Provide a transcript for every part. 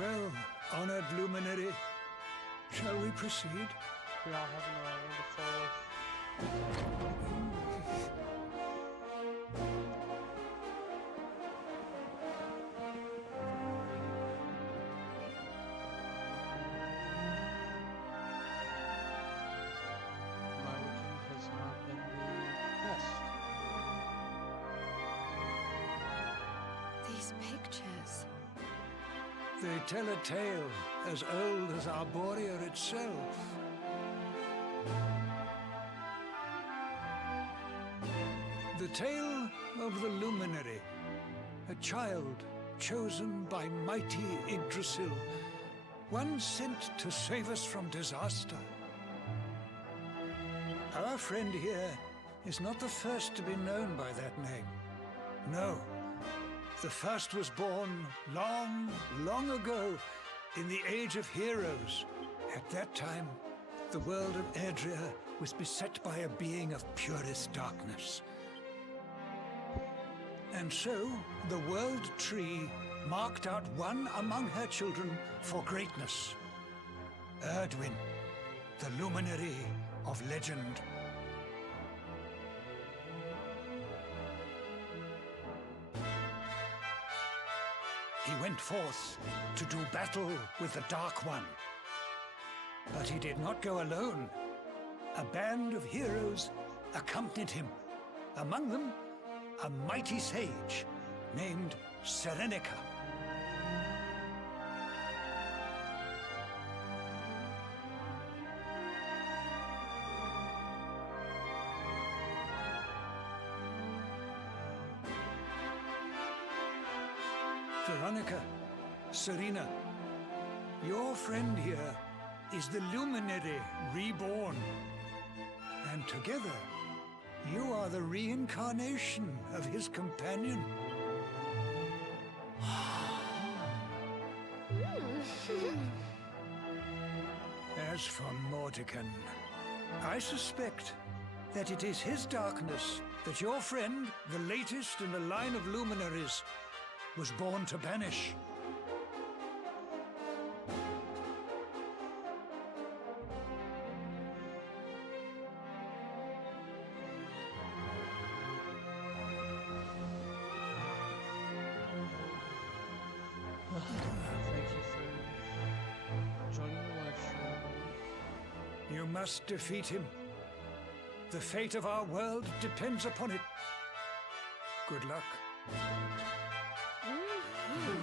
Well, honored luminary, shall we proceed? We are having a wonderful my weekend has not been the best. These pictures. They tell a tale as old as Arborea itself. The tale of the luminary, a child chosen by mighty Yggdrasil, one sent to save us from disaster. Our friend here is not the first to be known by that name. No, the first was born long, long ago in the Age of Heroes. At that time, the world of Erdrea was beset by a being of purest darkness. And so, the World Tree marked out one among her children for greatness. Erdwin, the luminary of legend. He went forth to do battle with the Dark One. But he did not go alone. A band of heroes accompanied him. Among them, a mighty sage named Serenica. Veronica, Serena, your friend here is the luminary reborn. And together, you are the reincarnation of his companion. As for Mordekan, I suspect that it is his darkness that your friend, the latest in the line of luminaries, was born to banish. Thank you for joining the live stream. You must defeat him. The fate of our world depends upon it. Good luck. Excuse me.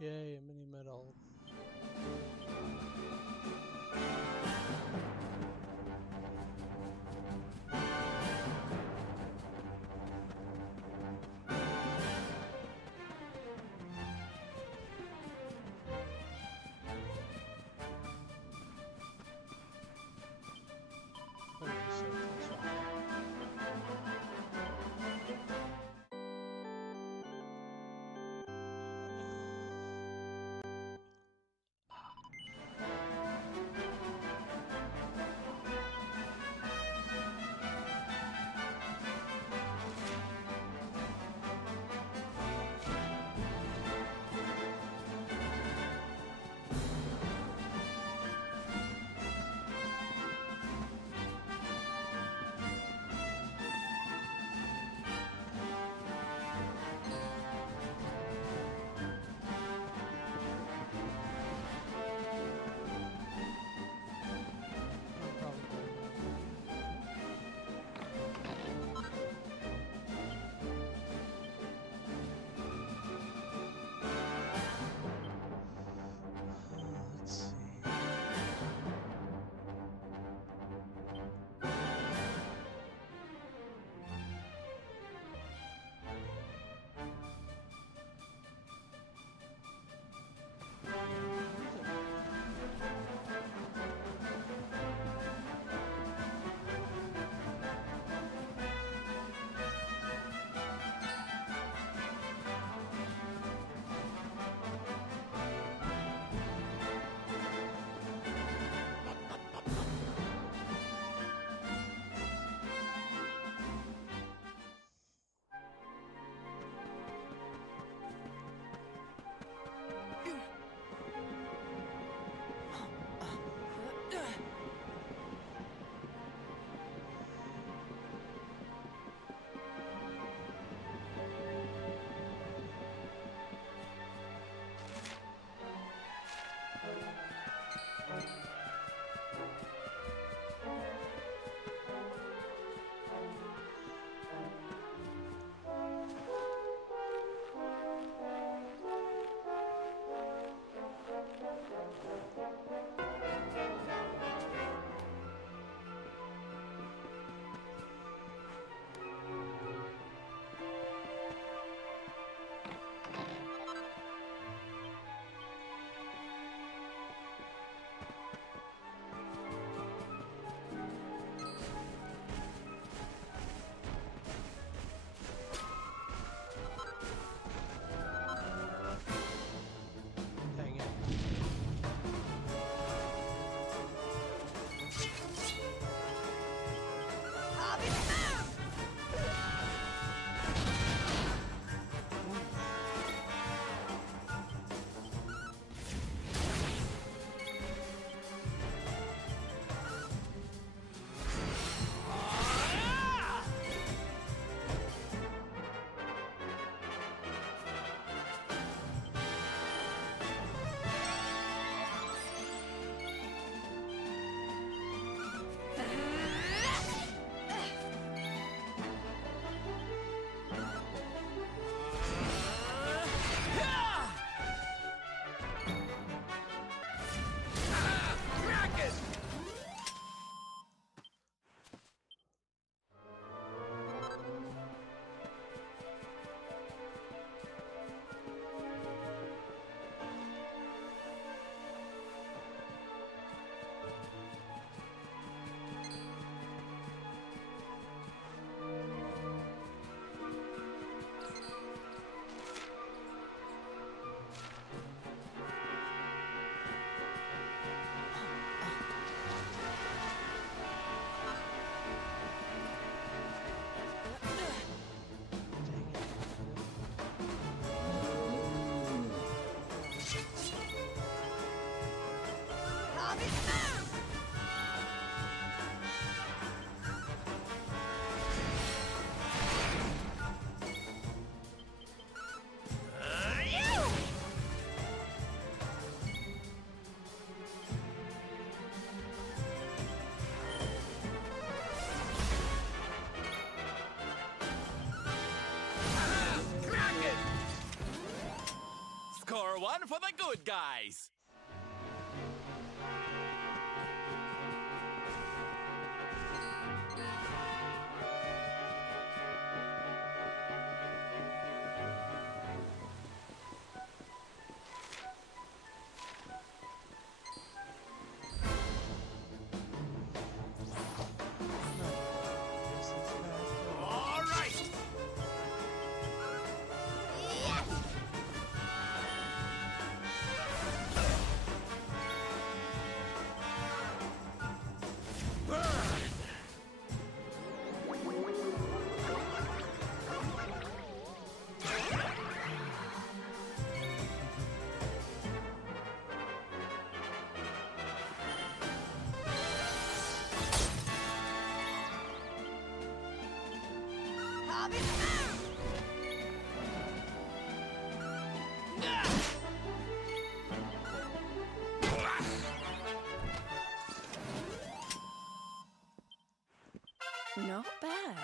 Yay, a mini medal. the good guys. All right. Not bad.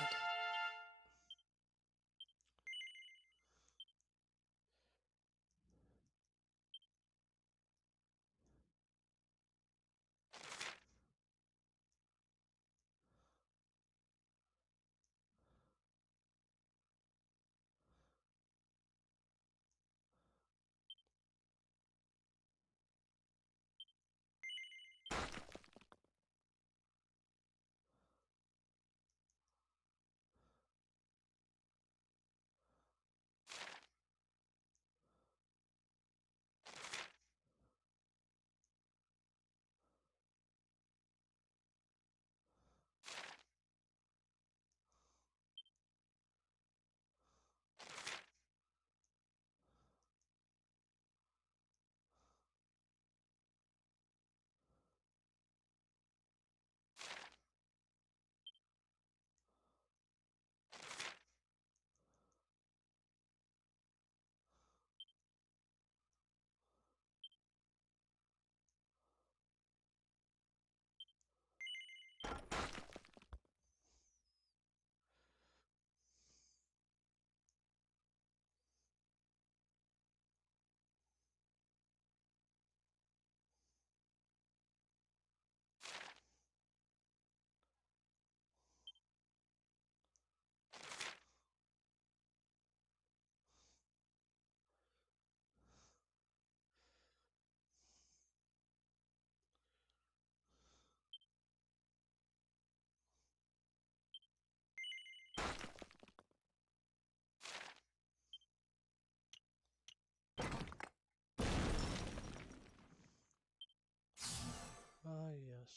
Ah, yes.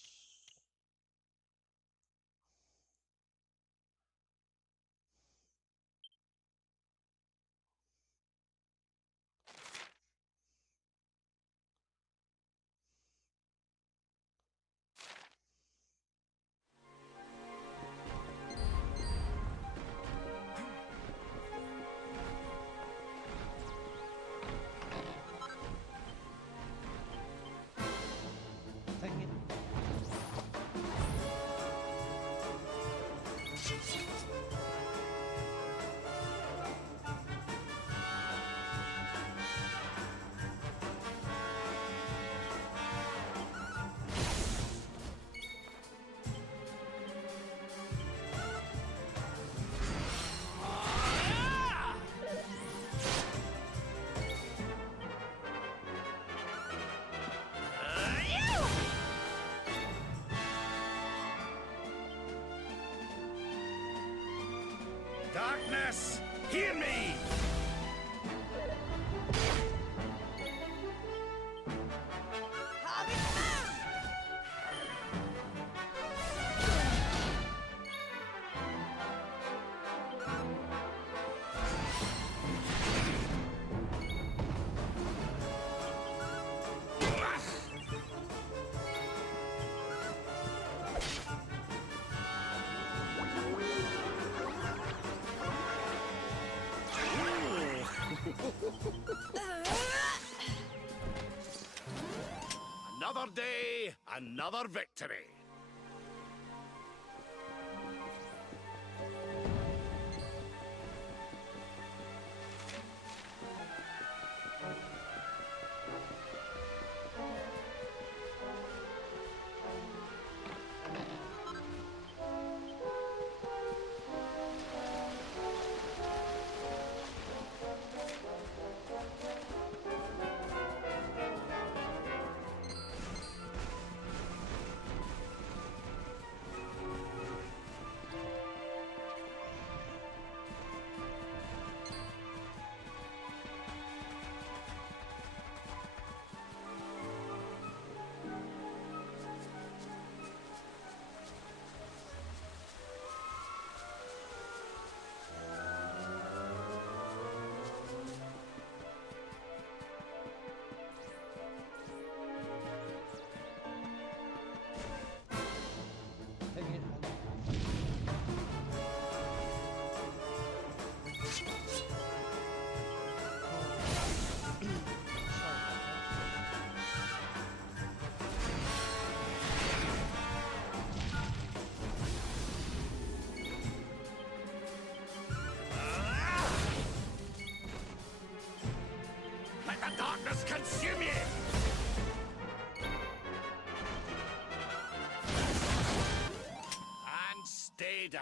Dang it. Darkness, hear me! Another day, another victory. stay down.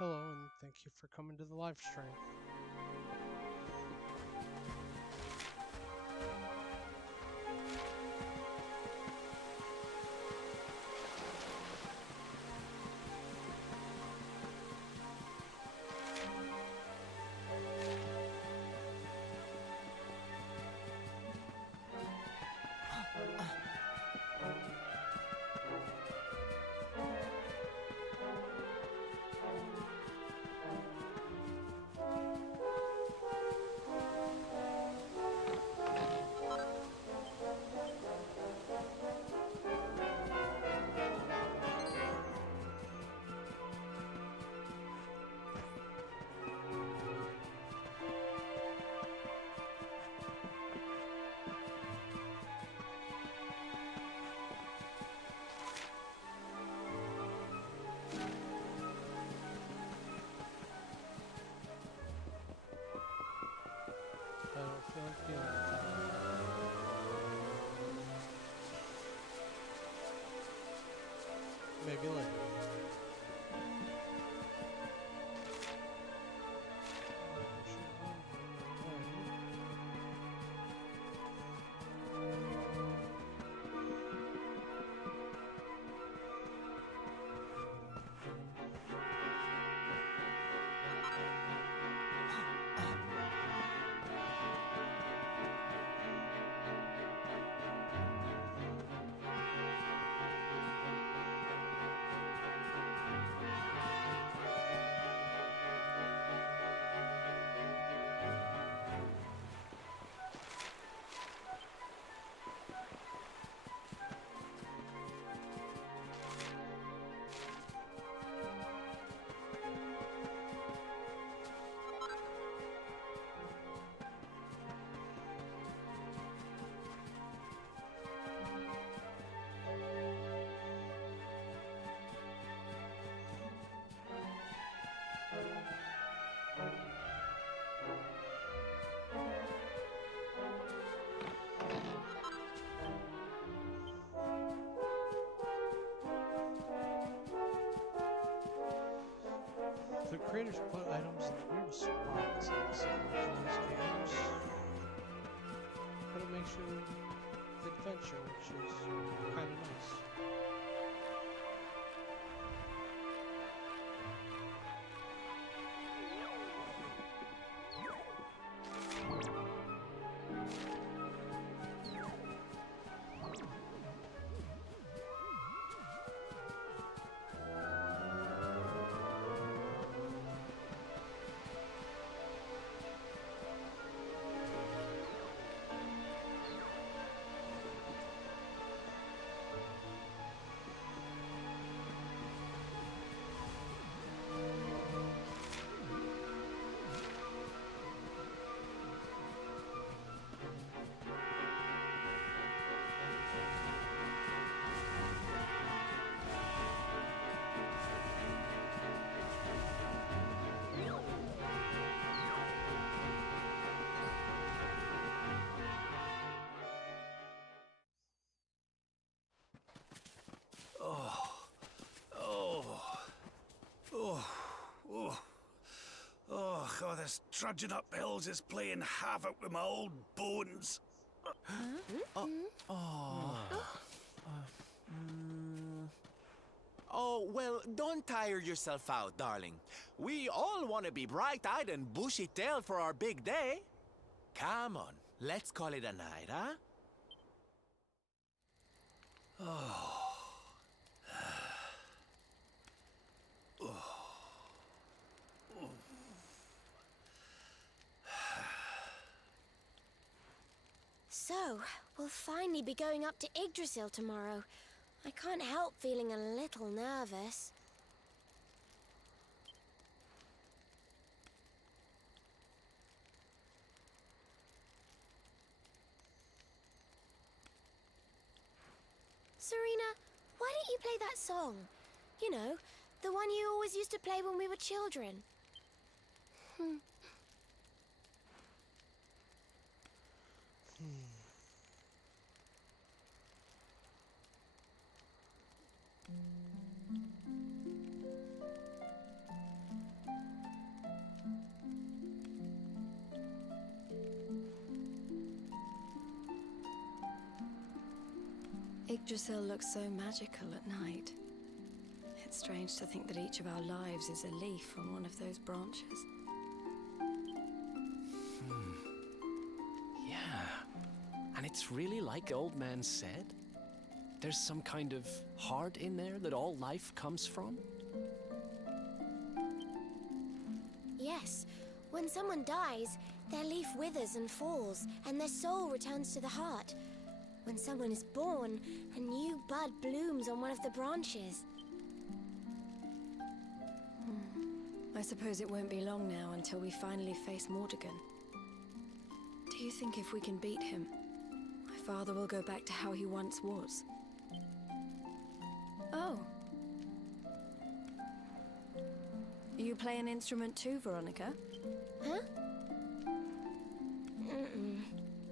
Hello, and thank you for coming to the live stream. I don't feel like dealing with that. Maybe later. The creators put items in the weirdest spots in these games, but it makes your adventure, which is kind of nice. Oh, this trudging up hills is playing havoc with my old bones. Oh, well, don't tire yourself out, darling. We all want to be bright-eyed and bushy-tailed for our big day. Come on, let's call it a night, huh? So, we'll finally be going up to Yggdrasil tomorrow. I can't help feeling a little nervous. Serena, why don't you play that song? You know, the one you always used to play when we were children. Yggdrasil looks so magical at night. It's strange to think that each of our lives is a leaf on one of those branches. Yeah. And it's really like the old man said? There's some kind of heart in there that all life comes from? Yes, when someone dies, their leaf withers and falls, and their soul returns to the heart. When someone is born, a new bud blooms on one of the branches. I suppose it won't be long now until we finally face Mordegon. Do you think if we can beat him, my father will go back to how he once was? Oh. You play an instrument too, Veronica? Huh?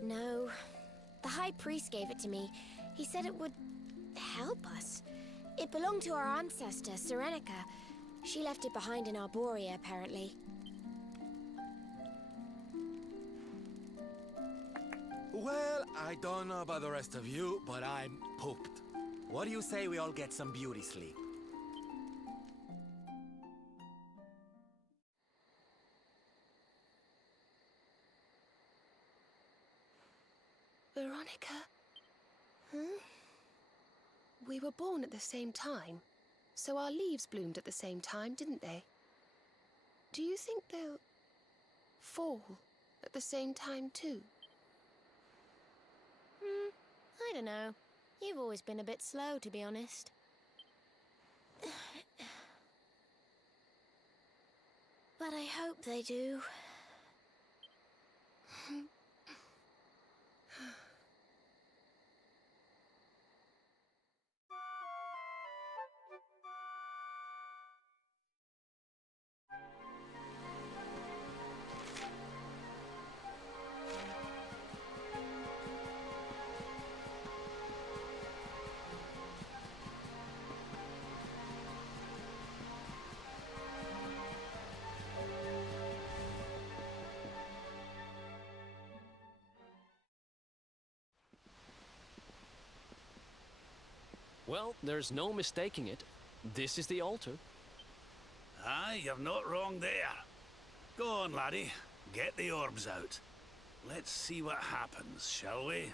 No. The High Priest gave it to me. He said it would help us. It belonged to our ancestor, Serenica. She left it behind in Arborea, apparently. Well, I don't know about the rest of you, but I'm pooped. What do you say we all get some beauty sleep? Veronica, Huh? we were born at the same time, so our leaves bloomed at the same time, didn't they? Do you think they'll fall at the same time too? I don't know. You've always been a bit slow, to be honest. But I hope they do. Well, there's no mistaking it. This is the altar. Aye, you're not wrong there. Go on, laddie. Get the orbs out. Let's see what happens, shall we?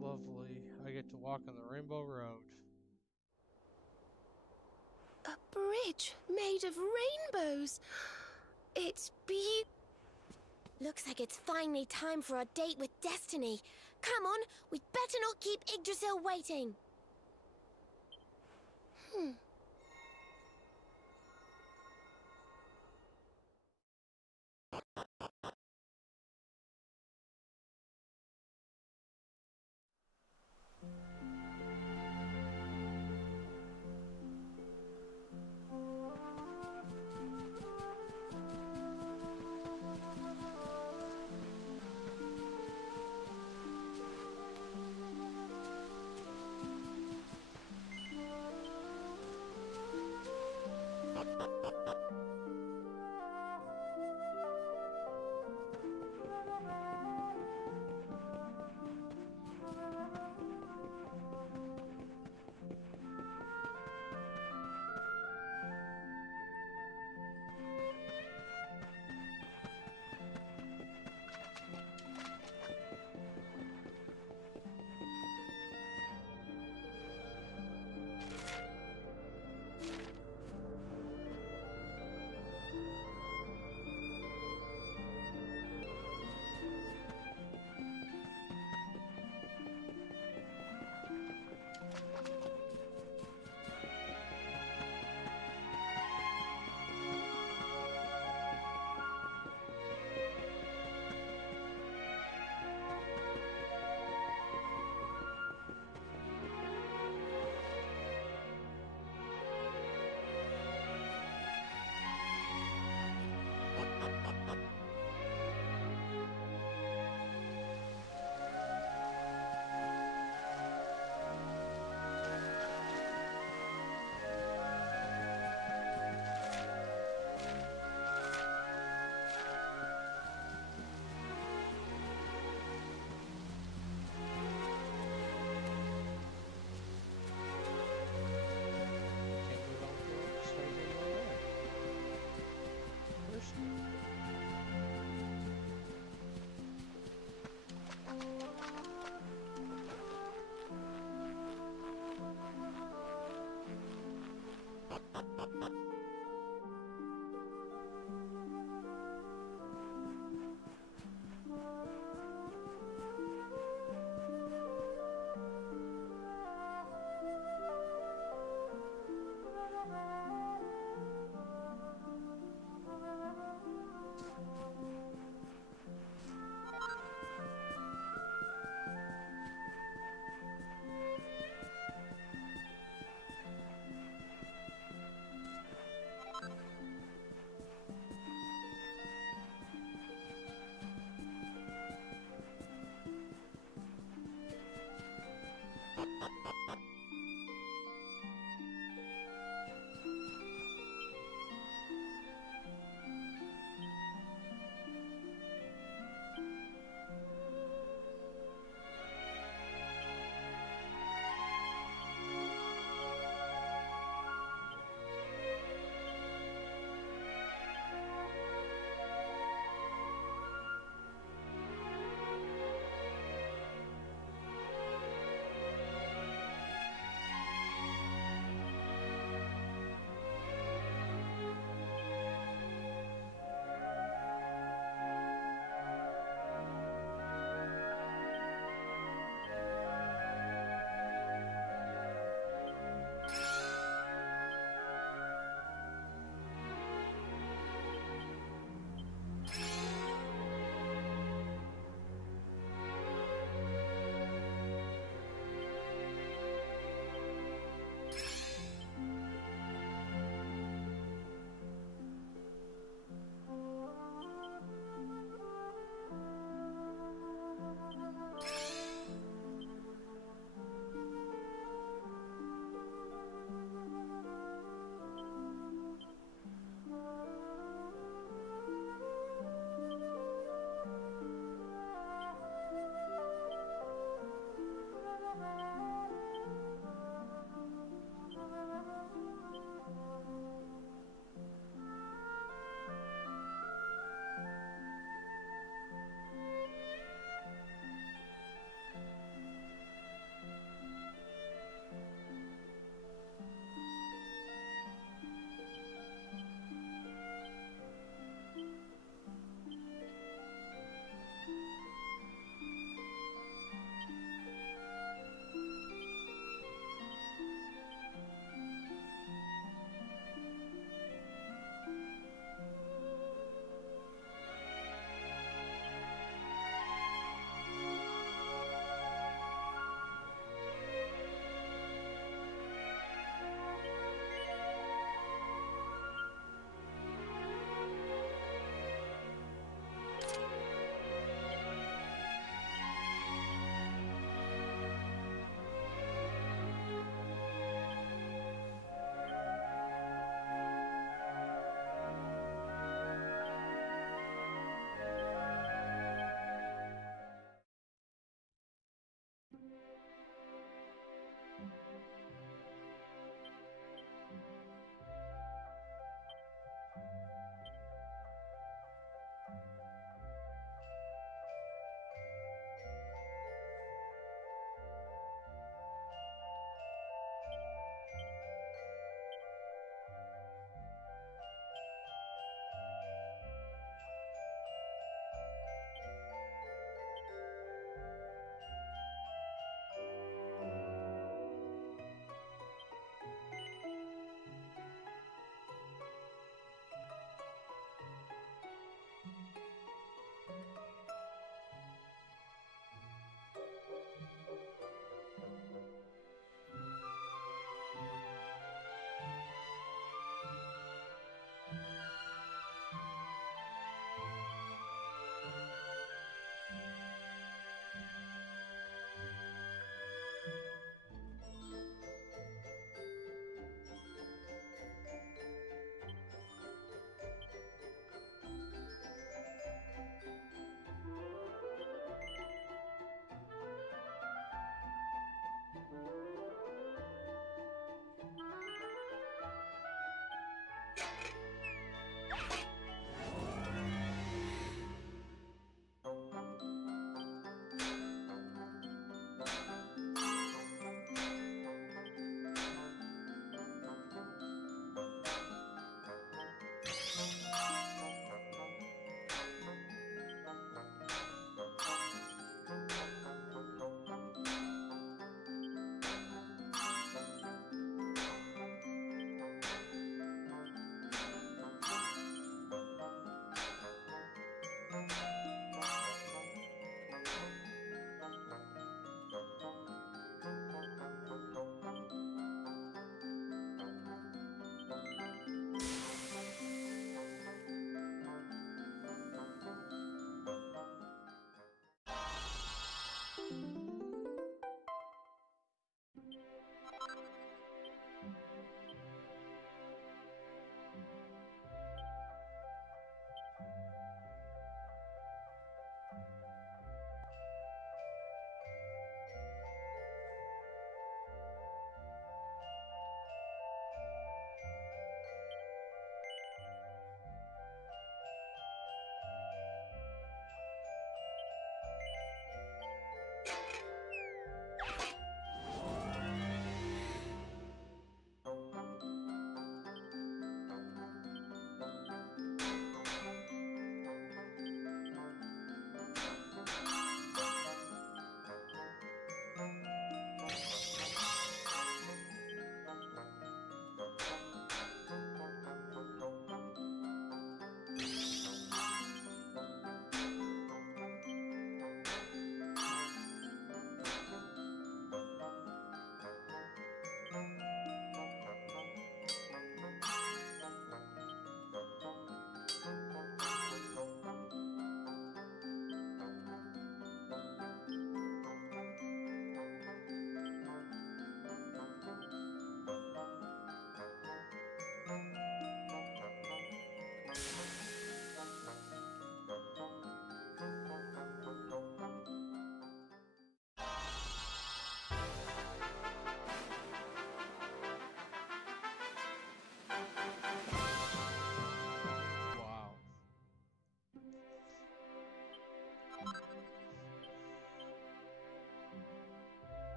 Lovely. I get to walk on the Rainbow Road. A bridge made of rainbows. It's beautiful. Looks like it's finally time for our date with Destiny. Come on, we'd better not keep Yggdrasil waiting.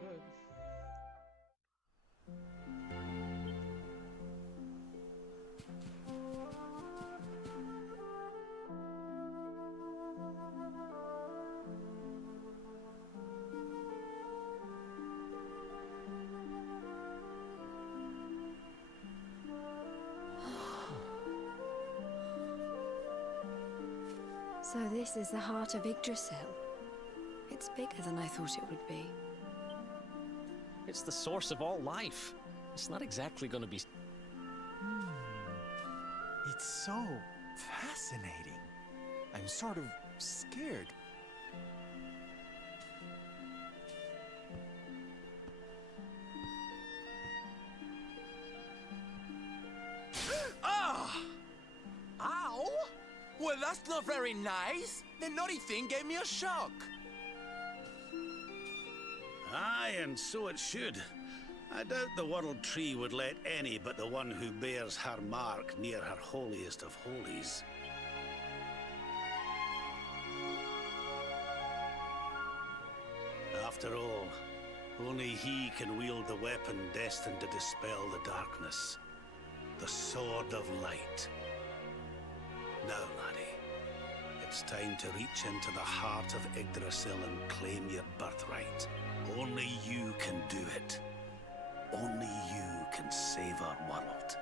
could. So this is the heart of Yggdrasil. It's bigger than I thought it would be. It's the source of all life. It's not exactly going to be... It's so fascinating. I'm sort of scared. Ah! Ow! Well, that's not very nice. The naughty thing gave me a shock. Aye, and so it should. I doubt the World Tree would let any but the one who bears her mark near her holiest of holies. After all, only he can wield the weapon destined to dispel the darkness. The Sword of Light. Now, laddie, it's time to reach into the heart of Yggdrasil and claim your birthright. Only you can do it. Only you can save our world.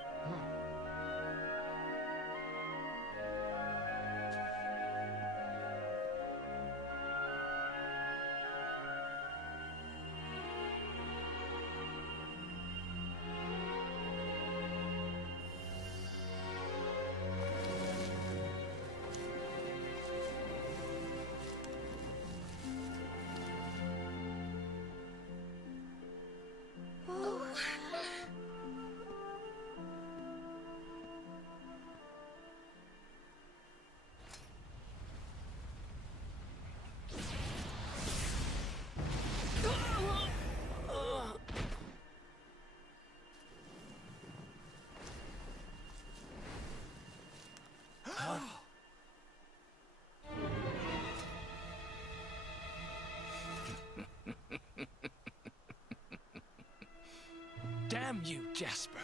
Damn you, Jasper.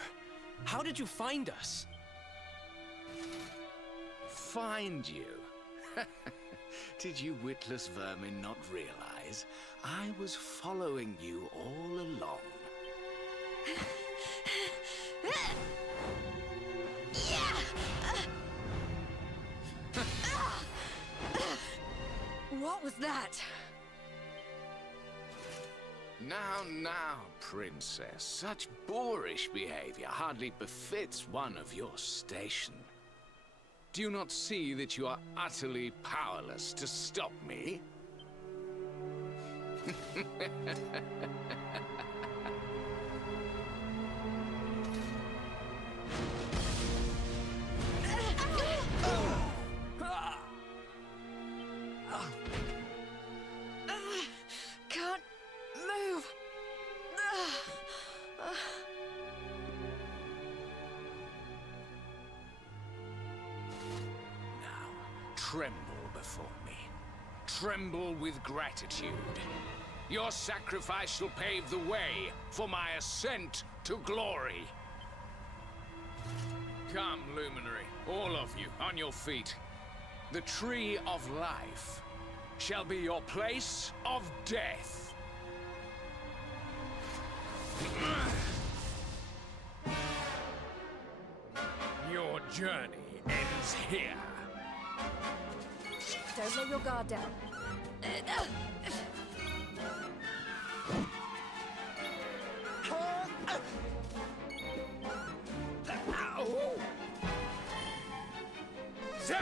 How did you find us? Find you? Did you witless vermin not realize I was following you all along? What was that? Now, princess. Such boorish behavior hardly befits one of your station. Do you not see that you are utterly powerless to stop me? Can't move. Now, tremble before me. Tremble with gratitude. Your sacrifice shall pave the way for my ascent to glory. Come, Luminary, all of you, on your feet. The Tree of Life shall be your place of death. Your journey ends here. Don't let your guard down. Zap!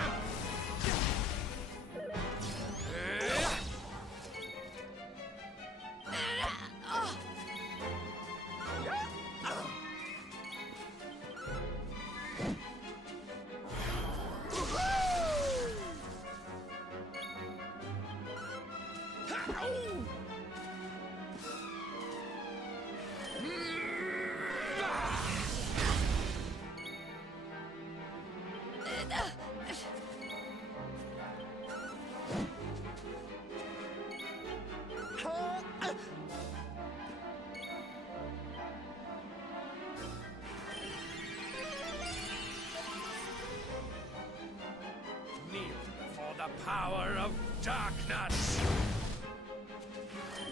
power of darkness.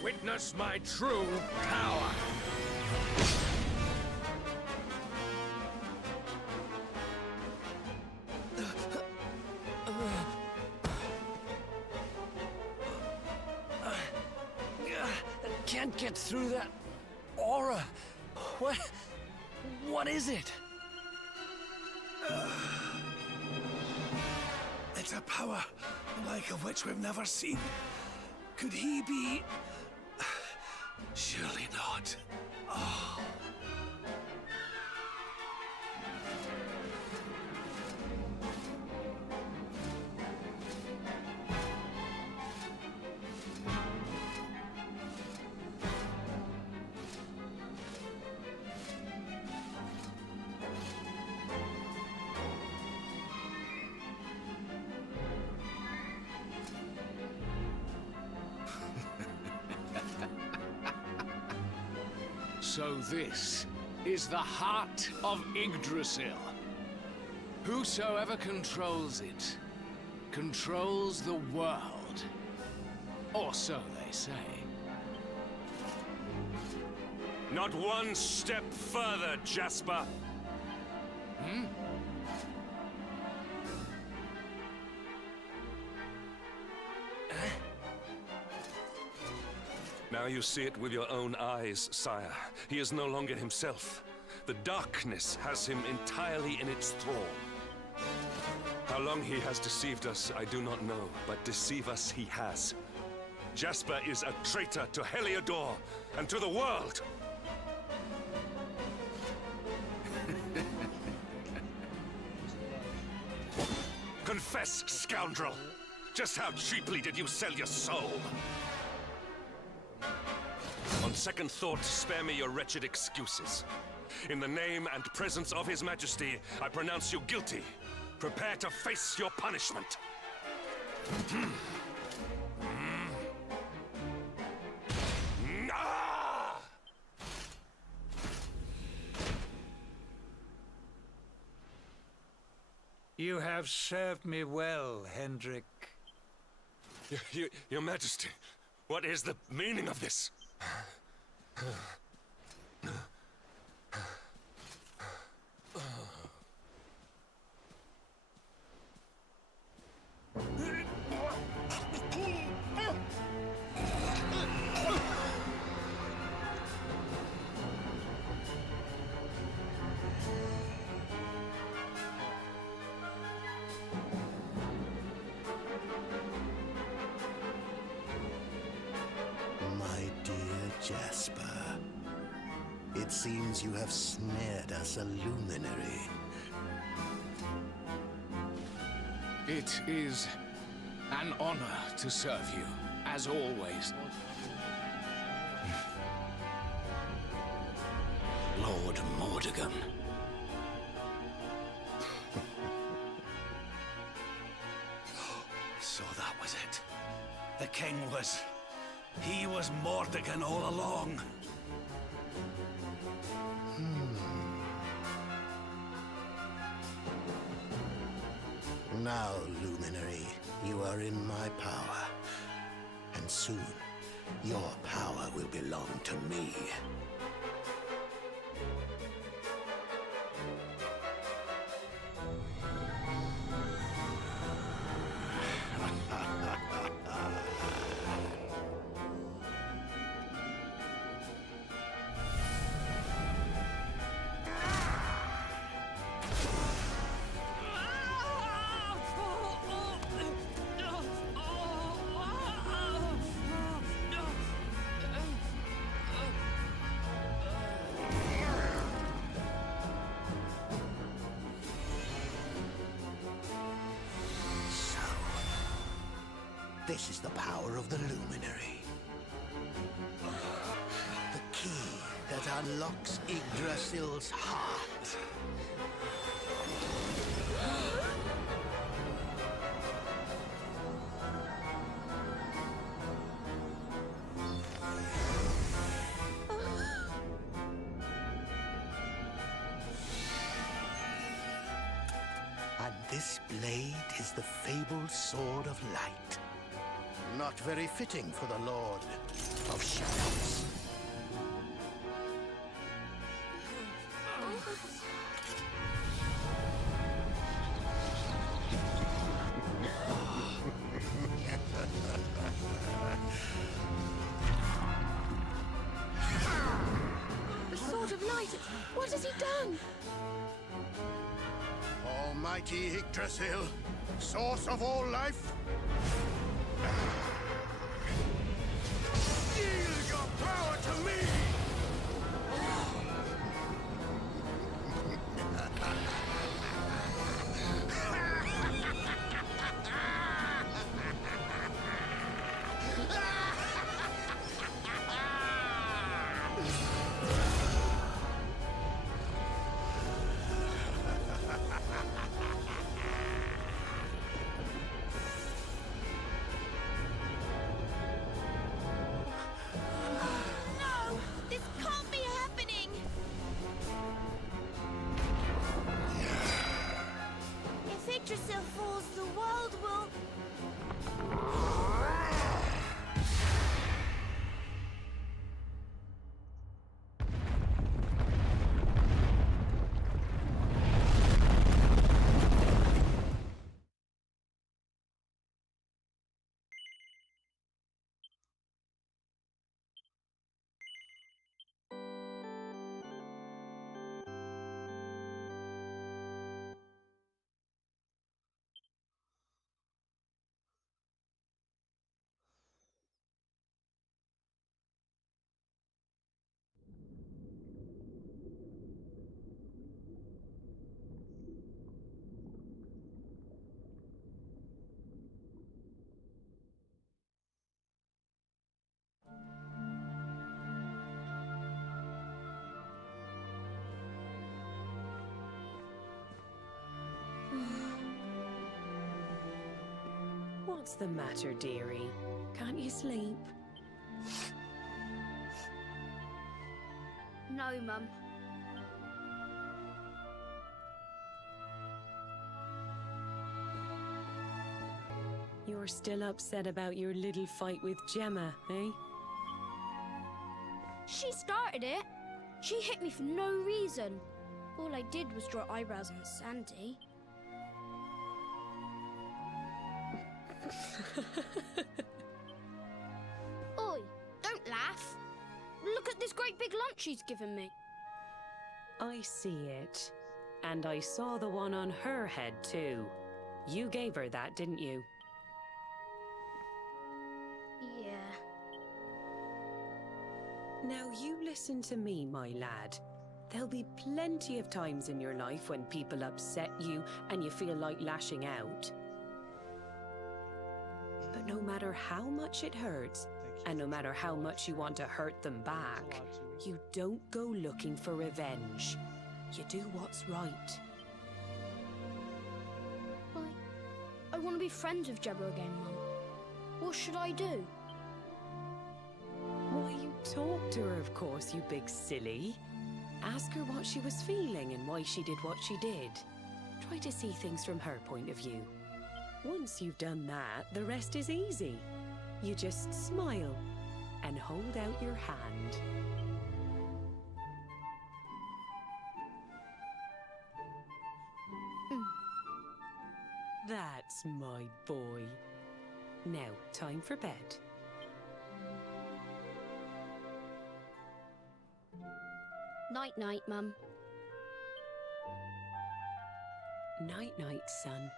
Witness my true power. Can't get through that aura. What is it? It's a power like of which we've never seen. Could he be... Surely not. Oh. So this is the heart of Yggdrasil. Whosoever controls it, controls the world. Or so they say. Not one step further, Jasper. Hmm? Now you see it with your own eyes, sire. He is no longer himself. The darkness has him entirely in its thrall. How long he has deceived us, I do not know, but deceive us he has. Jasper is a traitor to Heliodor and to the world! Confess, scoundrel! Just how cheaply did you sell your soul? On second thought, spare me your wretched excuses. In the name and presence of His Majesty, I pronounce you guilty. Prepare to face your punishment. You have served me well, Hendrik. Your Majesty, what is the meaning of this? Jasper, it seems you have snared us a luminary. It is an honor to serve you, as always. Lord Mordegon. So that was it. The king was... He was Mordegon all along. Now, Luminary, you are in my power. And soon, your power will belong to me. This is the power of the Luminary. The key that unlocks Yggdrasil's heart. And This blade is the fabled Sword of Light. Not very fitting for the Lord of Shadows. The Sword of Light! What has he done? Almighty Yggdrasil, source of all life, yield your power to me! No! This can't be happening! If Yggdrasil falls, the world will... What's the matter, dearie? Can't you sleep? No, Mum. You're still upset about your little fight with Gemma, eh? She started it. She hit me for no reason. All I did was draw eyebrows on Sandy. Oi, don't laugh. Look at this great big lunch she's given me. I see it. And I saw the one on her head, too. You gave her that, didn't you? Yeah. Now you listen to me, my lad. There'll be plenty of times in your life when people upset you and you feel like lashing out. But no matter how much it hurts, and no matter how much you want to hurt them back, you don't go looking for revenge. You do what's right. I want to be friends with Gemma again, Mum. What should I do? Why, you talk to her, of course, you big silly. Ask her what she was feeling and why she did what she did. Try to see things from her point of view. Once you've done that, the rest is easy. You just smile and hold out your hand. That's my boy. Now, time for bed. Night-night, Mum. Night-night, son.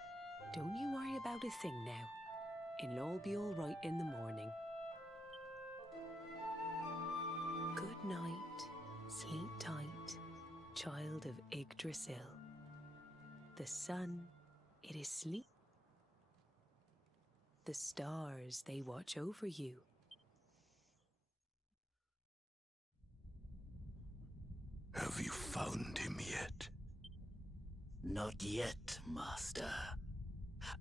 Don't you worry about a thing now. It'll all be all right in the morning. Good night. Sleep tight, child of Yggdrasil. The sun, it is sleep. The stars, they watch over you. Have you found him yet? Not yet, Master.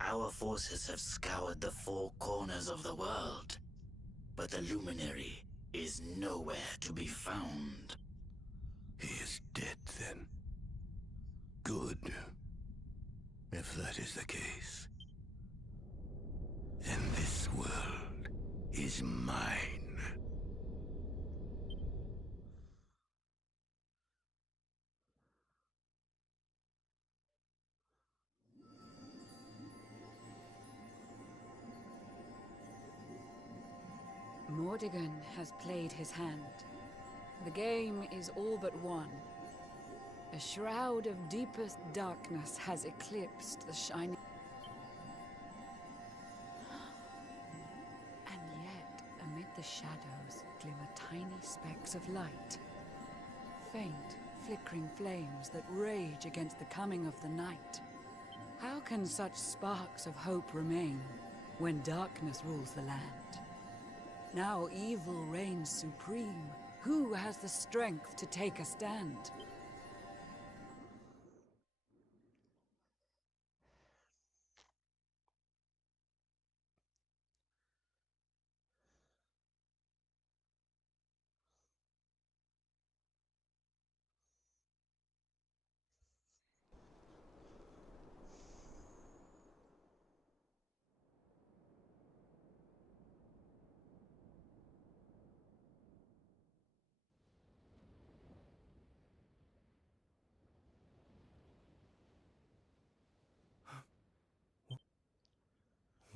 Our forces have scoured the four corners of the world, but the luminary is nowhere to be found. He is dead, then. Good. If that is the case, then this world is mine. Mordegon has played his hand. The game is all but won. A shroud of deepest darkness has eclipsed the shining. And yet, amid the shadows, glimmer tiny specks of light. Faint, flickering flames that rage against the coming of the night. How can such sparks of hope remain when darkness rules the land? Now evil reigns supreme. Who has the strength to take a stand?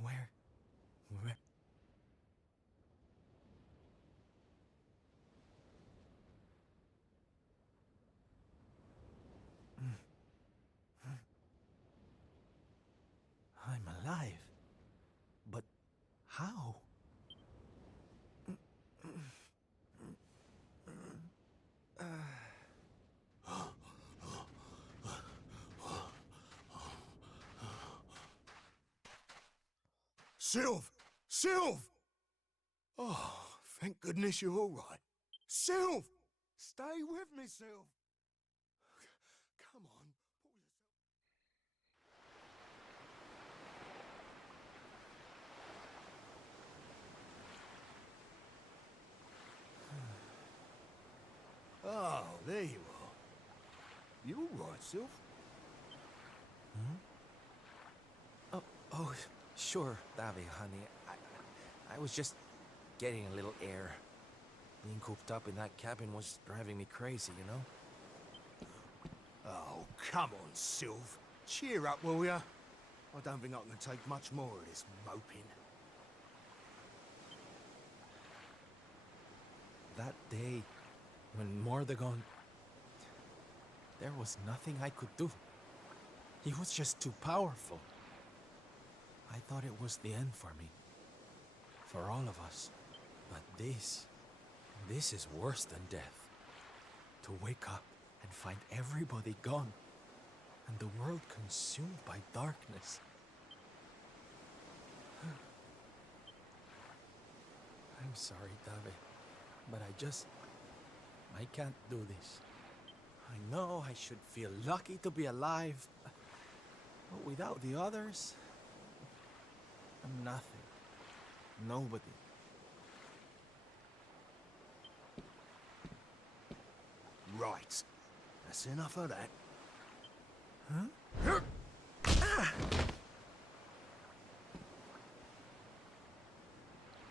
Where? I'm alive. But how? Sylv! Sylv! Oh, thank goodness you're all right. Sylv! Stay with me, Sylv! Come on. Oh, there you are. You all right, Sylv? Oh, sure, Davy, honey. I was just getting a little air. Being cooped up in that cabin was driving me crazy, you know? Oh, come on, Sylv. Cheer up, will ya? I don't think I can take much more of this moping. That day, when Mordegon... There was nothing I could do. He was just too powerful. I thought it was the end for me. For all of us. But this is worse than death. To wake up and find everybody gone. And the world consumed by darkness. I'm sorry, David. But I can't do this. I know I should feel lucky to be alive. But without the others... I'm nothing. Nobody. Right. That's enough of that. Huh?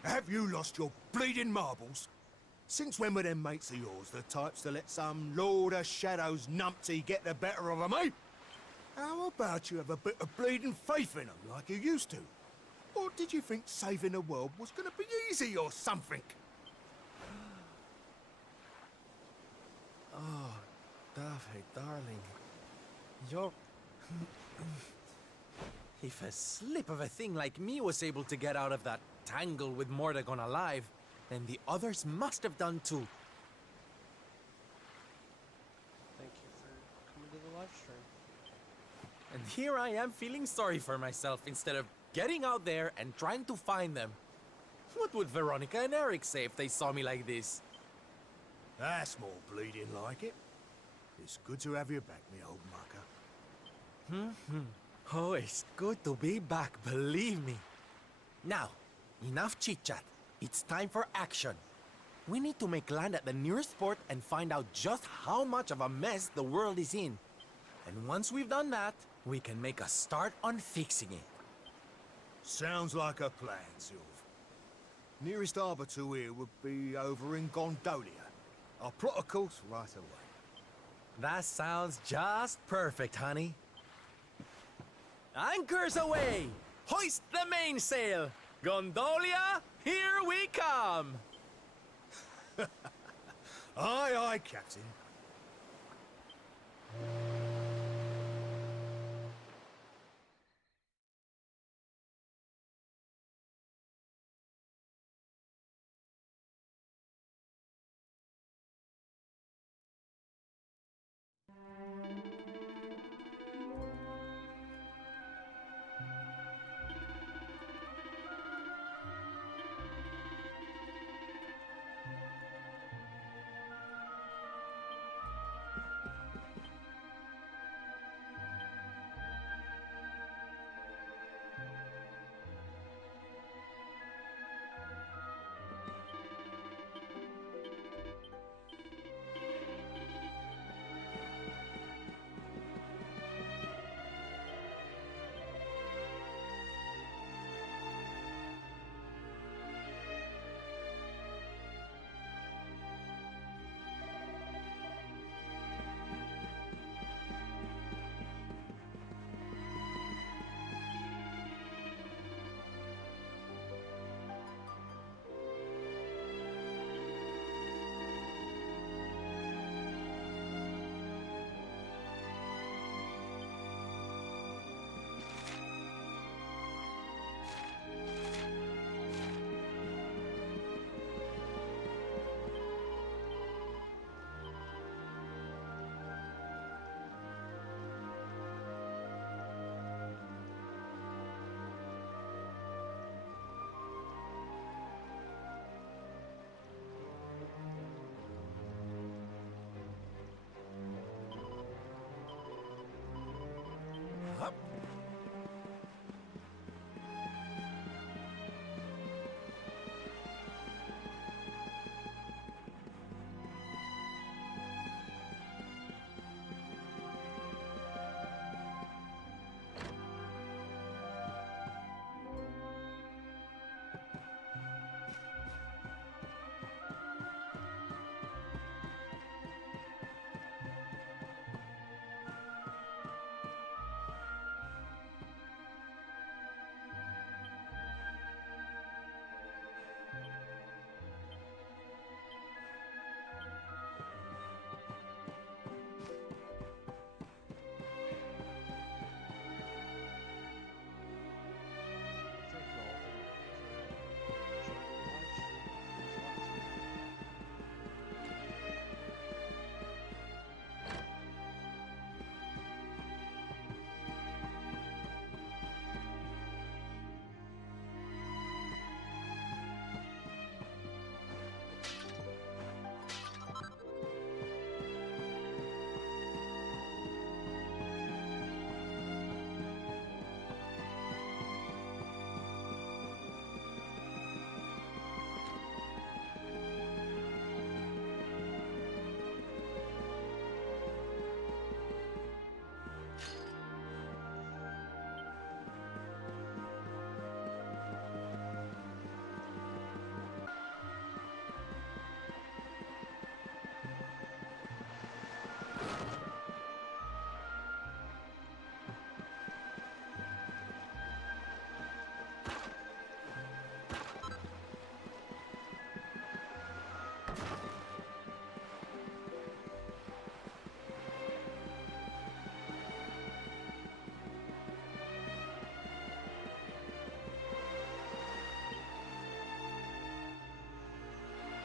Have you lost your bleeding marbles? Since when were them mates of yours the types to let some Lord of Shadows numpty get the better of 'em, eh? How about you have a bit of bleeding faith in 'em like you used to? Or did you think saving the world was gonna be easy or something? Oh, David, darling. You're... If a slip of a thing like me was able to get out of that tangle with Mordegon alive, then the others must have done too. Thank you for coming to the live stream. And here I am feeling sorry for myself instead of getting out there and trying to find them. What would Veronica and Eric say if they saw me like this? That's more bleeding like it. It's good to have you back, me old mucker. Oh, it's good to be back, believe me. Now, enough chit-chat. It's time for action. We need to make land at the nearest port and find out just how much of a mess the world is in. And once we've done that, we can make a start on fixing it. Sounds like a plan, Sylv. Nearest harbour to here would be over in Gondolia. I'll plot a course right away. That sounds just perfect, honey. Anchors away! Hoist the mainsail! Gondolia, here we come! Aye, aye, Captain.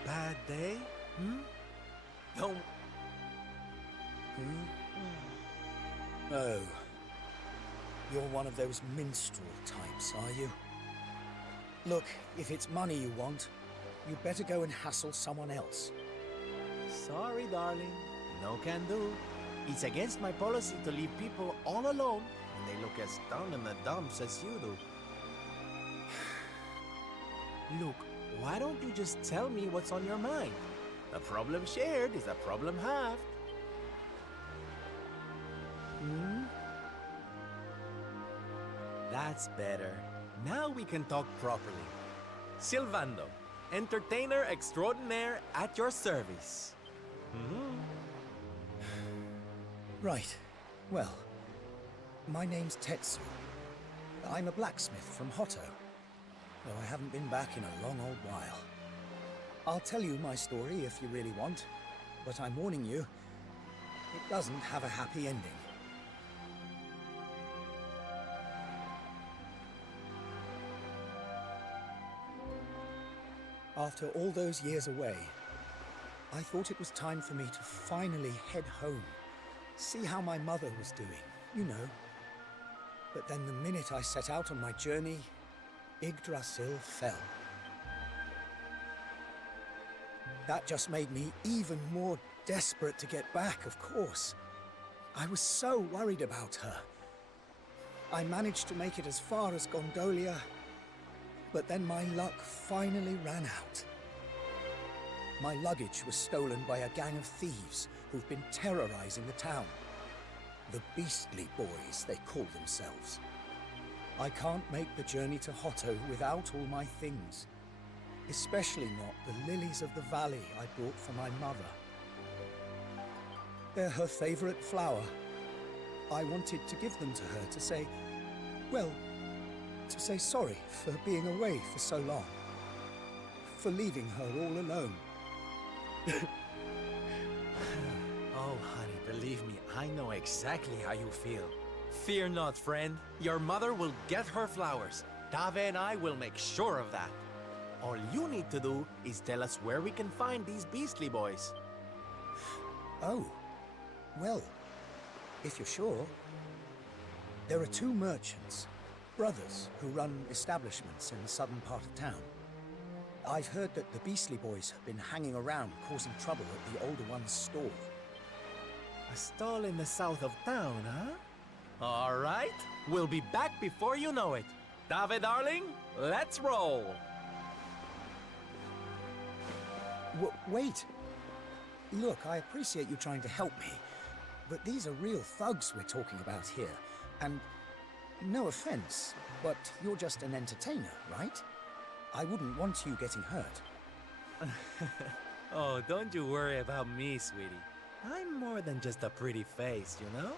Bad day? Don't... Oh. You're one of those minstrel types, are you? Look, if it's money you want, you'd better go and hassle someone else. Sorry, darling. No can do. It's against my policy to leave people all alone when they look as down in the dumps as you do. Look, why don't you just tell me what's on your mind? A problem shared is a problem halved. That's better. Now we can talk properly. Silvando, entertainer extraordinaire at your service. Right. Well, my name's Tetsu. I'm a blacksmith from Hotto, though I haven't been back in a long old while. I'll tell you my story if you really want, but I'm warning you, it doesn't have a happy ending. After all those years away, I thought it was time for me to finally head home, see how my mother was doing, you know. But then the minute I set out on my journey, Yggdrasil fell. That just made me even more desperate to get back, of course. I was so worried about her. I managed to make it as far as Gondolia, but then my luck finally ran out. My luggage was stolen by a gang of thieves who've been terrorizing the town. The Beastly Boys, they call themselves. I can't make the journey to Hotto without all my things. Especially not the lilies of the valley I brought for my mother. They're her favorite flower. I wanted to give them to her to say, well, to say sorry for being away for so long. For leaving her all alone. Oh, honey, believe me, I know exactly how you feel. Fear not, friend. Your mother will get her flowers. Dave and I will make sure of that. All you need to do is tell us where we can find these Beastly Boys. Oh, well, if you're sure. There are two merchants, brothers, who run establishments in the southern part of town. I've heard that the Beastly Boys have been hanging around causing trouble at the older one's stall. A stall in the south of town, huh? All right, we'll be back before you know it. Dave, darling, let's roll. Wait. Look, I appreciate you trying to help me, but these are real thugs we're talking about here. And no offense, but you're just an entertainer, right? I wouldn't want you getting hurt. Oh, don't you worry about me, sweetie. I'm more than just a pretty face, you know?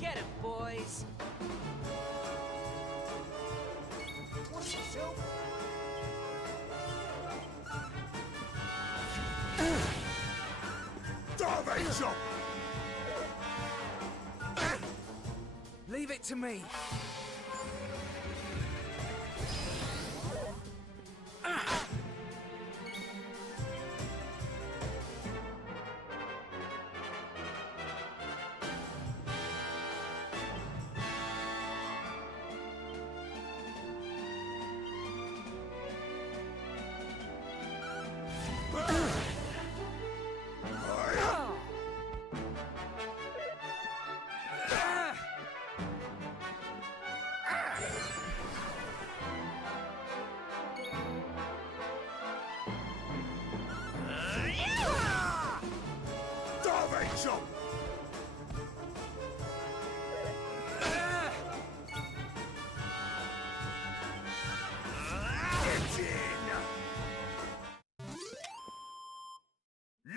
Get him, boys! Darvation! Leave it to me.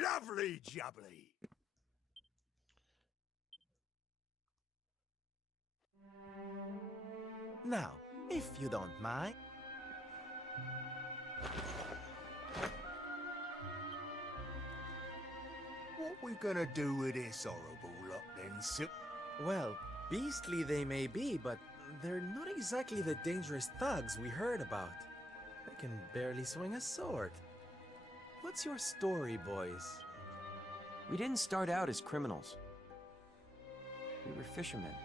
Lovely jubbly. Now, if you don't mind. What we gonna do with this horrible lot then, Silk? Well, beastly they may be, but they're not exactly the dangerous thugs we heard about. They can barely swing a sword. What's your story, boys? We didn't start out as criminals. We were fishermen.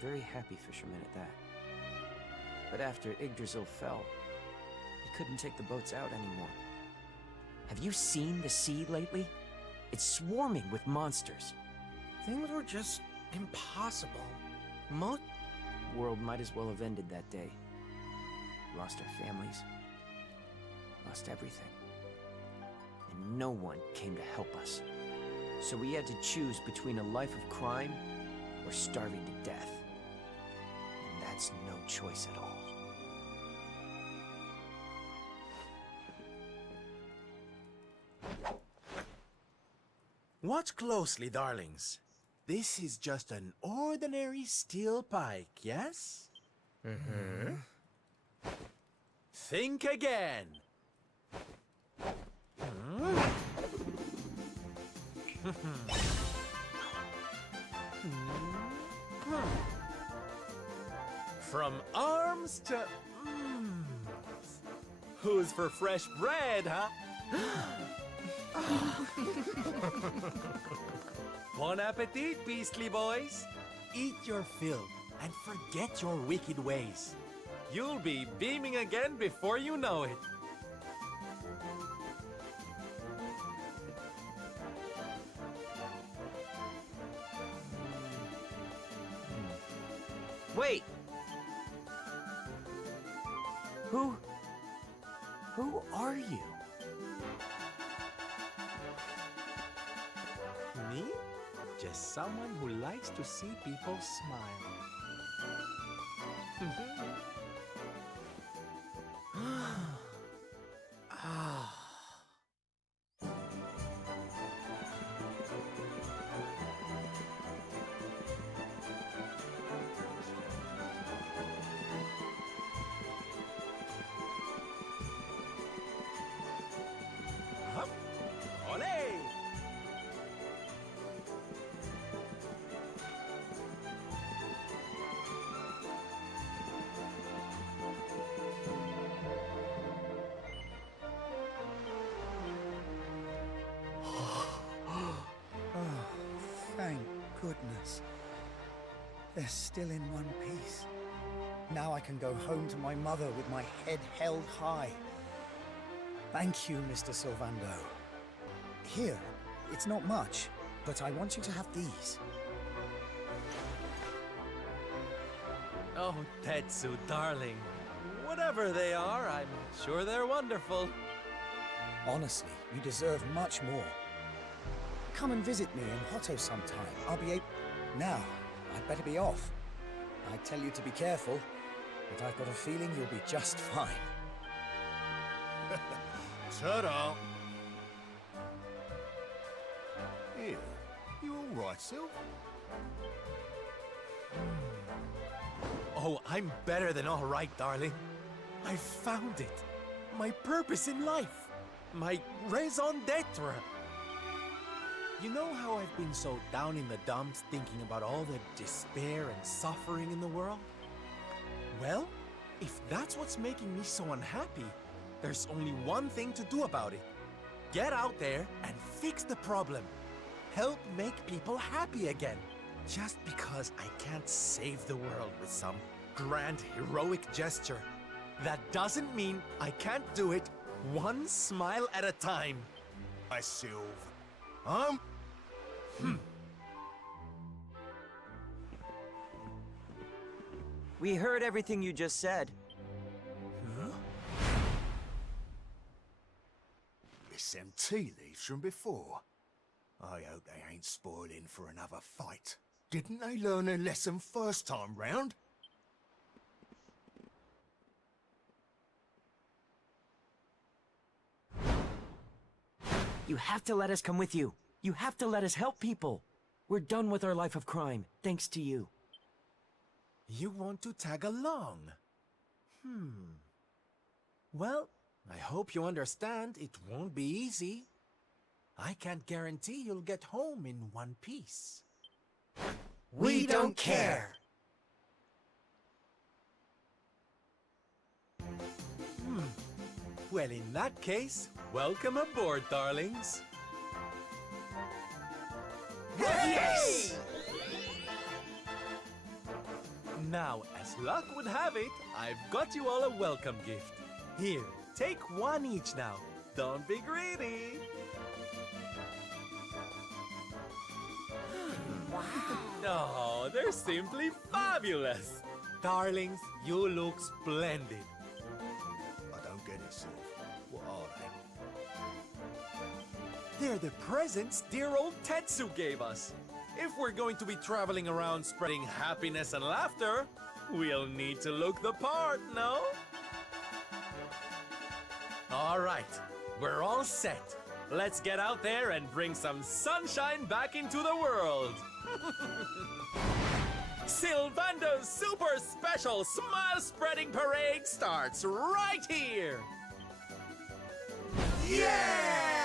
Very happy fishermen at that. But after Yggdrasil fell, we couldn't take the boats out anymore. Have you seen the sea lately? It's swarming with monsters. Things were just impossible. The world might as well have ended that day. Lost our families. Lost everything. And no one came to help us. So we had to choose between a life of crime or starving to death. And that's no choice at all. Watch closely, darlings. This is just an ordinary steel pike, yes? Mm-hmm. Think again. From arms to... Who's for fresh bread, huh? Bon appetit, beastly boys. Eat your fill and forget your wicked ways. You'll be beaming again before you know it. Wait! Who are you? Me? Just someone who likes to see people smile. Thank goodness. They're still in one piece. Now I can go home to my mother with my head held high. Thank you, Mr. Sylvando. Here, it's not much, but I want you to have these. Oh, Tetsu, darling. Whatever they are, I'm sure they're wonderful. Honestly, you deserve much more. Come and visit me in Hotto sometime. I'll be able... Now, I'd better be off. I tell you to be careful, but I've got a feeling you'll be just fine. Ta-da! Here, you all right, Syl? Oh, I'm better than all right, darling. I found it. My purpose in life. My raison d'etre. You know how I've been so down in the dumps thinking about all the despair and suffering in the world? Well, if that's what's making me so unhappy, there's only one thing to do about it. Get out there and fix the problem. Help make people happy again. Just because I can't save the world with some grand heroic gesture, that doesn't mean I can't do it one smile at a time. My Sylve. We heard everything you just said. Huh? It's them tea leaves from before. I hope they ain't spoiling for another fight. Didn't they learn a lesson first time round? You have to let us come with you. You have to let us help people. We're done with our life of crime, thanks to you. You want to tag along? Well, I hope you understand it won't be easy. I can't guarantee you'll get home in one piece. We don't care. Well, in that case, welcome aboard, darlings. Yes! Now, as luck would have it, I've got you all a welcome gift. Here, take one each now. Don't be greedy. Oh, they're simply fabulous. Darlings, you look splendid. I don't get it, Sylve. What are they? They're the presents dear old Tetsu gave us. If we're going to be traveling around spreading happiness and laughter, we'll need to look the part, no? All right, we're all set. Let's get out there and bring some sunshine back into the world. Sylvando's super special smile-spreading parade starts right here. Yeah!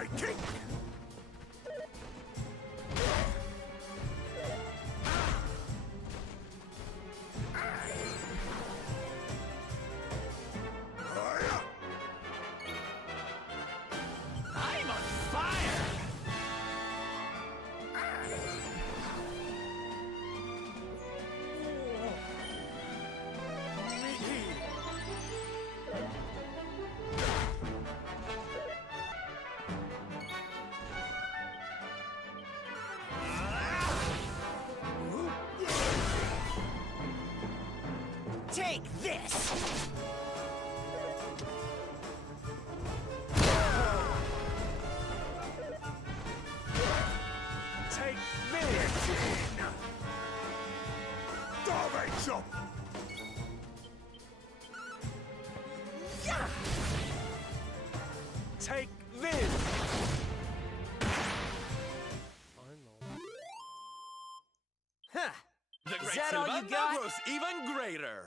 me, king! I'm on fire! Take this! Take this! Darby chop! Take this! Huh. The Is great that all you Sylvander got? grows even greater!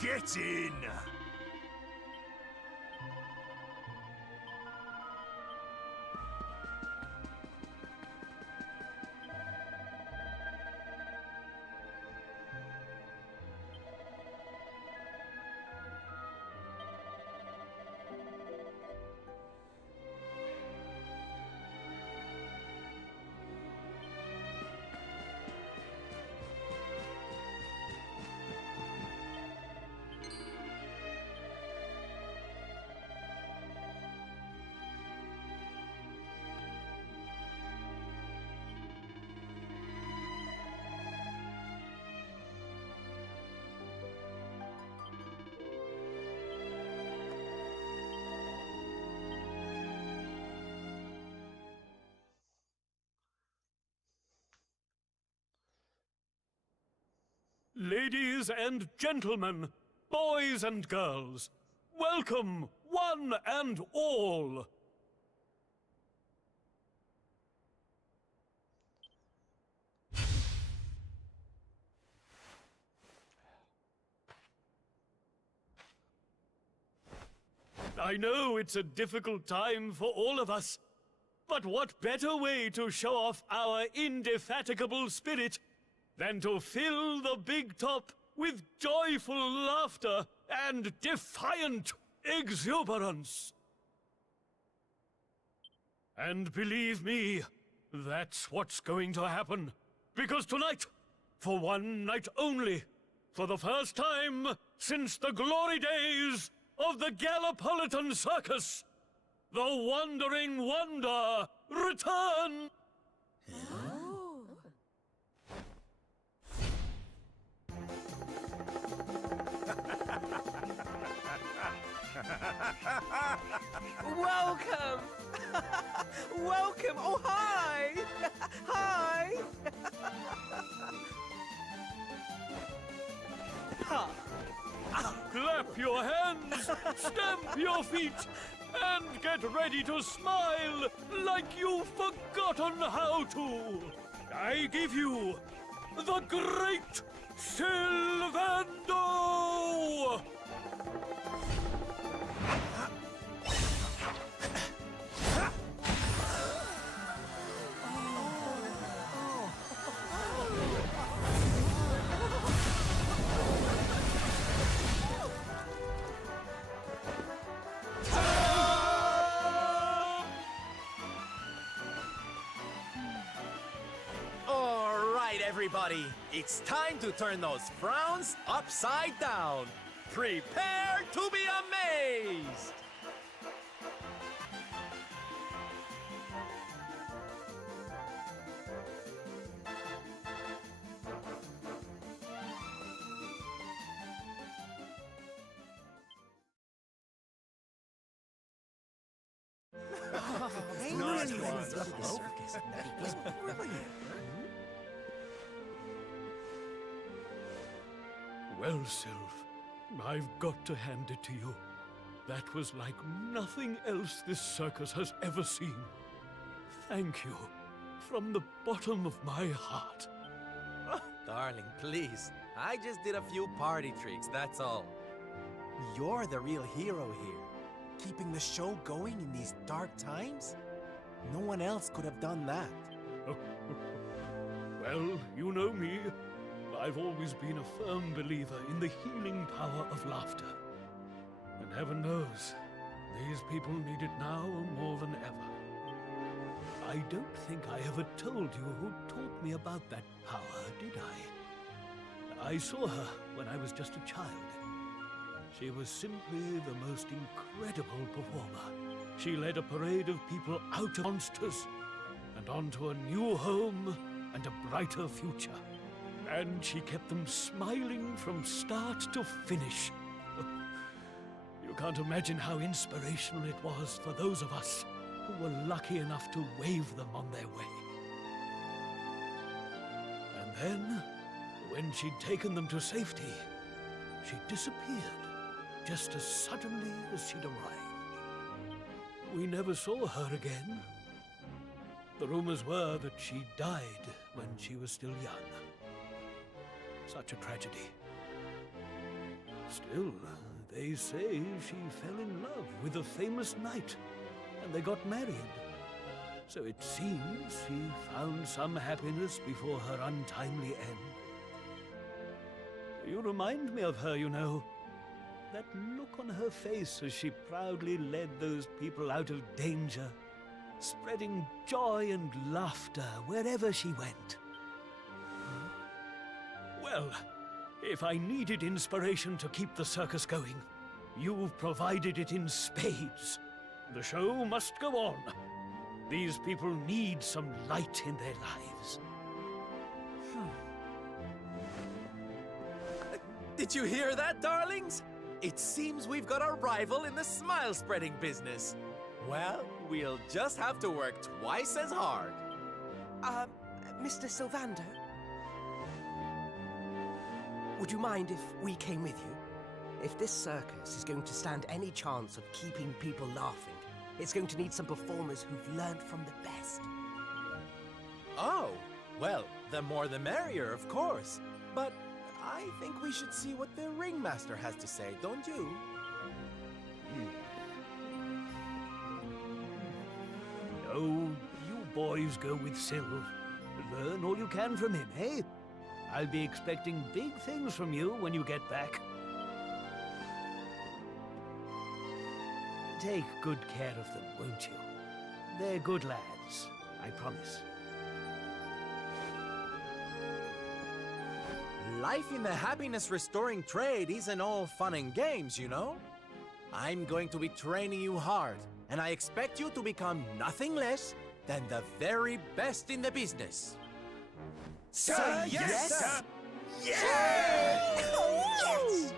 Get in! Ladies and gentlemen, boys and girls, welcome, one and all. I know it's a difficult time for all of us, but what better way to show off our indefatigable spirit than to fill the big top with joyful laughter and defiant exuberance. And believe me, that's what's going to happen. Because tonight, for one night only, for the first time since the glory days of the Gallipolitan Circus, the Wandering Wonder return. Welcome! Welcome! Oh, hi! Hi! Clap your hands, stamp your feet, and get ready to smile like you've forgotten how to. I give you the Great Sylvando! Everybody, it's time to turn those frowns upside down. Prepare to be amazed! Well, Sylph, I've got to hand it to you. That was like nothing else this circus has ever seen. Thank you, from the bottom of my heart. Oh, darling, please. I just did a few party tricks, that's all. You're the real hero here. Keeping the show going in these dark times? No one else could have done that. Well, you know me. I've always been a firm believer in the healing power of laughter. And heaven knows, these people need it now more than ever. I don't think I ever told you who taught me about that power, did I? I saw her when I was just a child. She was simply the most incredible performer. She led a parade of people out of monsters and onto a new home and a brighter future. And she kept them smiling from start to finish. You can't imagine how inspirational it was for those of us who were lucky enough to wave them on their way. And then, when she'd taken them to safety, she disappeared just as suddenly as she'd arrived. We never saw her again. The rumors were that she died when she was still young. Such a tragedy. Still, they say she fell in love with a famous knight, and they got married. So it seems she found some happiness before her untimely end. You remind me of her, you know. That look on her face as she proudly led those people out of danger, spreading joy and laughter wherever she went. Well, if I needed inspiration to keep the circus going, you've provided it in spades. The show must go on. These people need some light in their lives. Did you hear that, darlings? It seems we've got a rival in the smile-spreading business. Well, we'll just have to work twice as hard. Mr. Sylvander? Would you mind if we came with you? If this circus is going to stand any chance of keeping people laughing, it's going to need some performers who've learned from the best. Oh, well, the more the merrier, of course. But I think we should see what the ringmaster has to say, don't you? No, you boys go with Syl. Learn all you can from him, eh? I'll be expecting big things from you when you get back. Take good care of them, won't you? They're good lads, I promise. Life in the happiness-restoring trade isn't all fun and games, you know? I'm going to be training you hard, and I expect you to become nothing less than the very best in the business. Say yes, sir! Yes! Yes!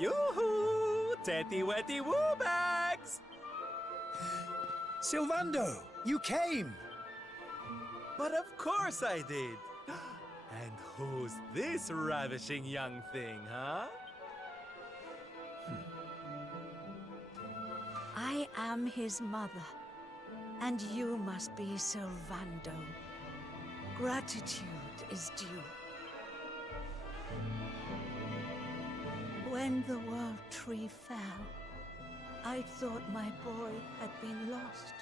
Yoo-hoo! Tetty-wetty woo-bags! Sylvando, you came! But of course I did! And who's this ravishing young thing, huh? I am his mother, and you must be Sylvando. Gratitude is due. When the World Tree fell, I thought my boy had been lost.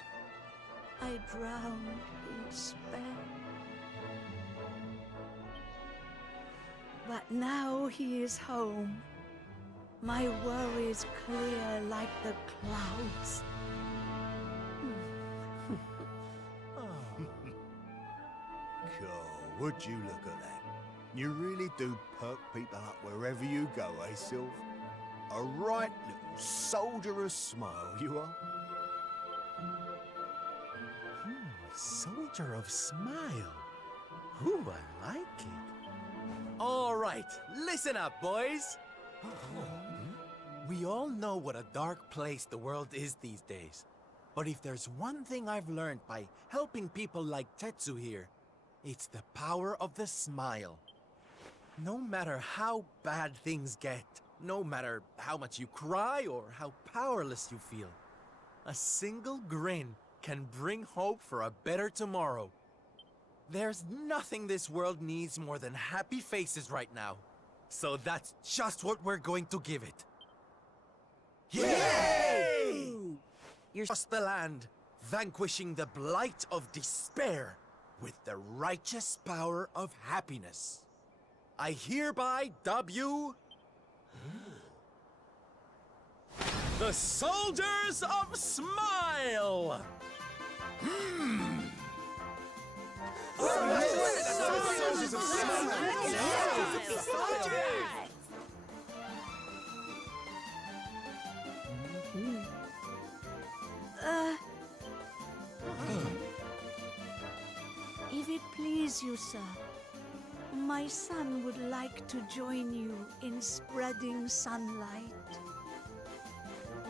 I drowned in despair. But now he is home. My worries clear like the clouds. God, would you look at that? You really do perk people up wherever you go, eh, Sylv? A right little soldierous smile, you are. Soldier of smile. Ooh, I like it. All right, listen up, boys. We all know what a dark place the world is these days. But if there's one thing I've learned by helping people like Tetsu here, it's the power of the smile. No matter how bad things get, no matter how much you cry or how powerless you feel, a single grin can bring hope for a better tomorrow. There's nothing this world needs more than happy faces right now. So that's just what we're going to give it. Yay! You're just the land, vanquishing the blight of despair with the righteous power of happiness. I hereby dub you the Soldiers of Smile! Soldiers of Smile! If it please you, sir, my son would like to join you in spreading sunlight.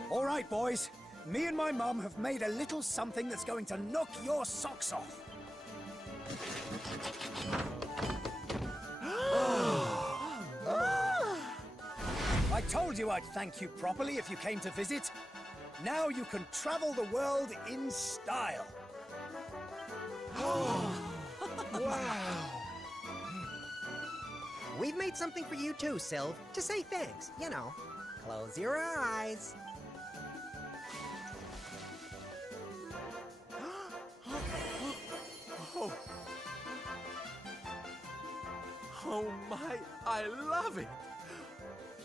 All right, boys. Me and my mum have made a little something that's going to knock your socks off. I told you I'd thank you properly if you came to visit. Now you can travel the world in style. Wow! We've made something for you too, Sylv, to say thanks. You know, close your eyes. Oh. Oh my, I love it!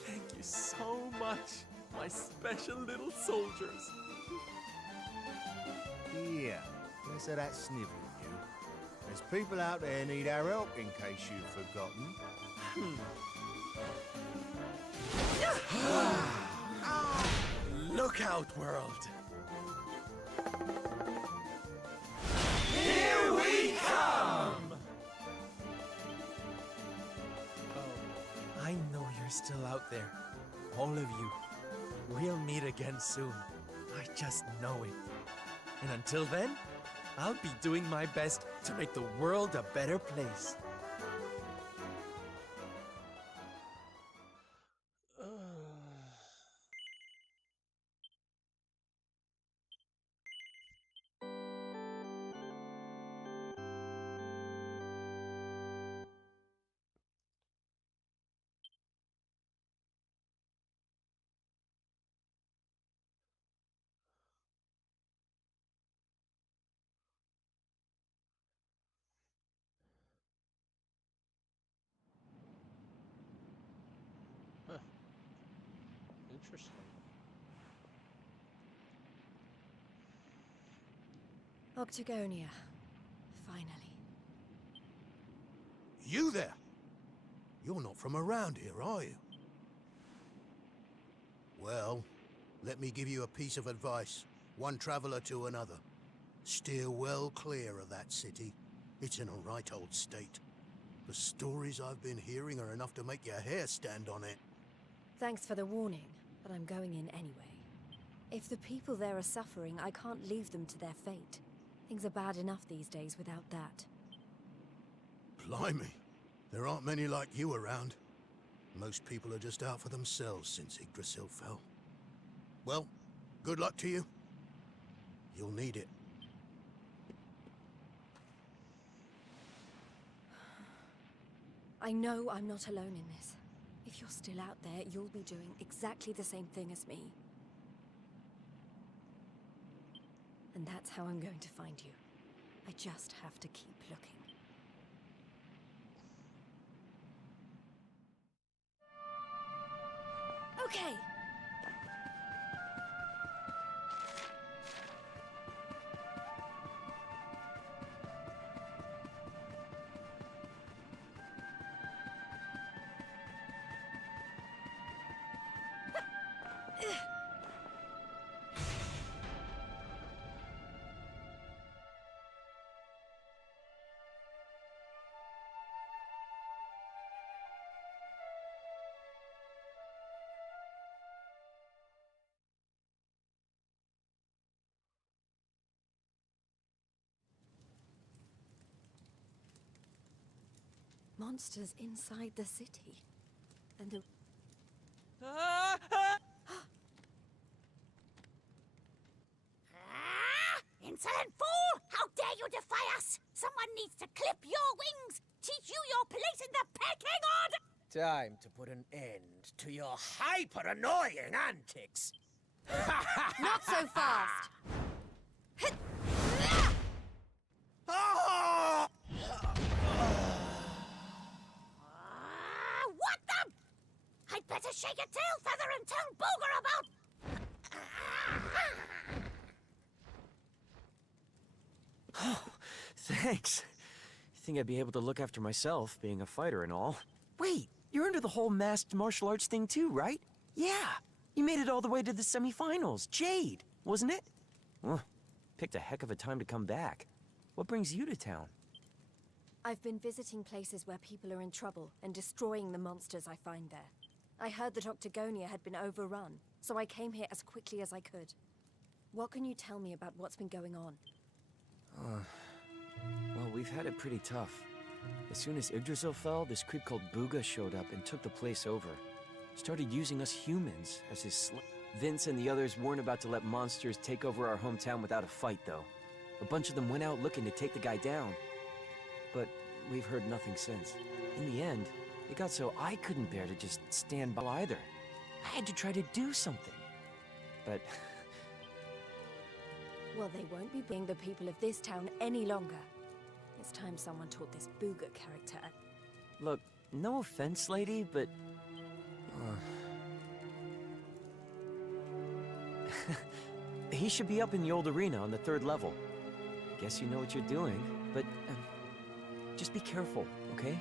Thank you so much, my special little soldiers. Yeah, less of that sniveling, you. There's people out there need our help, in case you've forgotten. Look out, world! Here we come! I know you're still out there. All of you. We'll meet again soon. I just know it. And until then, I'll be doing my best to make the world a better place. Interesting. Octagonia. Finally. You there? You're not from around here, are you? Well, let me give you a piece of advice. One traveler to another. Steer well clear of that city. It's in a right old state. The stories I've been hearing are enough to make your hair stand on it. Thanks for the warning, but I'm going in anyway. If the people there are suffering, I can't leave them to their fate. Things are bad enough these days without that. Blimey. There aren't many like you around. Most people are just out for themselves since Yggdrasil fell. Well, good luck to you. You'll need it. I know I'm not alone in this. If you're still out there, you'll be doing exactly the same thing as me. And that's how I'm going to find you. I just have to keep looking. Okay. Monsters inside the city. And the... Insolent fool! How dare you defy us! Someone needs to clip your wings! Teach you your place in the pecking order! Time to put an end to your hyper-annoying antics. Not so fast! What the? I'd better shake a tail feather and tell Booger about... Oh, thanks. You think I'd be able to look after myself, being a fighter and all? Wait, you're into the whole masked martial arts thing too, right? Yeah, you made it all the way to the semifinals. Jade, wasn't it? Well, picked a heck of a time to come back. What brings you to town? I've been visiting places where people are in trouble and destroying the monsters I find there. I heard that Octagonia had been overrun, so I came here as quickly as I could. What can you tell me about what's been going on? Well, we've had it pretty tough. As soon as Yggdrasil fell, this creep called Booga showed up and took the place over. Started using us humans as his Vince and the others weren't about to let monsters take over our hometown without a fight, though. A bunch of them went out looking to take the guy down. But we've heard nothing since. In the end, it got so I couldn't bear to just stand by either. I had to try to do something. But... Well, they won't be being the people of this town any longer. It's time someone taught this Booga character a... Look, no offense, lady, but... he should be up in the old arena on the 3rd level. Guess you know what you're doing, but... just be careful, okay?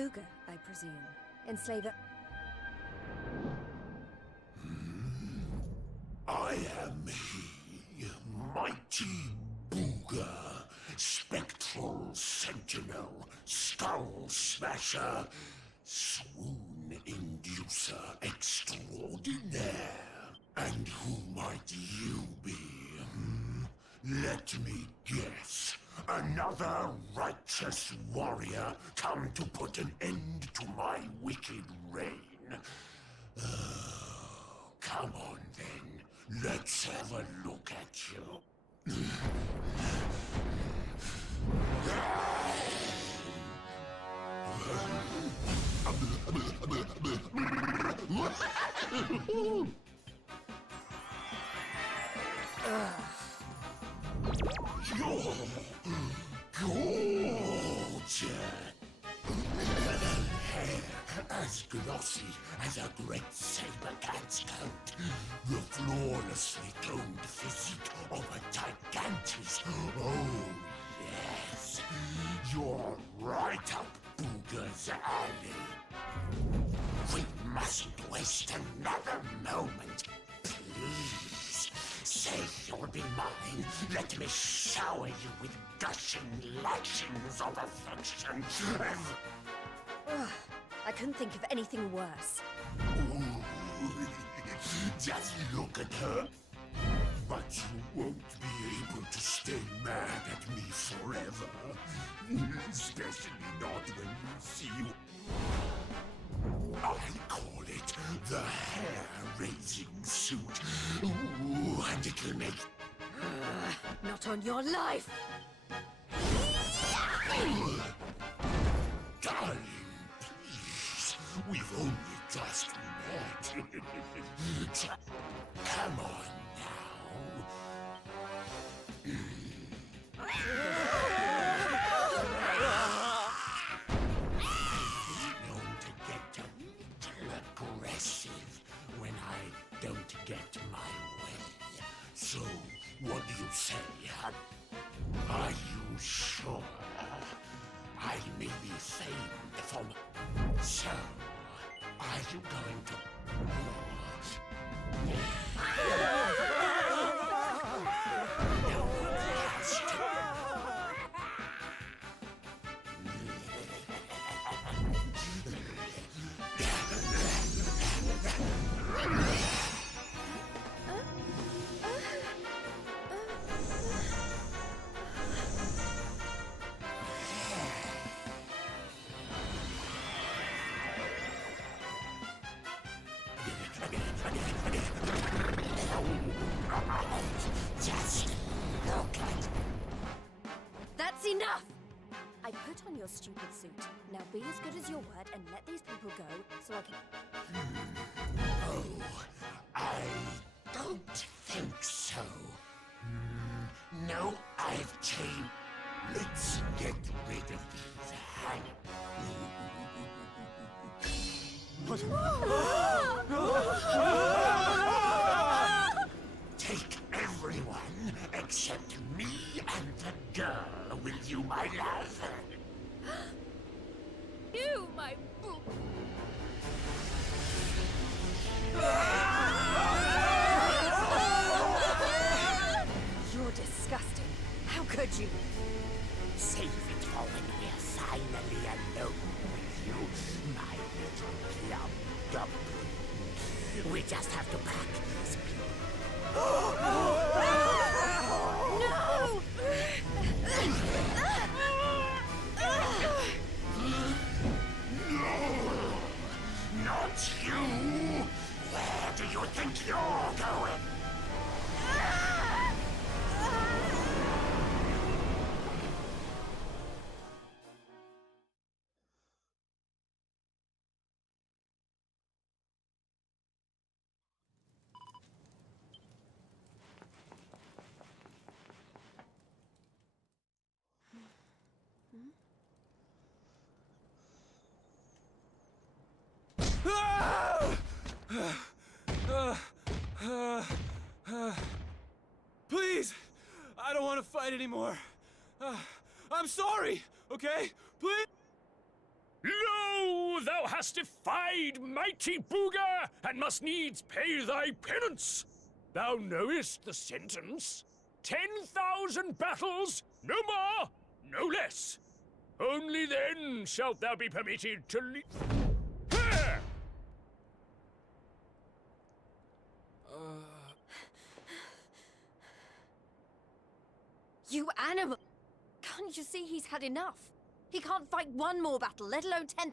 Booga, I presume. Enslaver. I am he, mighty Booga, spectral sentinel, skull smasher, swoon inducer extraordinaire. And who might you be? Let me guess. Another righteous warrior come to put an end to my wicked reign. Come on then, let's have a look at you. You're gorgeous. Hair as glossy as a great saber cat's coat. The flawlessly toned physique of a gigantus. Oh, yes. You're right up Booga's alley. We mustn't waste another moment. Please, say you'll be mine. Let me shower you with gushing lashings of affection. Ugh, I couldn't think of anything worse. Ooh, just look at her. But you won't be able to stay mad at me forever. Especially not when you see you. I call it the hair-raising suit. Ooh, and it'll make... Not on your life! Darling, please. We've only just met. Come on now. Known to get a little aggressive when I don't get my way. So, what do you say, huh? Are you sure? I may be famed for my... So, are you going to... Just look at... That's enough! I put on your stupid suit. Now be as good as your word and let these people go so I can... Oh, I don't think so. No, I've changed. Let's get rid of these hang... Take everyone except me and the girl with you, my love. You, my boo! You're disgusting. How could you? Save it for when we're finally alone with you, my little plum dumpling. We just have to pack these people. No! No! Not you! Where do you think you're going? Please! I don't want to fight anymore. I'm sorry, okay? Please? No! thou hast defied mighty Booga, and must needs pay thy penance. Thou knowest the sentence. 10,000 battles, no more, no less. Only then shalt thou be permitted to leave. You animal! Can't you see he's had enough? He can't fight one more battle, let alone 10.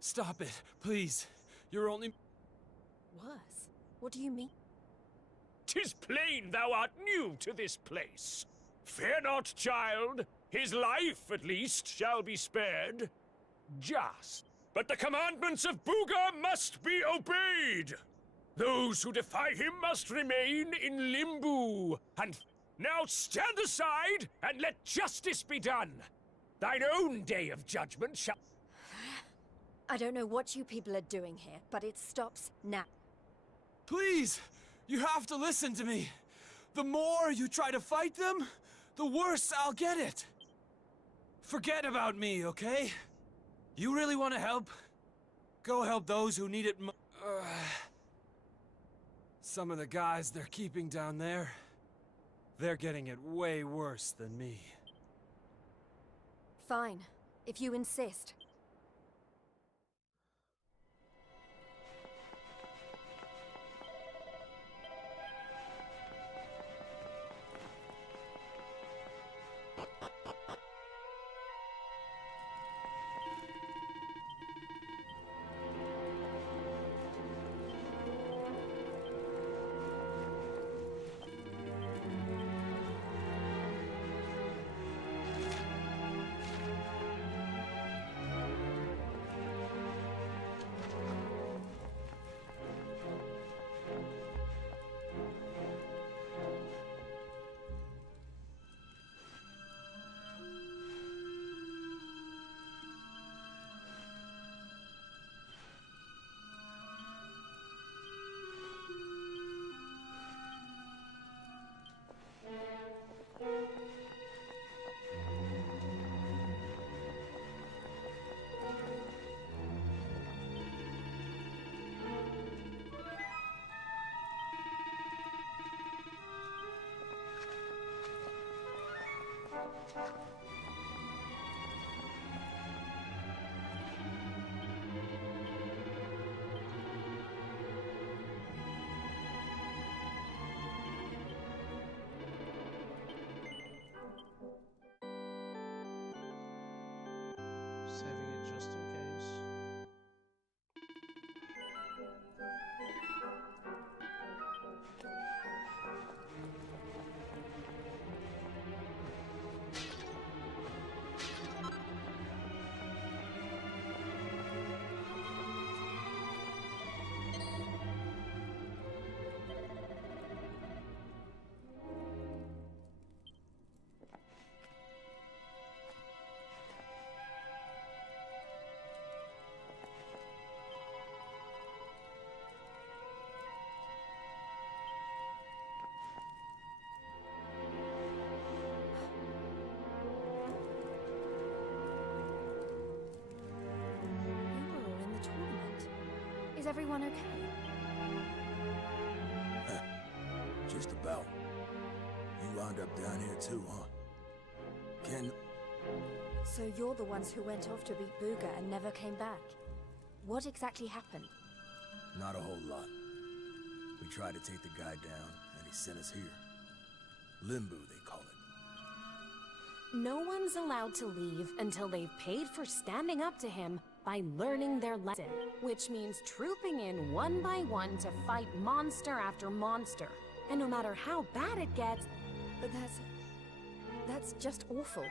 Stop it, please. You're only... Worse? What do you mean? 'Tis plain thou art new to this place. Fear not, child. His life, at least, shall be spared. Just. But the commandments of Booga must be obeyed. Those who defy him must remain in Limbo. And now stand aside and let justice be done. Thine own day of judgment shall... I don't know what you people are doing here, but it stops now. Please! You have to listen to me. The more you try to fight them, the worse I'll get it. Forget about me, okay? You really want to help? Go help those who need it Some of the guys they're keeping down there, they're getting it way worse than me. Fine, if you insist. Saving it just in case. Is everyone okay? Just about. You wound up down here too, huh? So you're the ones who went off to beat Booga and never came back. What exactly happened? Not a whole lot. We tried to take the guy down, and he sent us here. Limbo, they call it. No one's allowed to leave until they've paid for standing up to him by learning their lesson, which means trooping in one by one to fight monster after monster. And no matter how bad it gets... But that's just awful.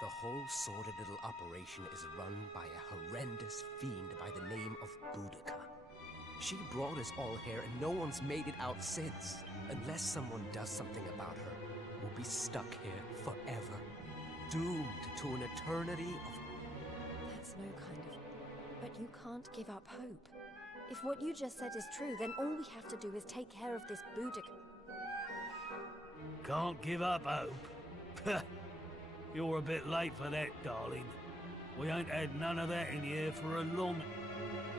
The whole sordid little operation is run by a horrendous fiend by the name of Boudica. She brought us all here and no one's made it out since. Unless someone does something about her, we'll be stuck here forever. Doomed to an eternity of... That's no kind of... But you can't give up hope. If what you just said is true, then all we have to do is take care of this Boudica. Can't give up hope. You're a bit late for that, darling. We ain't had none of that in here for a long...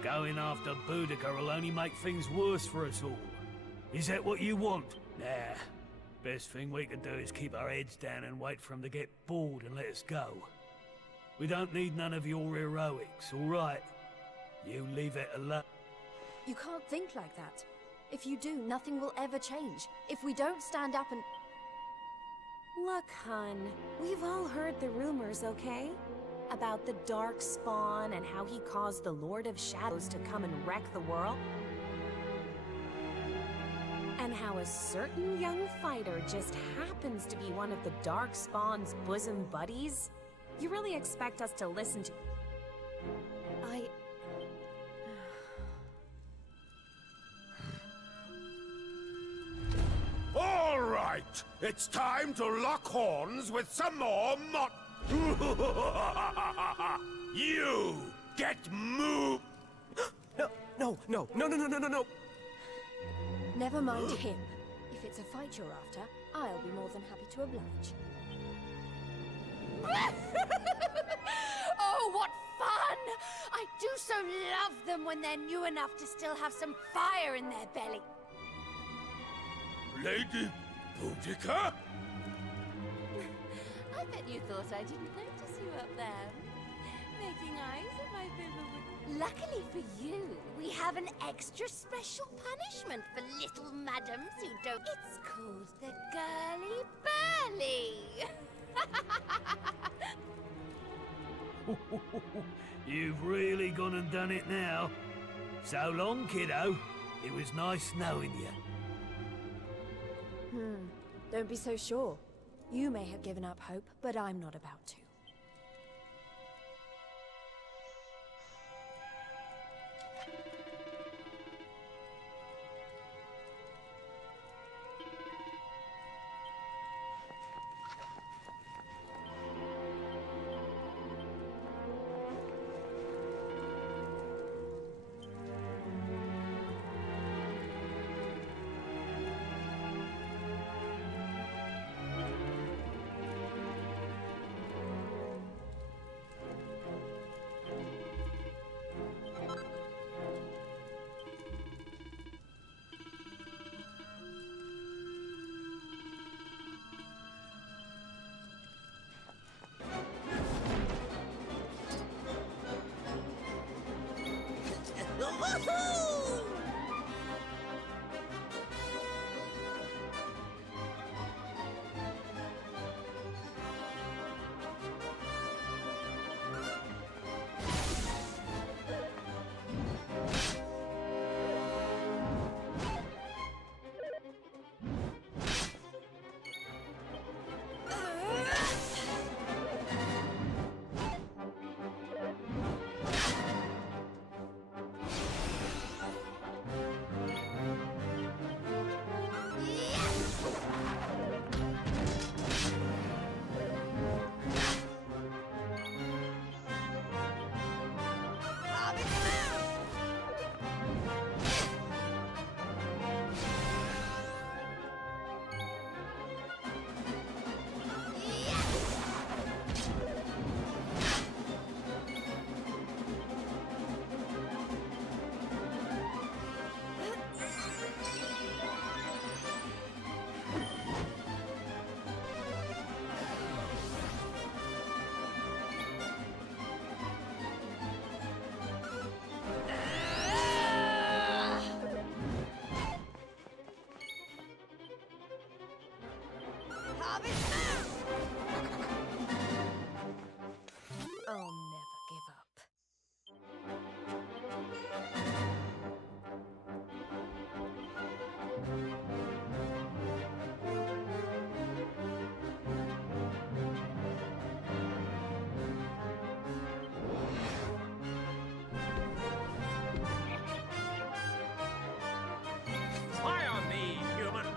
Going after Boudica will only make things worse for us all. Is that what you want? Nah. Best thing we can do is keep our heads down and wait for him to get bored and let us go. We don't need none of your heroics, all right? You leave it alone. You can't think like that. If you do, nothing will ever change. If we don't stand up and... Look, hun, we've all heard the rumors, okay? About the Dark Spawn and how he caused the Lord of Shadows to come and wreck the world. And how a certain young fighter just happens to be one of the Dark Spawn's bosom buddies? You really expect us to listen to... All right, it's time to lock horns with some more mot... You get moved! No. Never mind him. If it's a fight you're after, I'll be more than happy to oblige. Oh, what fun! I do so love them when they're new enough to still have some fire in their belly. Lady Boudica? I bet you thought I didn't notice you up there, making eyes at my pillow. Luckily for you, we have an extra special punishment for little madams who don't... It's called the Girly Burly. You've really gone and done it now. So long, kiddo. It was nice knowing you. Don't be so sure. You may have given up hope, but I'm not about to. I'll never give up. Spy on me, human!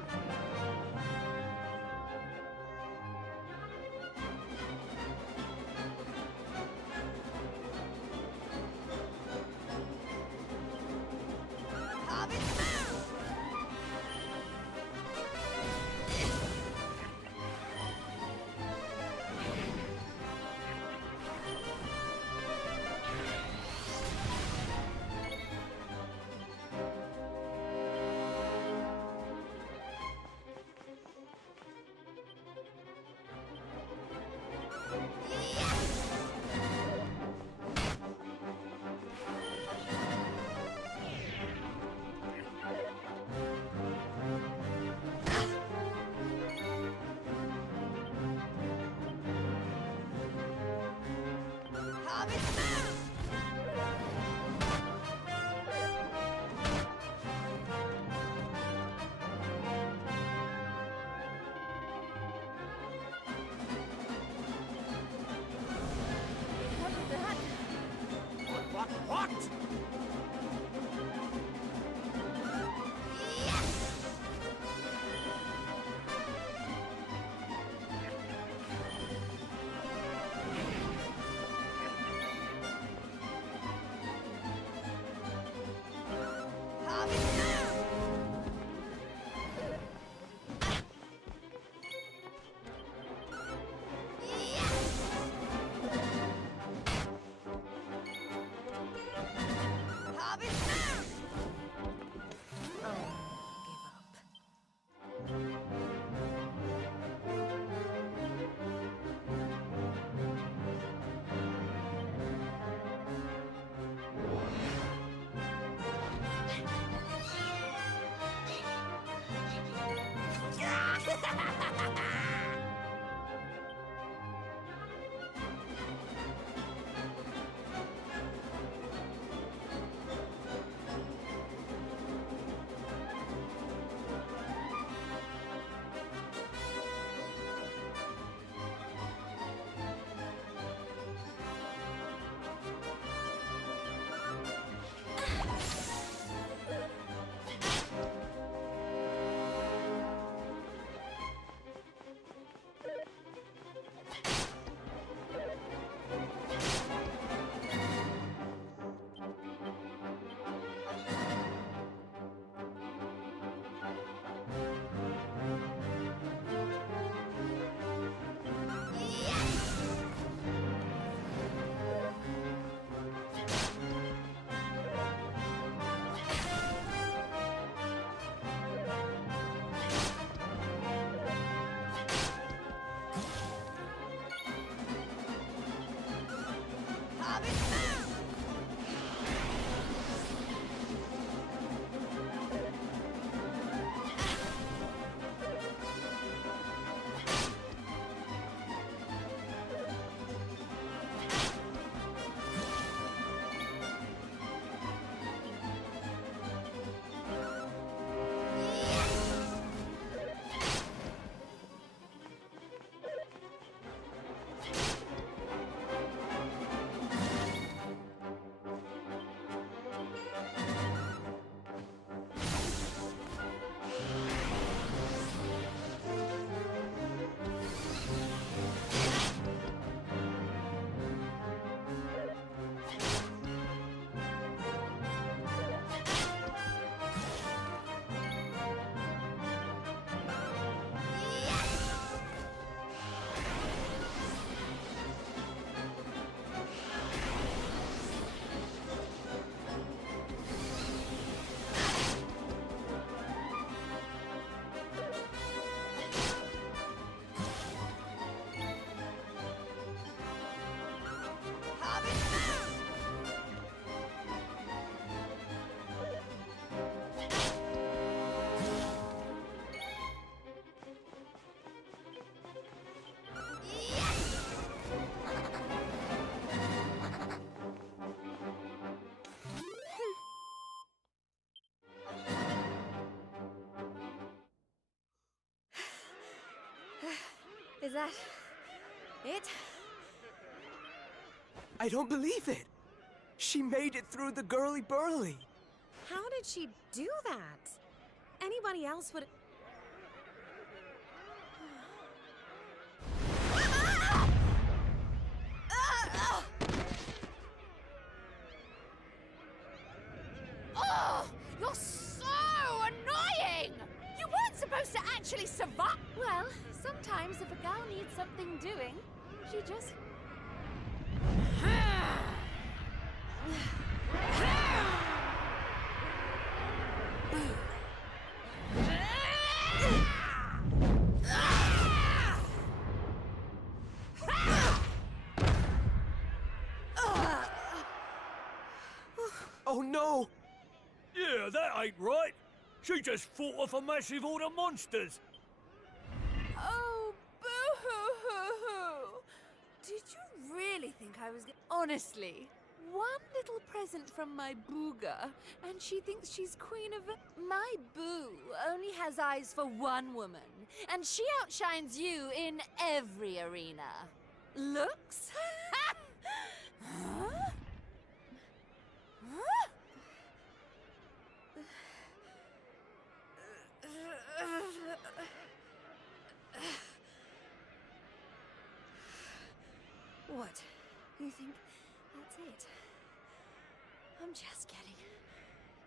What? Is that it? I don't believe it! She made it through the Girly Burly! How did she do that? Anybody else would... Oh, you're so annoying! You weren't supposed to actually survive. Well, sometimes if a girl needs something doing, she just... Oh no! Yeah, that ain't right. She just fought off a massive horde of monsters. Oh, boo-hoo-hoo-hoo! Did you really think I was... Honestly, one little present from my booger, and she thinks she's queen of... My boo only has eyes for one woman, and she outshines you in every arena. Looks? Huh? Huh? What? You think that's it? I'm just getting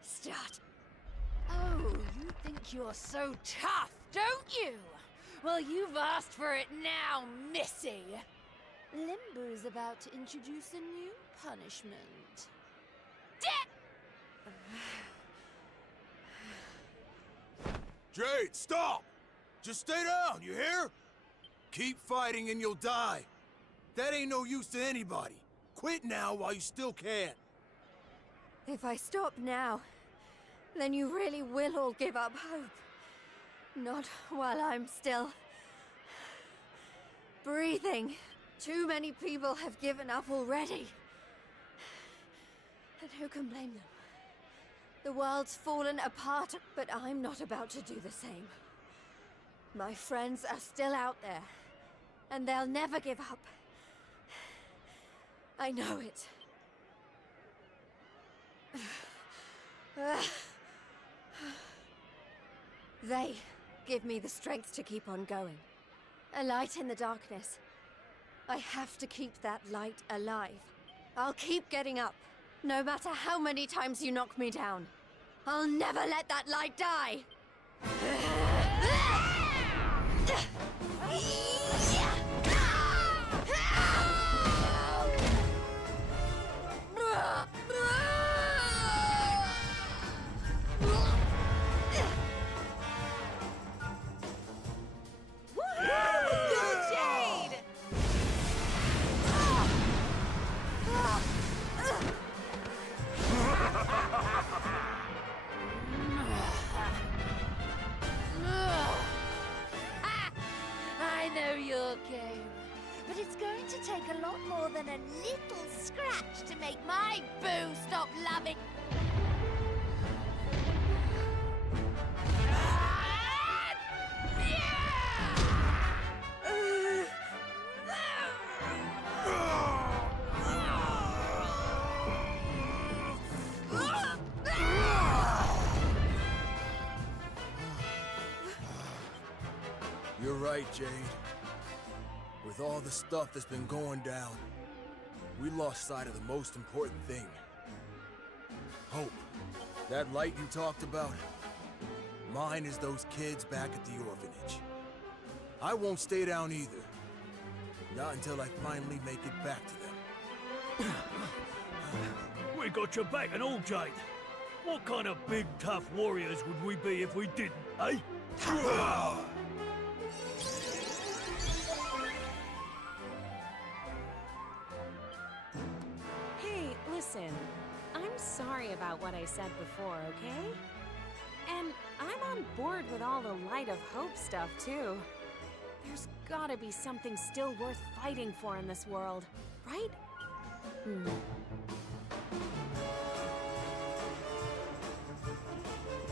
started. Oh, you think you're so tough, don't you? Well, you've asked for it now, Missy. Limbo's about to introduce a new punishment. Jade, stop! Just stay down, you hear? Keep fighting and you'll die. That ain't no use to anybody. Quit now while you still can. If I stop now, then you really will all give up hope. Not while I'm still breathing. Too many people have given up already. And who can blame them? The world's fallen apart, but I'm not about to do the same. My friends are still out there, and they'll never give up. I know it. They give me the strength to keep on going. A light in the darkness. I have to keep that light alive. I'll keep getting up, no matter how many times you knock me down. I'll never let that light die! I know your game, but it's going to take a lot more than a little scratch to make my boo stop loving. You're right, Jade. With all the stuff that's been going down, we lost sight of the most important thing. Hope. That light you talked about, mine is those kids back at the orphanage. I won't stay down either. Not until I finally make it back to them. We got your back and all, Jade. What kind of big, tough warriors would we be if we didn't, eh? Hey, listen. I'm sorry about what I said before, okay? And I'm on board with all the Light of Hope stuff, too. There's gotta be something still worth fighting for in this world, right?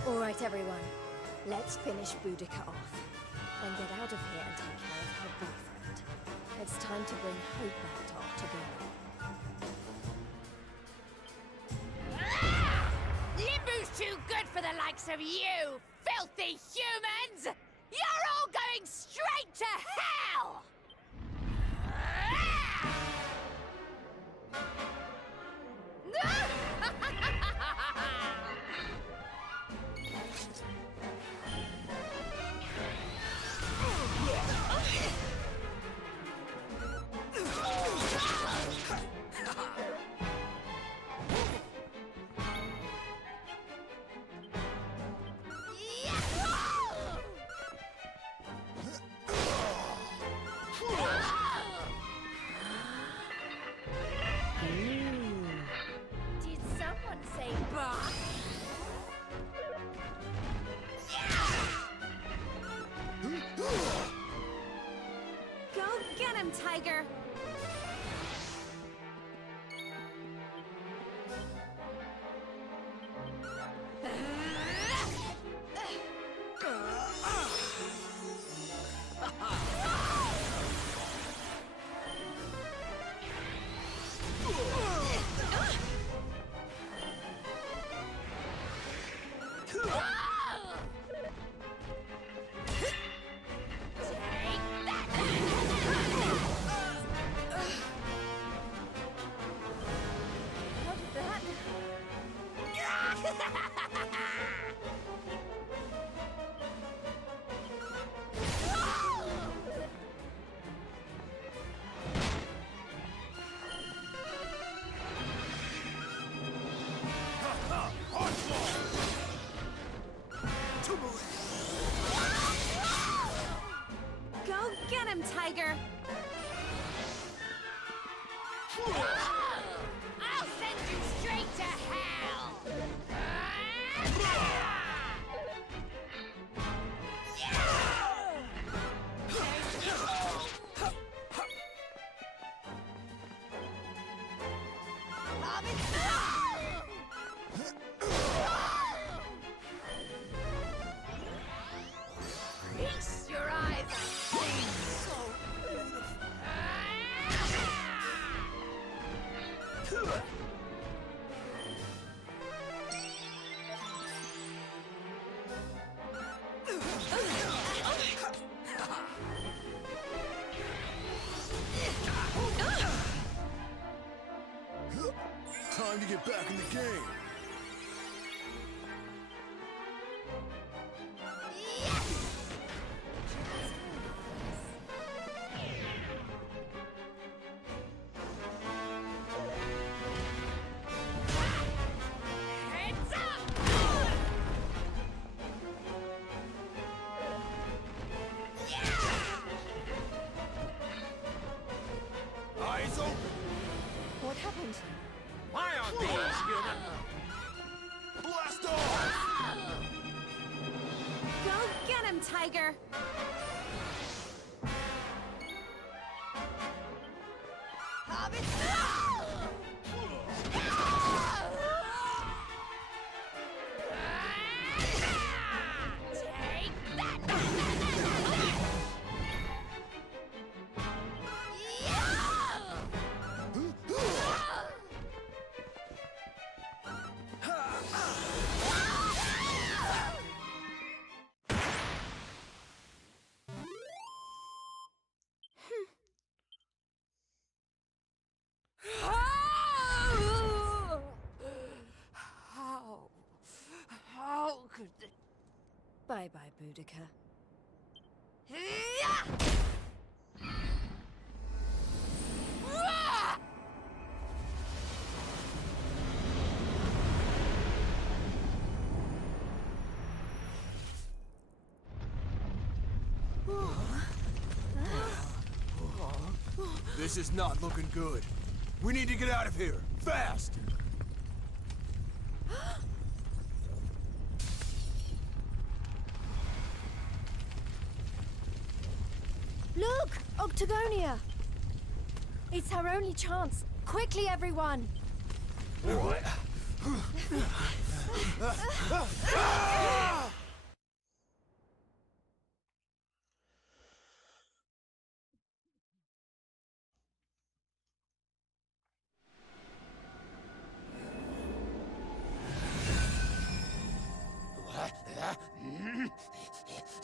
All right, everyone. Let's finish Boudica off. Then get out of here and take care of her boyfriend. It's time to bring Hope back to Octagon. Limbo's too good for the likes of you, filthy humans! You're all going straight to hell! Did someone say bah? Go get him, Tiger! him, Tiger! I'll send you straight to hell! Feast your eyes on things so Time to get back in the game. heads up! Eyes open. What happened? Why aren't these human? Blast off! Go get him, Tiger! How could the... Bye-bye, Boudica. This is not looking good. We need to get out of here, fast! Look! Octagonia! It's our only chance. Quickly, everyone!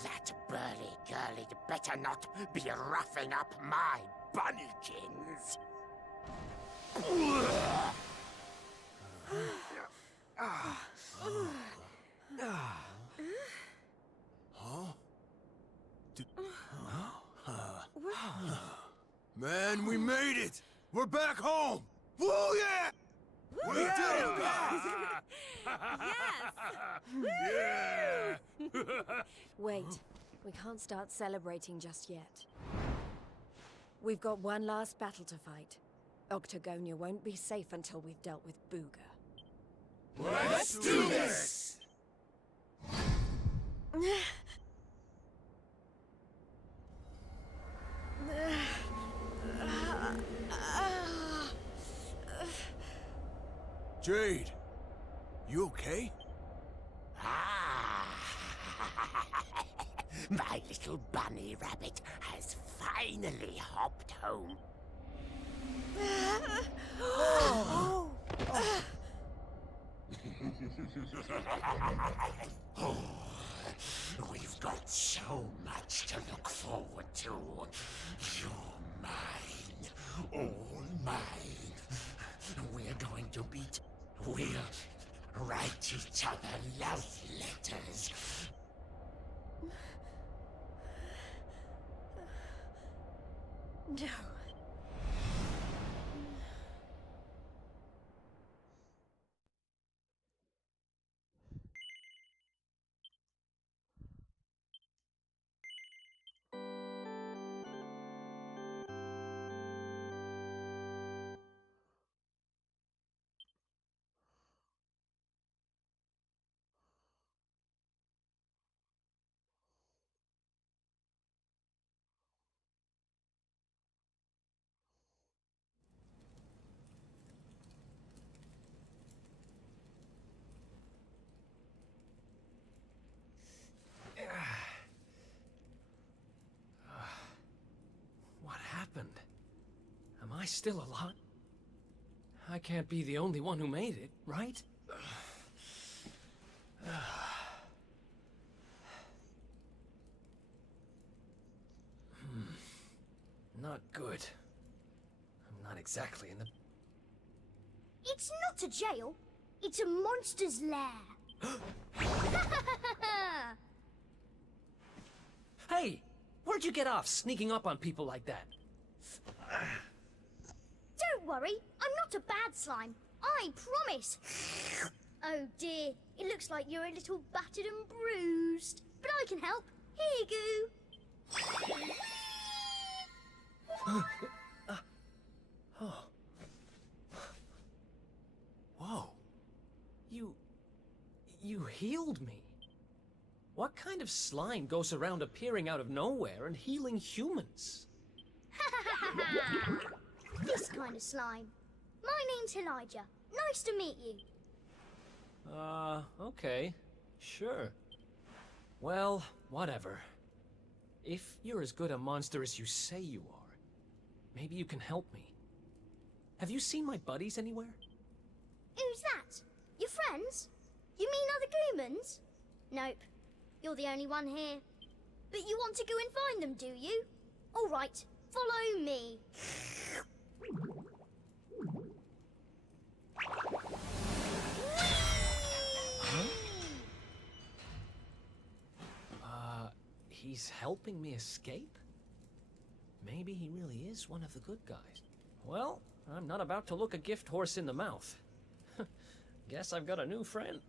That burly girl had better not be roughing up my bunnykins. Man, we made it! We're back home! Woo yeah! We did it, guys! Yes! Wait. We can't start celebrating just yet. We've got one last battle to fight. Octagonia won't be safe until we've dealt with Booga. Let's do this! Jade, you okay? My little bunny rabbit has finally hopped home. We've got so much to look forward to. You're mine, all mine. We're going to beat. We'll write each other love letters. No. I still alive? I can't be the only one who made it, right? Not good. I'm not exactly in the... It's not a jail. It's a monster's lair. Hey! Where'd you get off sneaking up on people like that? Don't worry, I'm not a bad slime. I promise. Oh dear, it looks like you're a little battered and bruised. But I can help. Here you go. Oh. Whoa. You healed me. What kind of slime goes around appearing out of nowhere and healing humans? This kind of slime. My name's Elijah. Nice to meet you. Okay. Sure. Well, whatever. If you're as good a monster as you say you are, maybe you can help me. Have you seen my buddies anywhere? Who's that? Your friends? You mean other Gloomans? Nope. You're the only one here. But you want to go and find them, do you? All right, follow me. He's helping me escape? Maybe he really is one of the good guys. Well, I'm not about to look a gift horse in the mouth. Guess I've got a new friend.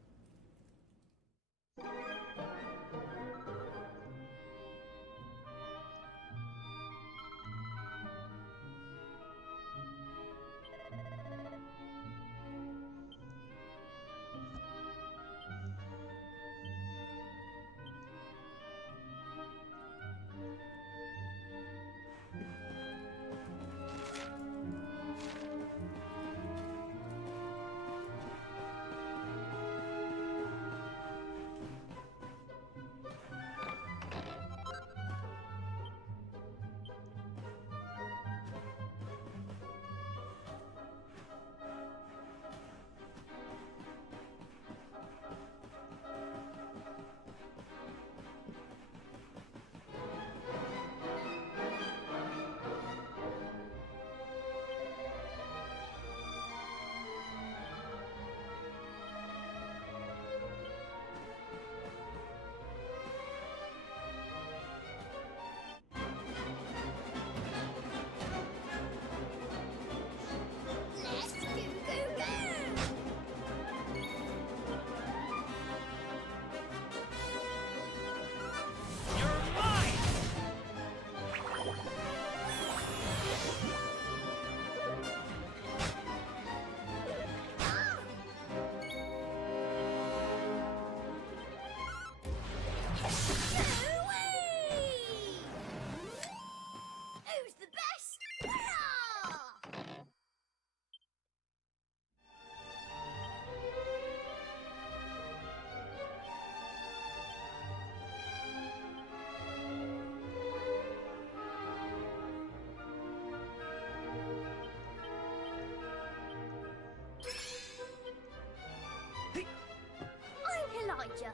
Who's the best? Hurrah! I'm Elijah.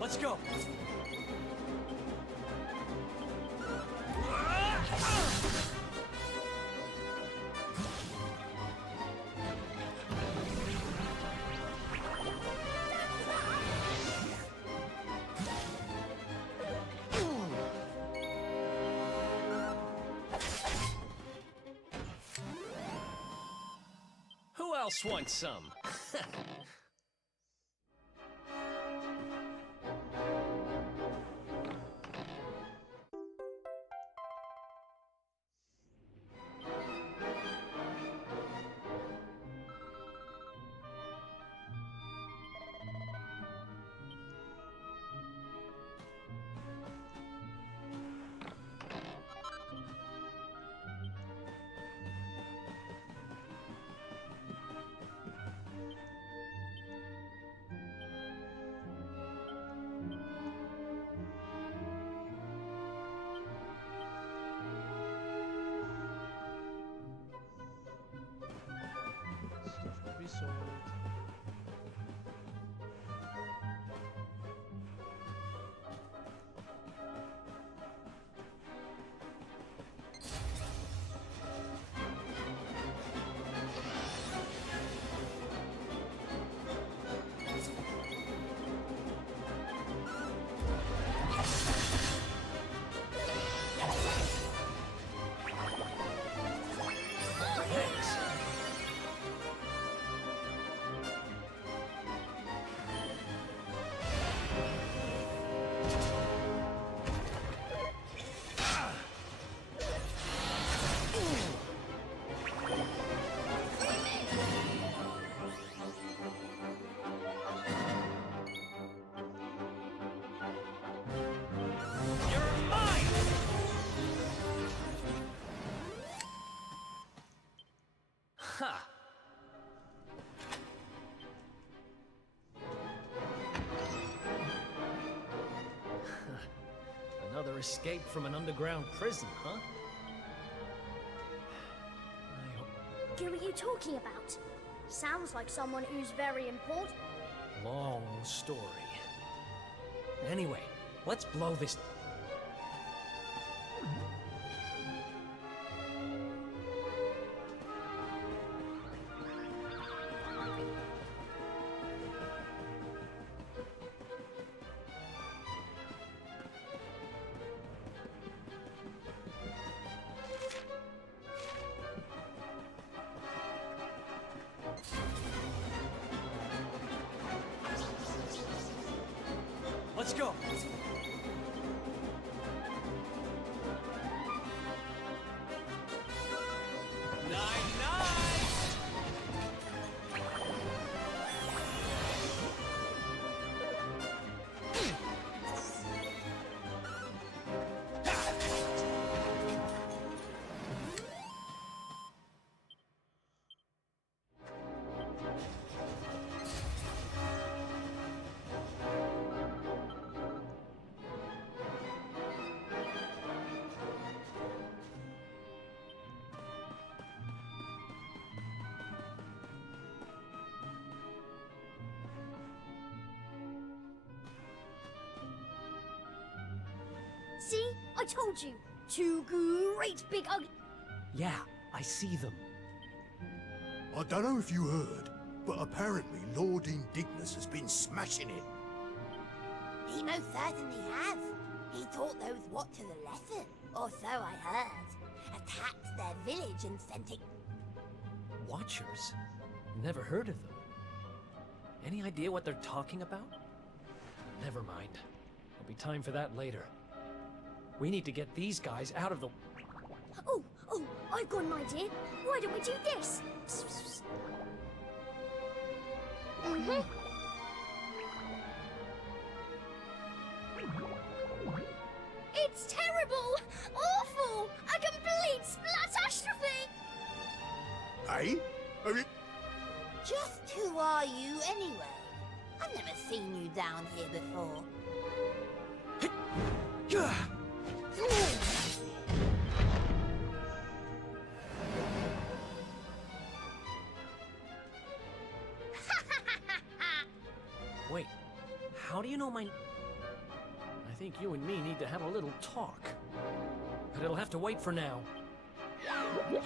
Let's go! Who else wants some? escaped from an underground prison, huh? Who are you talking about? Sounds like someone who's very important. Long story. Anyway, let's blow this. Let's go! See? I told you! Two great big ugly... Yeah, I see them. I don't know if you heard, but apparently Lord Indignus has been smashing it. He most certainly has. He taught those Watchers a lesson, or so I heard. Attacked their village and sent it... Watchers? Never heard of them. Any idea what they're talking about? Never mind. There'll be time for that later. We need to get these guys out of the... Oh, I've got an idea. Why don't we do this? It's terrible! Awful! A complete splatastrophe! Eh? Just who are you anyway? I've never seen you down here before. Wait, how do you know my... I think you and me need to have a little talk. But it'll have to wait for now. Yay!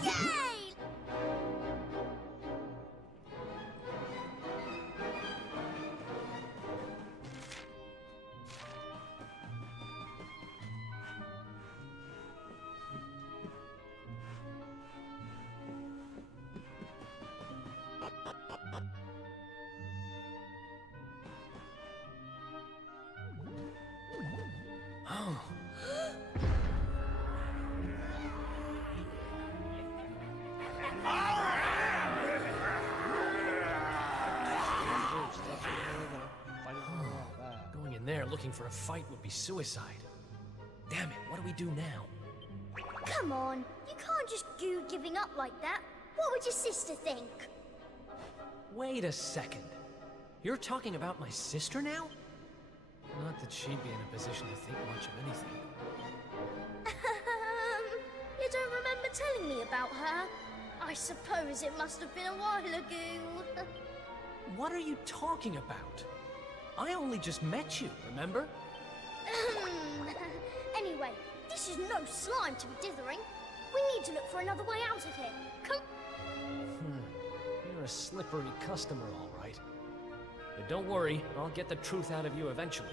Going in there looking for a fight would be suicide. Damn it, what do we do now? Come on, you can't just do giving up like that. What would your sister think? Wait a second. You're talking about my sister now? Not that she'd be in a position to think much of anything. You don't remember telling me about her? I suppose it must have been a while ago. What are you talking about? I only just met you, remember? Anyway, this is no slime to be dithering. We need to look for another way out of here. Come. You're a slippery customer, all right. But don't worry, I'll get the truth out of you eventually.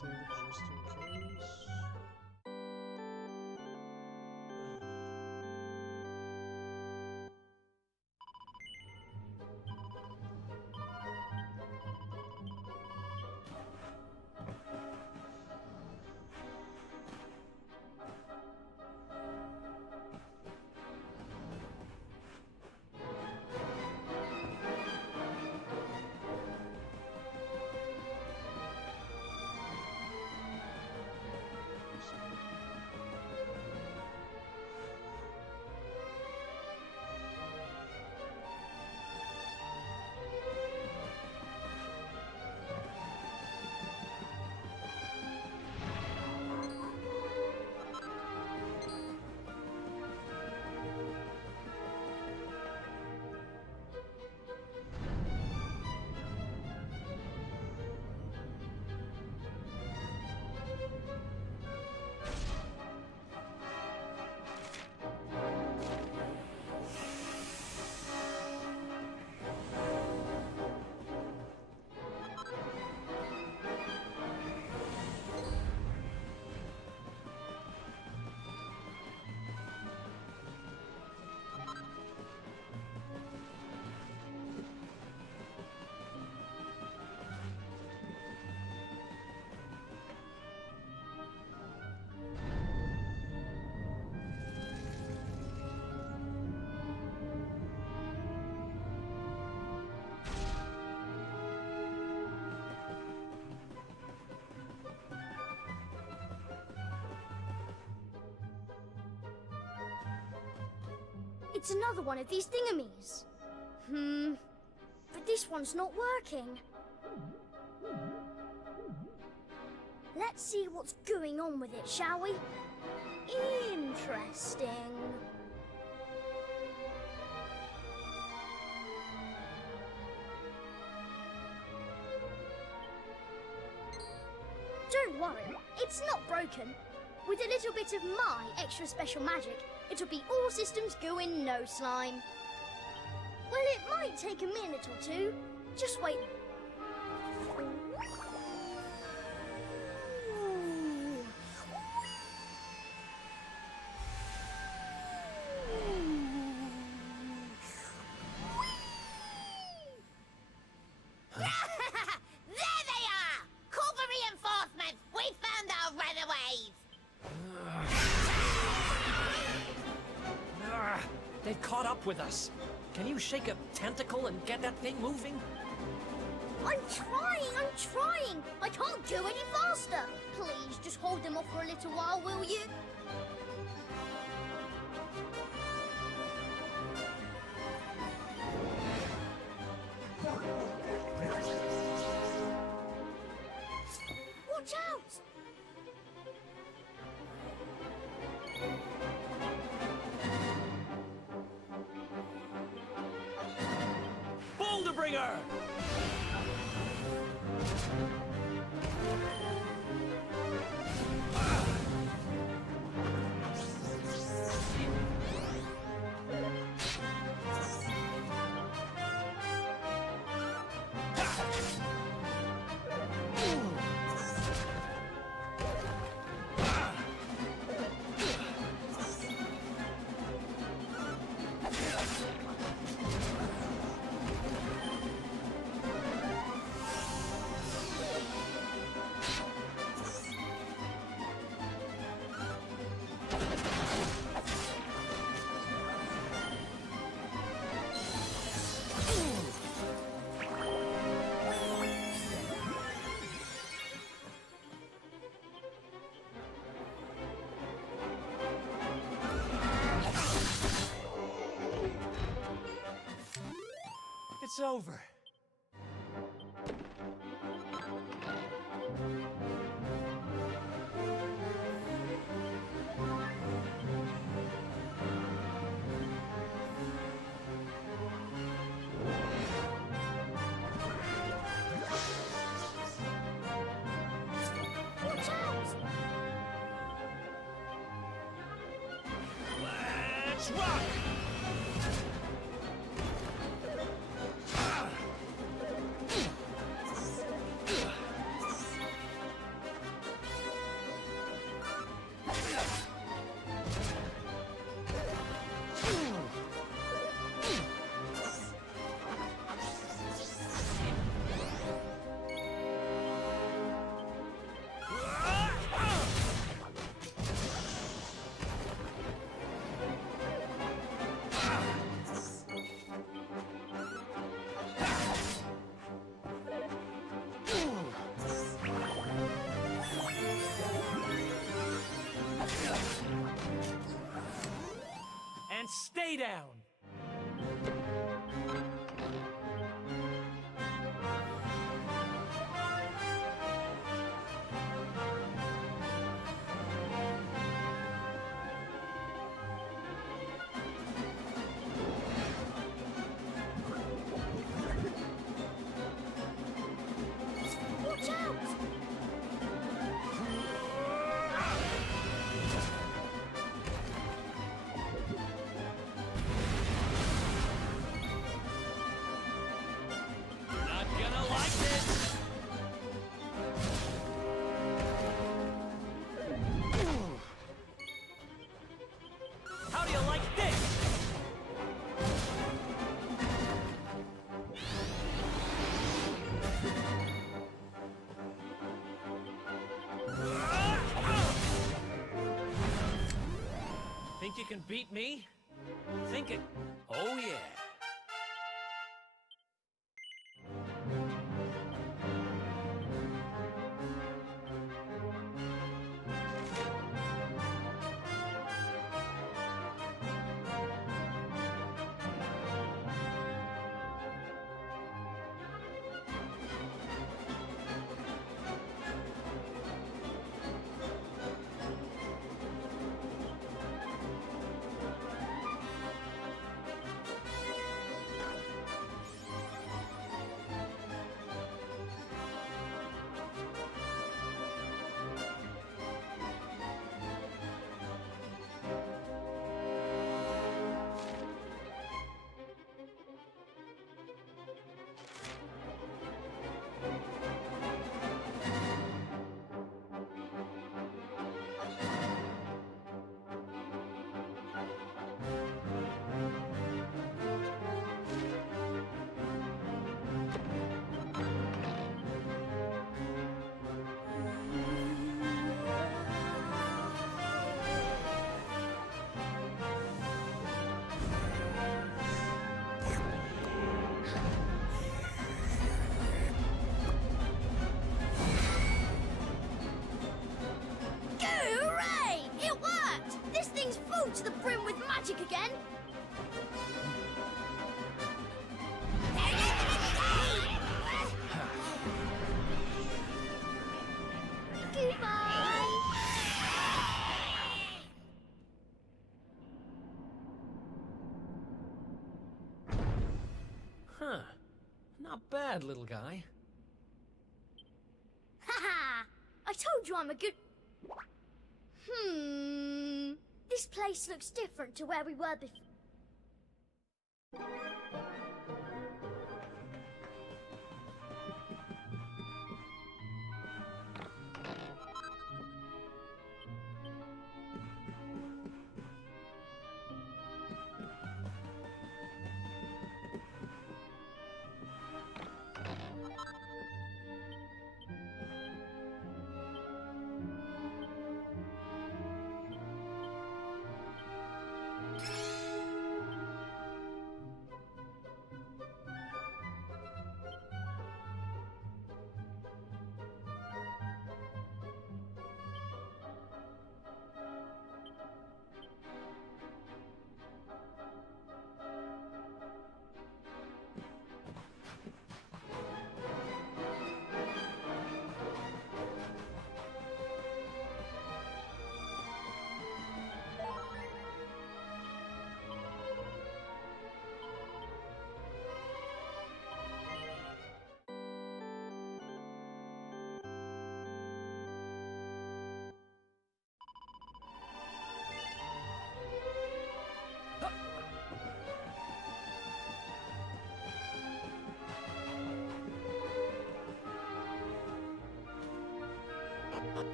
save it just in case. It's another one of these thingamies. But this one's not working. Let's see what's going on with it, shall we? Interesting. Don't worry, it's not broken. With a little bit of my extra special magic, it'll be all systems go in no slime. Well, it might take a minute or two. Just wait. There they are! Call for reinforcements! We found our runaways! They've caught up with us. Can you shake a tentacle and get that thing moving? I'm trying! I can't go any faster! Please, just hold them off for a little while, will you? Watch out! Boulderbringer! It's over. Watch out! Let's rock! down! Watch out! Not gonna like this! How do you like this? Think you can beat me? Think it. Oh, yeah. Hooray! It worked! This thing's full to the brim with magic again! Goodbye! Huh. Not bad, little guy. Haha! I told you I'm a good... This place looks different to where we were before.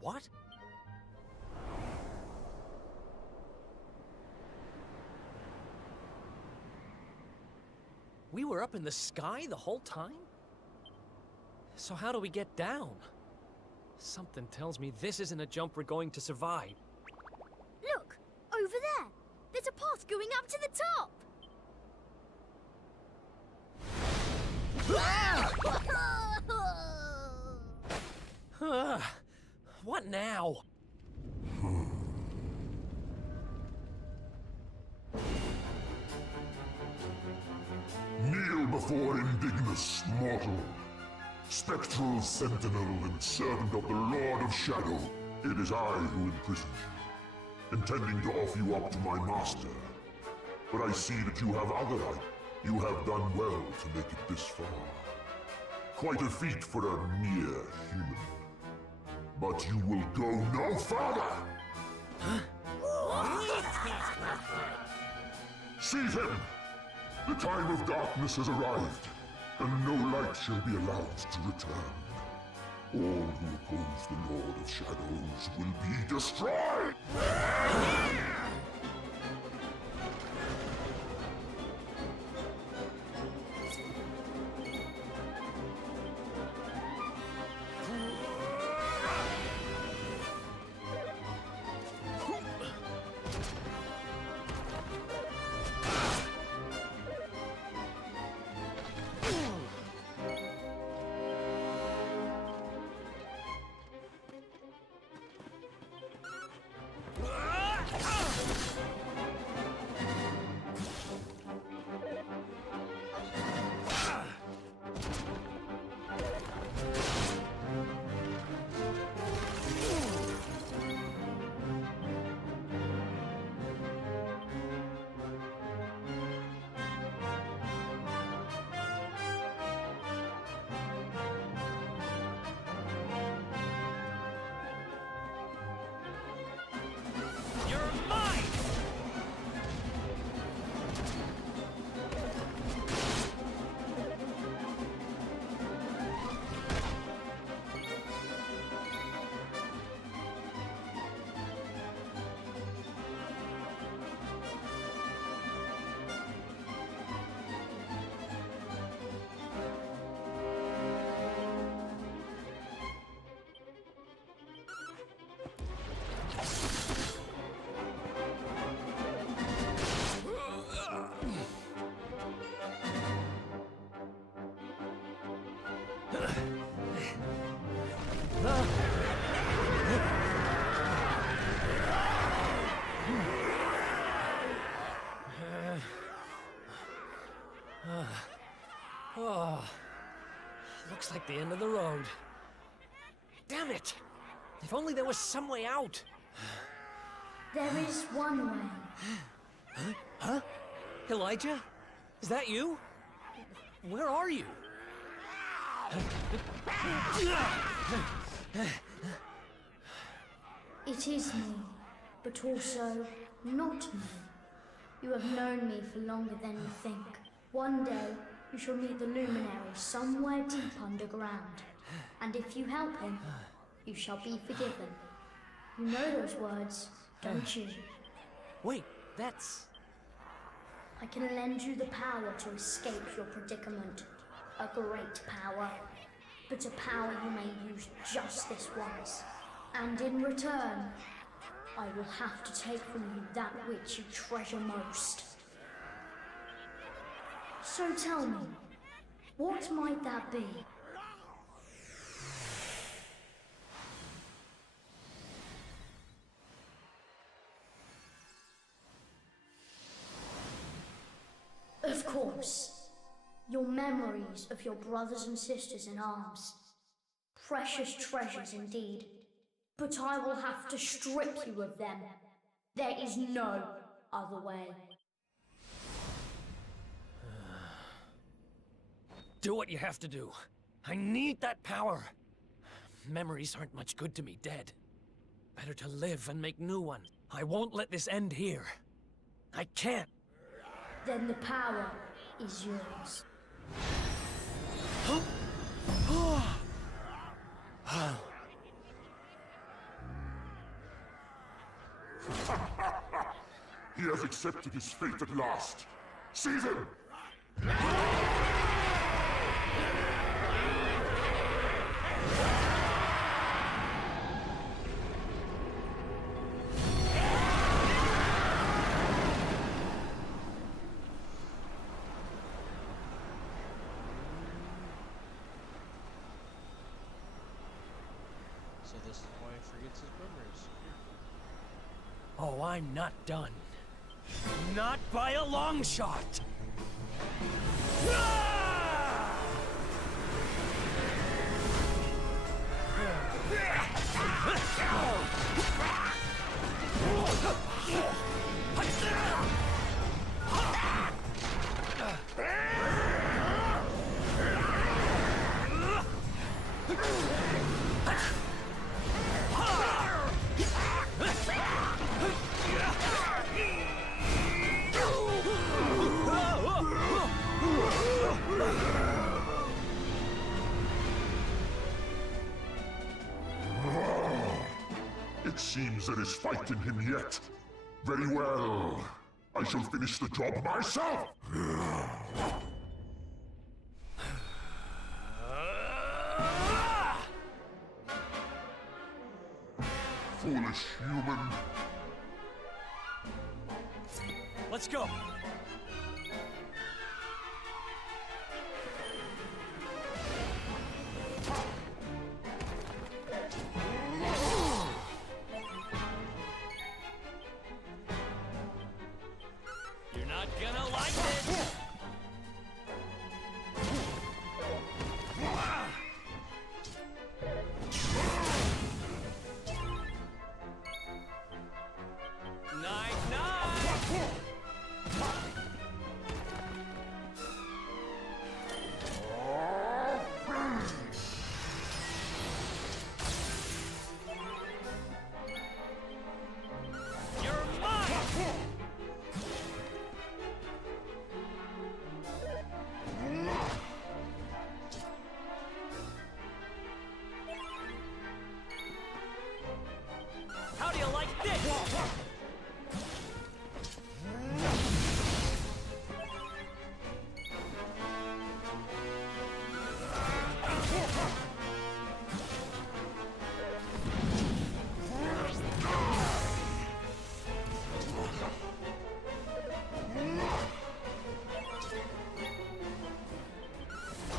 What? We were up in the sky the whole time? So how do we get down? Something tells me this isn't a jump we're going to survive. Look! Over there! There's a path going up to the top! What now? Kneel before Indignus, mortal. Spectral sentinel and servant of the Lord of Shadow, it is I who imprisoned you, intending to offer you up to my master. But I see that you have other eye. You have done well to make it this far. Quite a feat for a mere human. But you will go no further! Seize him! The time of darkness has arrived, and no light shall be allowed to return. All who oppose the Lord of Shadows will be destroyed! Looks like the end of the road. Damn it! If only there was some way out. There is one way. Huh? Elijah? Is that you? Where are you? It is me, but also not me. You have known me for longer than you think. One day, you shall meet the Luminary somewhere deep underground. And if you help him, you shall be forgiven. You know those words, don't you? Wait, that's... I can lend you the power to escape your predicament. A great power. But a power you may use just this once. And in return, I will have to take from you that which you treasure most. So tell me, what might that be? Of course, your memories of your brothers and sisters in arms. Precious treasures indeed. But I will have to strip you of them. There is no other way. Do what you have to do. I need that power. Memories aren't much good to me dead. Better to live and make new ones. I won't let this end here. I can't. Then the power is yours. He has accepted his fate at last. Seize him! So this is why he forgets his memories. Oh, I'm not done. Not by a long shot! It seems there is fight in him yet. Very well. I shall finish the job myself! Foolish human. Let's go! You're not gonna like it! Night, night! You're mine! How do you like this?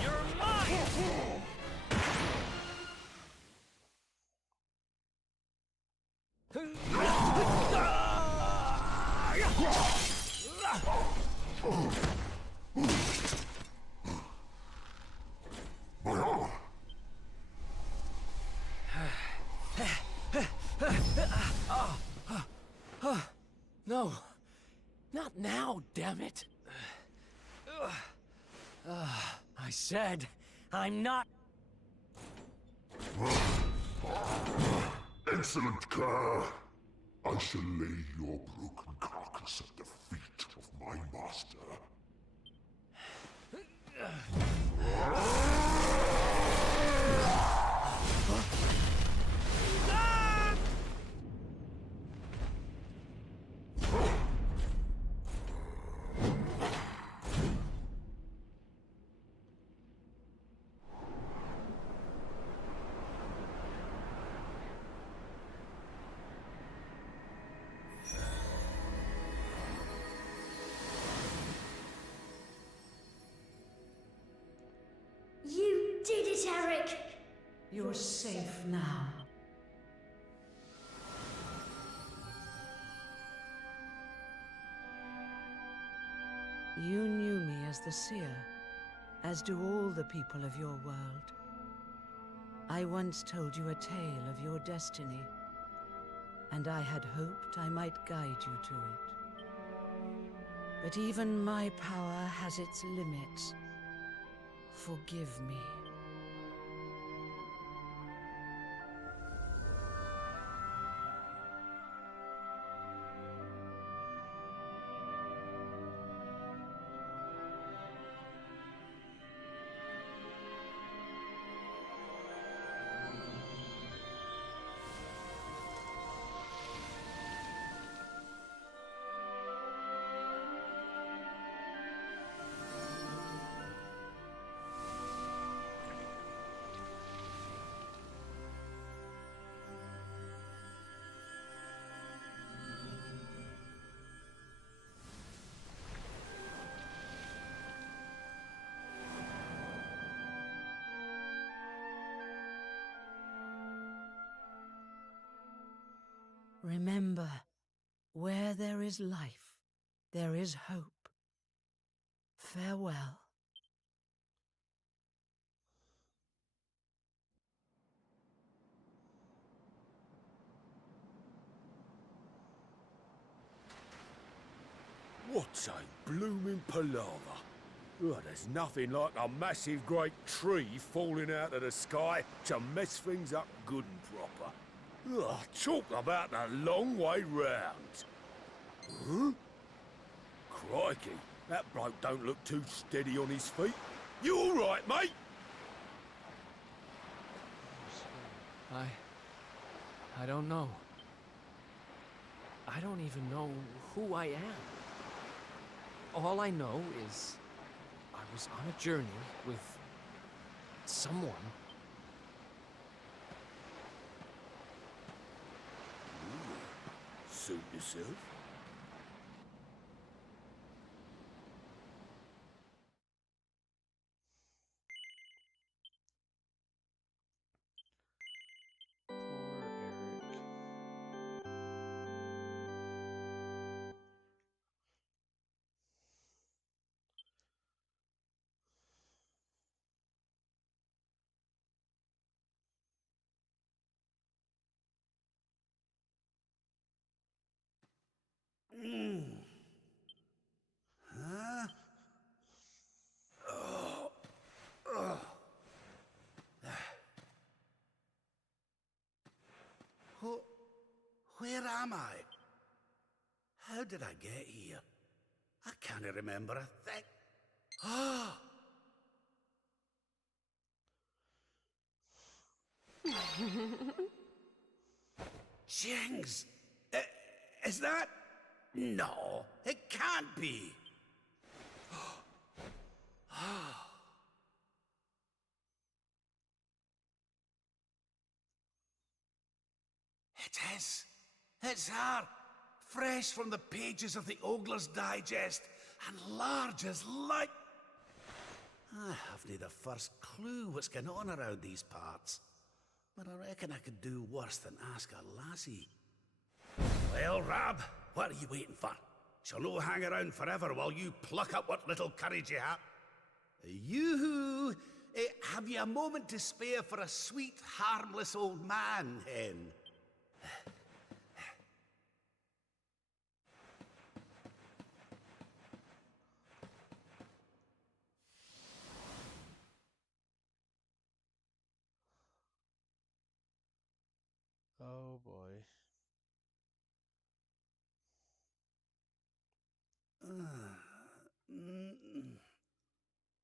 You're mine! My armor! No, not now, damn it. I said, I'm not. Excellent, Kerr. I shall lay your broken carcass at the feet of my master. You did it, Eric! You're safe now. You knew me as the seer, as do all the people of your world. I once told you a tale of your destiny, and I had hoped I might guide you to it. But even my power has its limits. Forgive me. Remember, where there is life, there is hope. Farewell. What a blooming palaver. Oh, there's nothing like a massive great tree falling out of the sky to mess things up good and proper. Oh, talk about a long way round. Huh? Crikey, that bloke don't look too steady on his feet. You all right, mate? I don't know. I don't even know who I am. All I know is I was on a journey with someone. Suit yourself. Huh? Oh. Oh. Where am I? How did I get here? I can't remember a thing. Ah! Jings! Is that... No, it can't be. It is. It's her. Fresh from the pages of the Ogler's Digest, and large as light. I haven't the first clue what's going on around these parts. But I reckon I could do worse than ask a lassie. Well, Rab, what are you waiting for? She'll no hang around forever while you pluck up what little courage you have. Yoo-hoo! Have you a moment to spare for a sweet, harmless old man, hen? Oh boy.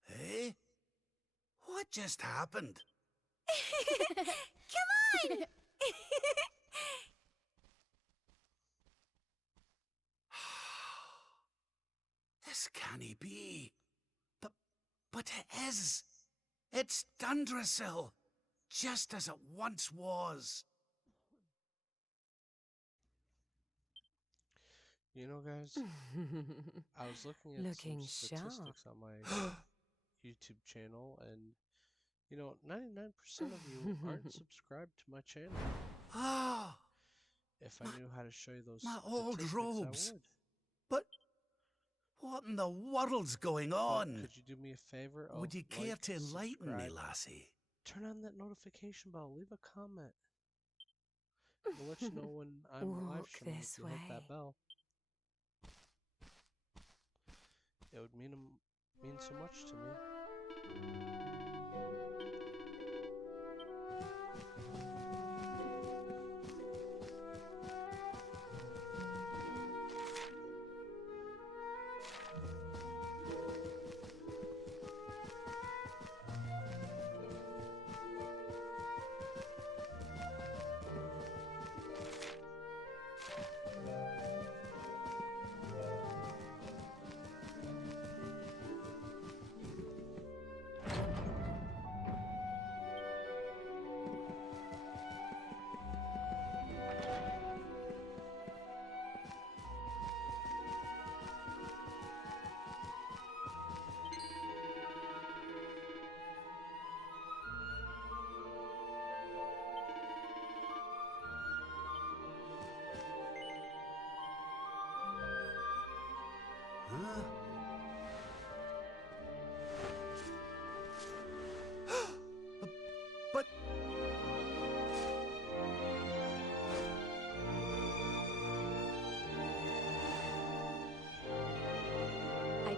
Hey? What just happened? Come on! This can't be. But it is. It's Dundrasil, just as it once was. You know, guys, I was looking at Looking some sharp. statistics on my YouTube channel, and you know, 99% of you aren't subscribed to my channel. Ah! If I knew how to show you those My old statistics, robes. I would. But what in the world's going But on? could you do me a favor? Would you care Like, to enlighten me, subscribe, lassie? turn on that notification bell, leave a comment. We'll let you know when I'm live Walk streaming if this you hit way. that bell. It would mean so much to me.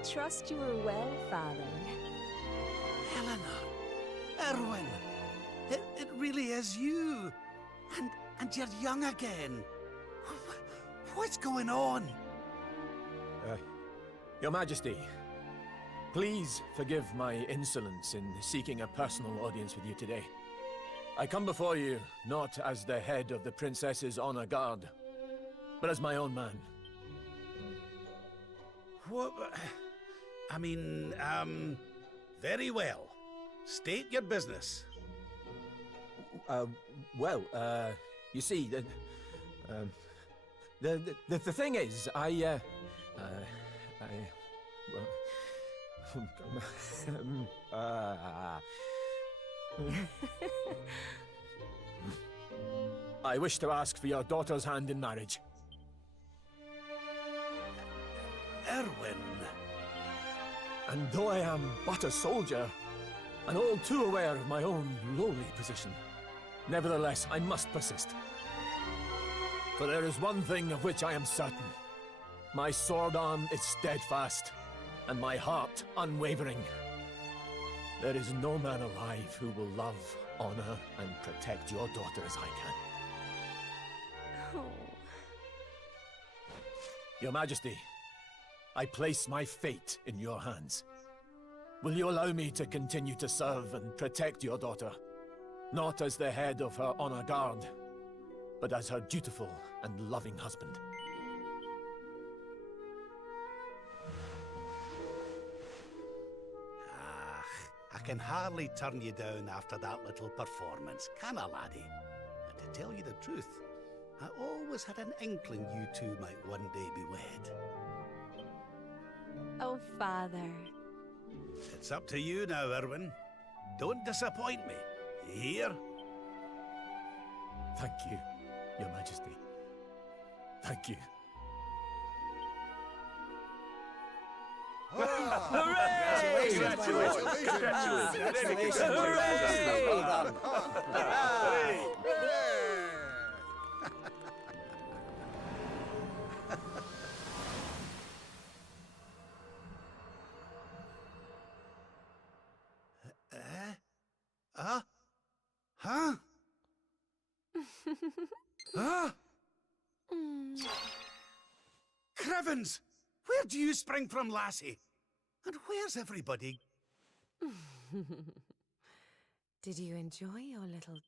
trust you are well, Father. Eleanor, Erwin, it really is you. And you're young again. What's going on? Your Majesty, please forgive my insolence in seeking a personal audience with you today. I come before you not as the head of the Princess's Honor Guard, but as my own man. What? I mean, very well. State your business. You see, the thing is, I wish to ask for your daughter's hand in marriage. Erwin. And though I am but a soldier, and all too aware of my own lowly position, nevertheless I must persist. For there is one thing of which I am certain. My sword arm is steadfast, and my heart unwavering. There is no man alive who will love, honor, and protect your daughter as I can. Your Majesty, I place my fate in your hands. Will you allow me to continue to serve and protect your daughter? Not as the head of her honor guard, but as her dutiful and loving husband. I can hardly turn you down after that little performance, can I, laddie? And to tell you the truth, I always had an inkling you two might one day be wed. Oh, Father. It's up to you now, Erwin. Don't disappoint me. You hear? Thank you, Your Majesty. Thank you. Hooray! Congratulations! Huh? Huh? Crevens! Where do you spring from, lassie? And where's everybody? Did you enjoy your little...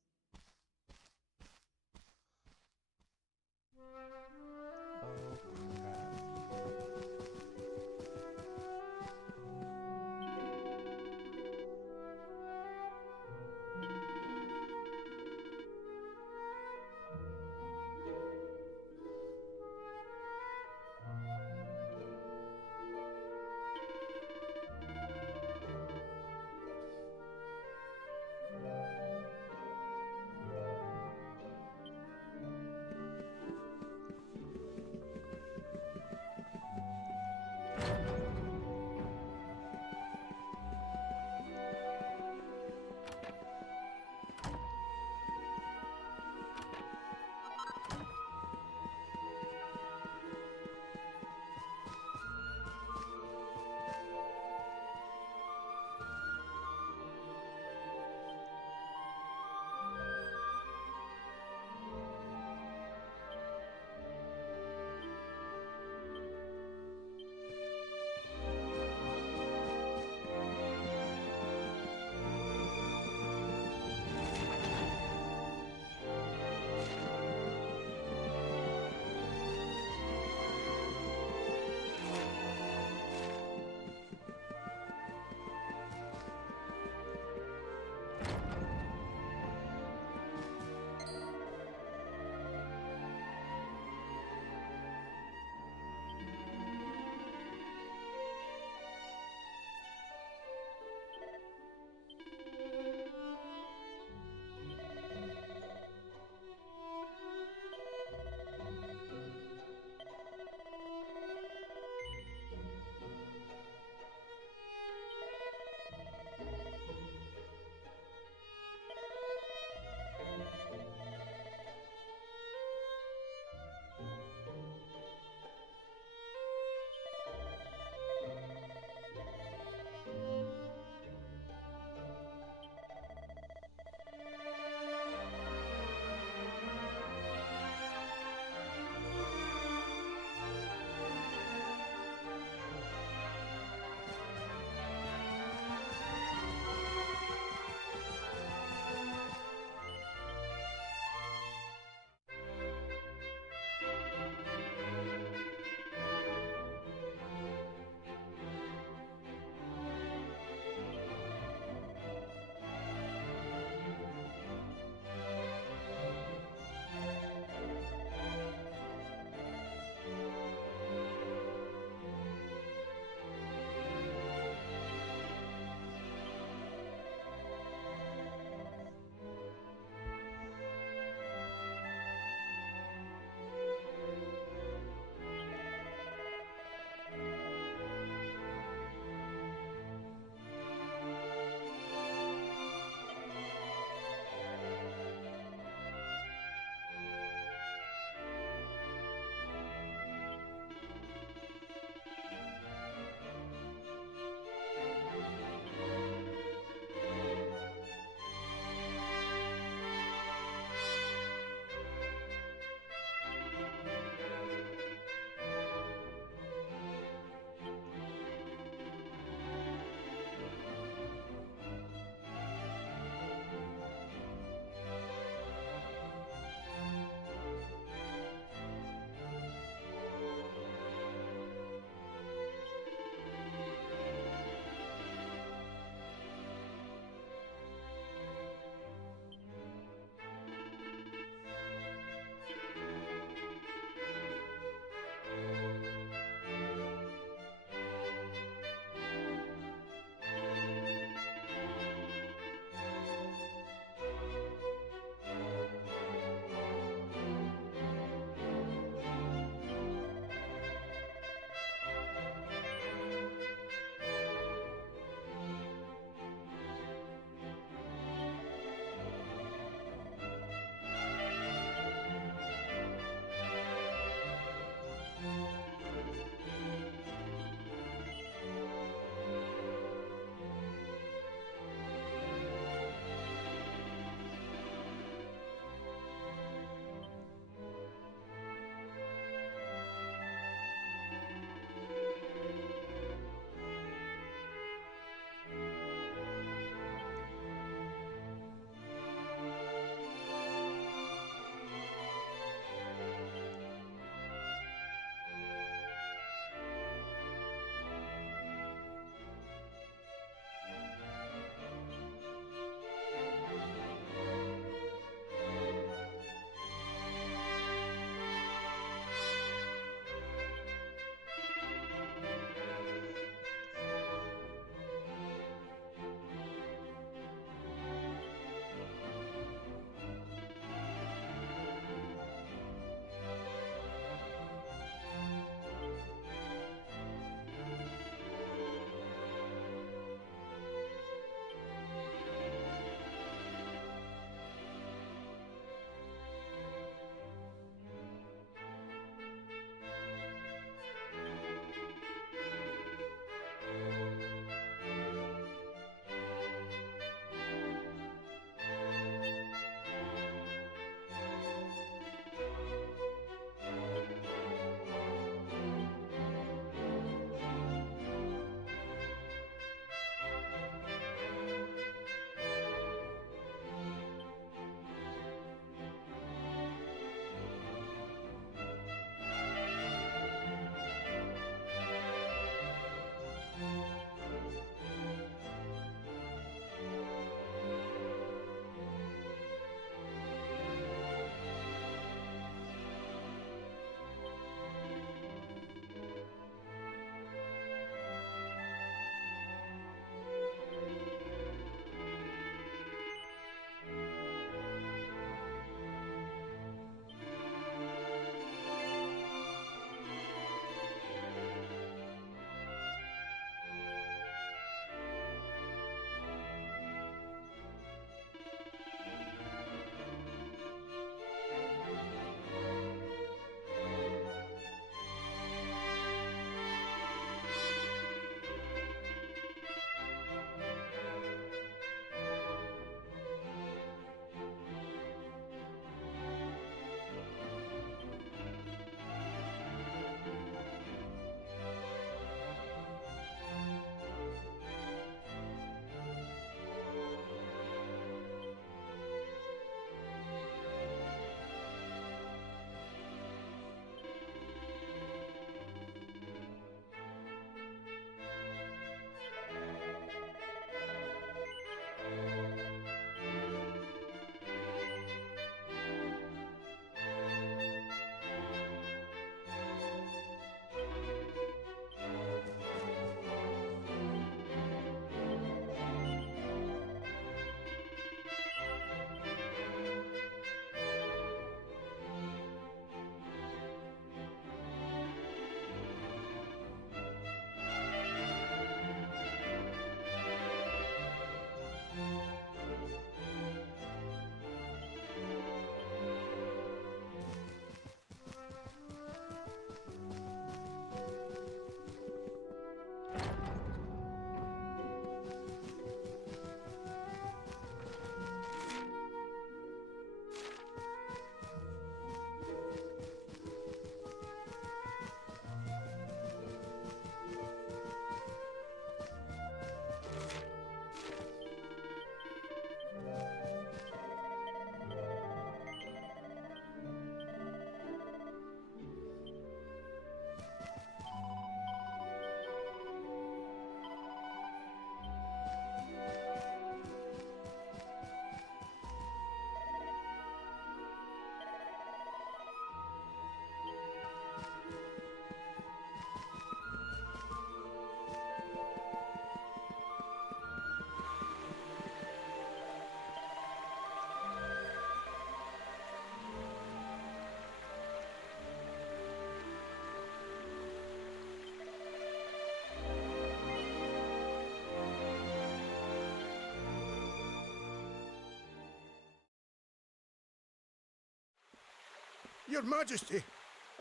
Your Majesty,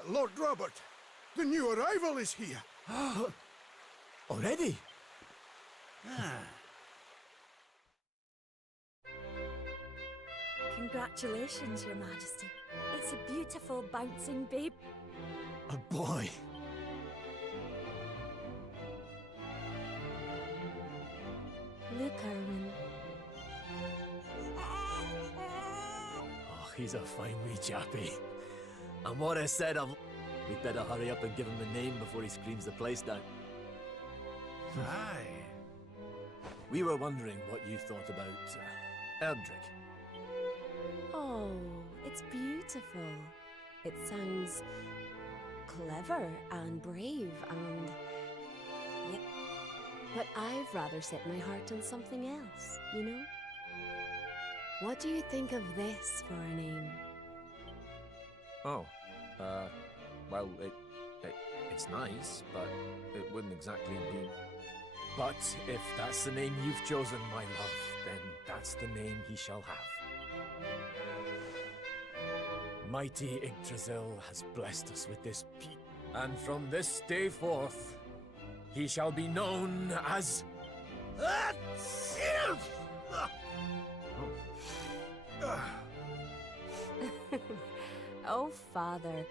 Lord Robert, the new arrival is here. Already? Congratulations, Your Majesty. It's a beautiful, bouncing babe. A boy. Look, Erwin. Oh, he's a fine wee chappie. And what I said, we'd better hurry up and give him a name before he screams the place down. Aye. We were wondering what you thought about Erdrick. Oh, it's beautiful. It sounds clever and brave and... Yep. But I've rather set my heart on something else, you know? What do you think of this for a name? Oh, well, it's nice, but it wouldn't exactly be... But if that's the name you've chosen, my love, then that's the name he shall have. Mighty Yggdrasil has blessed us with this peak, and from this day forth, he shall be known as... Oh, Father.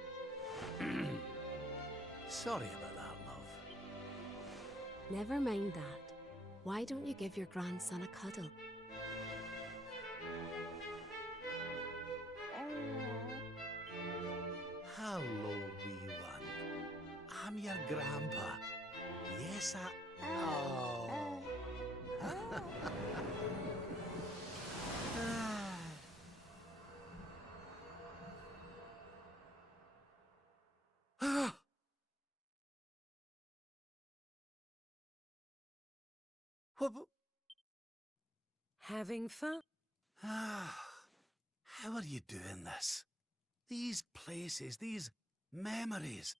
Sorry about that, love. Never mind that. Why don't you give your grandson a cuddle? Hello, wee one. I'm your grandpa. Yes, Oh. Having fun? How are you doing this? These places, these memories.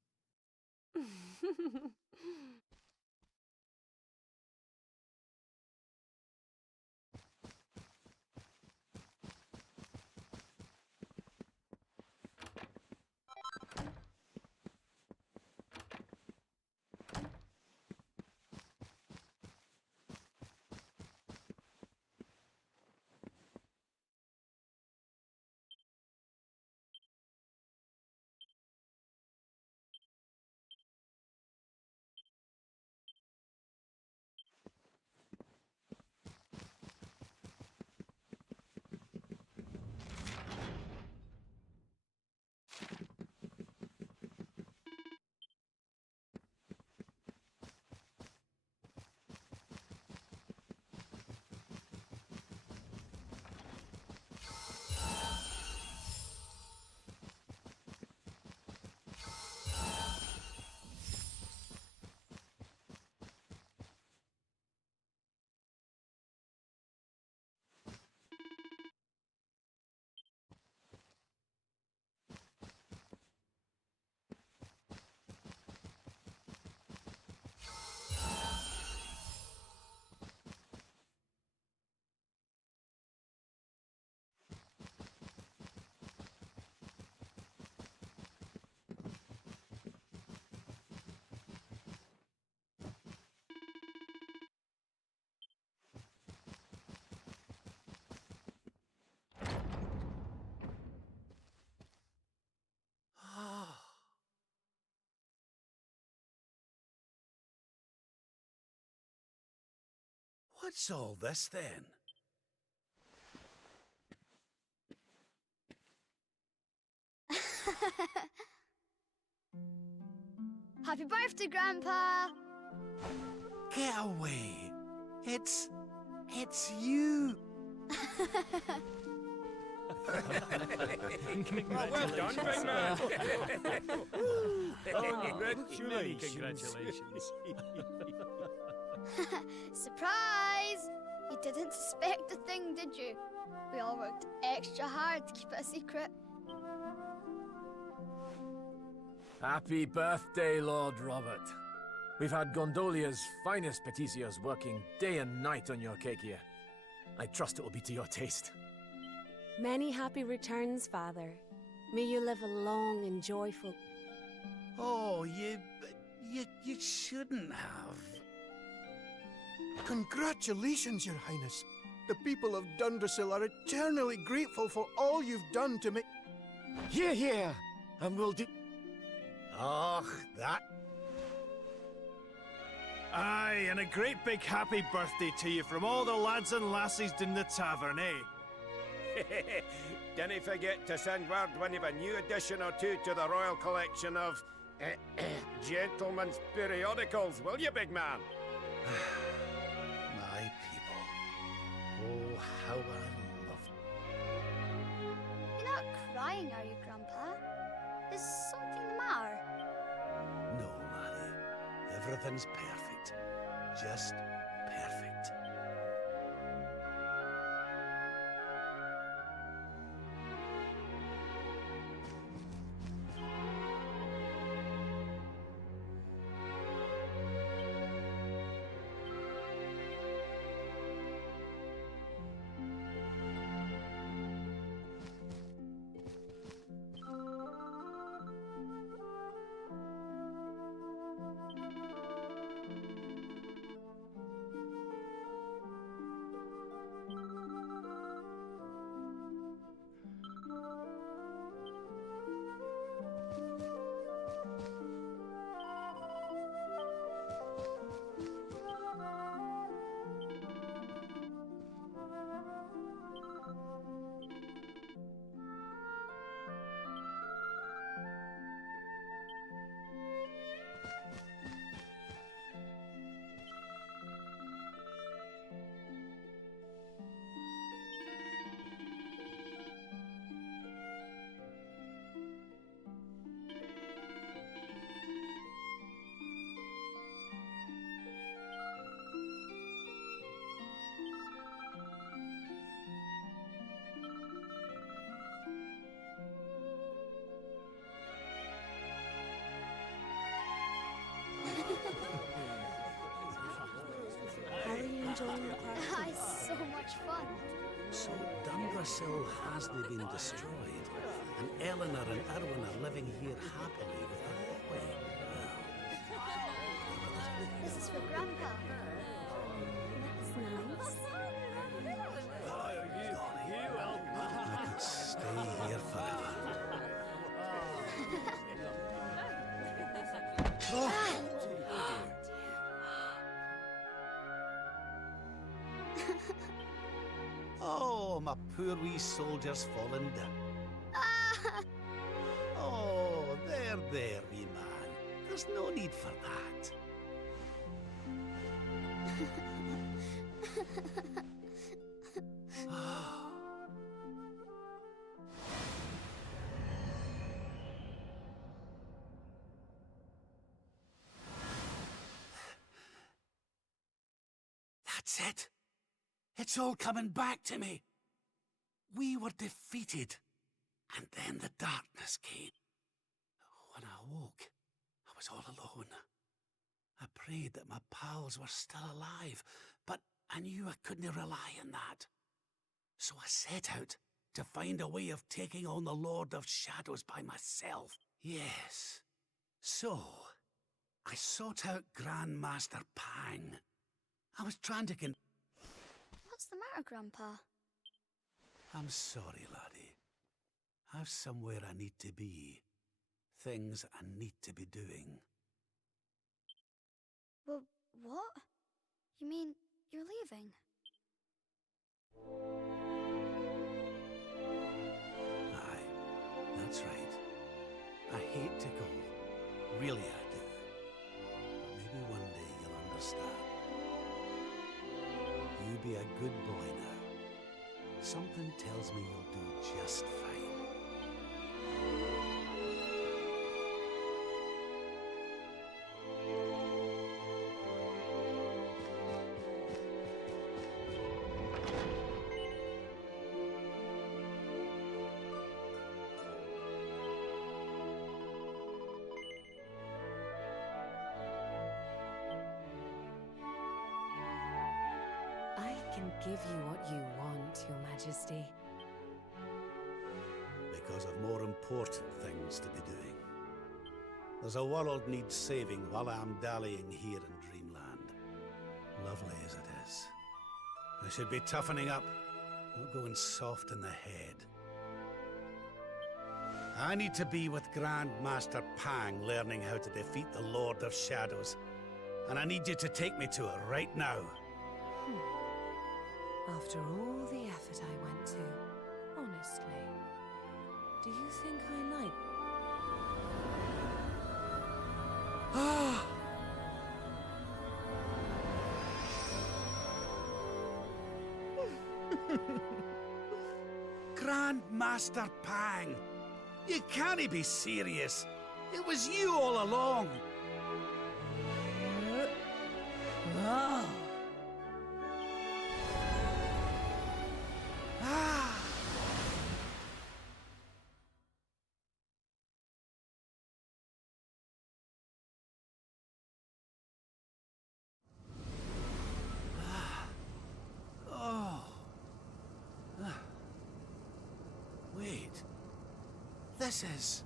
What's all this then? Happy birthday, Grandpa! Get away! It's you! Well done, big man! Congratulations. Surprise! You didn't suspect a thing, did you? We all worked extra hard to keep it a secret. Happy birthday, Lord Robert. We've had Gondolia's finest patissiers working day and night on your cake here. I trust it will be to your taste. Many happy returns, Father. May you live a long and joyful... Oh, you shouldn't have. Congratulations, Your Highness. The people of Dundrasil are eternally grateful for all you've done to make... Hear, hear! And we'll do... Oh, that... Aye, and a great big happy birthday to you from all the lads and lassies in the tavern, eh? Dinna forget to send word when you've a new addition or two to the royal collection of... gentlemen's periodicals, will you, big man? My people. Oh, how I love You're not crying, are you, Grandpa? Is something the matter? No, laddie. Everything's perfect. Just perfect. How are you enjoying the party? It's so much fun. So Dundrasil hasn't been destroyed, and Eleanor and Erwin are living here happily with their boy. This is for Grandpa. That's nice. I could stay here forever. Oh, my poor wee soldier's fallen down. Oh, there, wee man. There's no need for that. That's it. It's all coming back to me. We were defeated, and then the darkness came. When I woke, I was all alone. I prayed that my pals were still alive, but I knew I couldn't rely on that. So I set out to find a way of taking on the Lord of Shadows by myself. Yes. So, I sought out Grandmaster Pang. I was trying to What's the matter, Grandpa? I'm sorry, laddie. I've somewhere I need to be. Things I need to be doing. Well, what? You mean you're leaving? Aye, that's right. I hate to go. Really, I do. But maybe one day you'll understand. You be a good boy now. Something tells me you'll do just fine. I can give you what you want, Your Majesty. Because because of more important things to be doing. There's a world needs saving while I'm dallying here in Dreamland. Lovely as it is. I should be toughening up, not going soft in the head. I need to be with Grand Master Pang learning how to defeat the Lord of Shadows. And I need you to take me to her right now. After all the effort I went to, honestly, do you think I like... Ah! Grand Master Pang! You can't be serious! It was you all along! Oh. Ah! Oh. Wait. This is...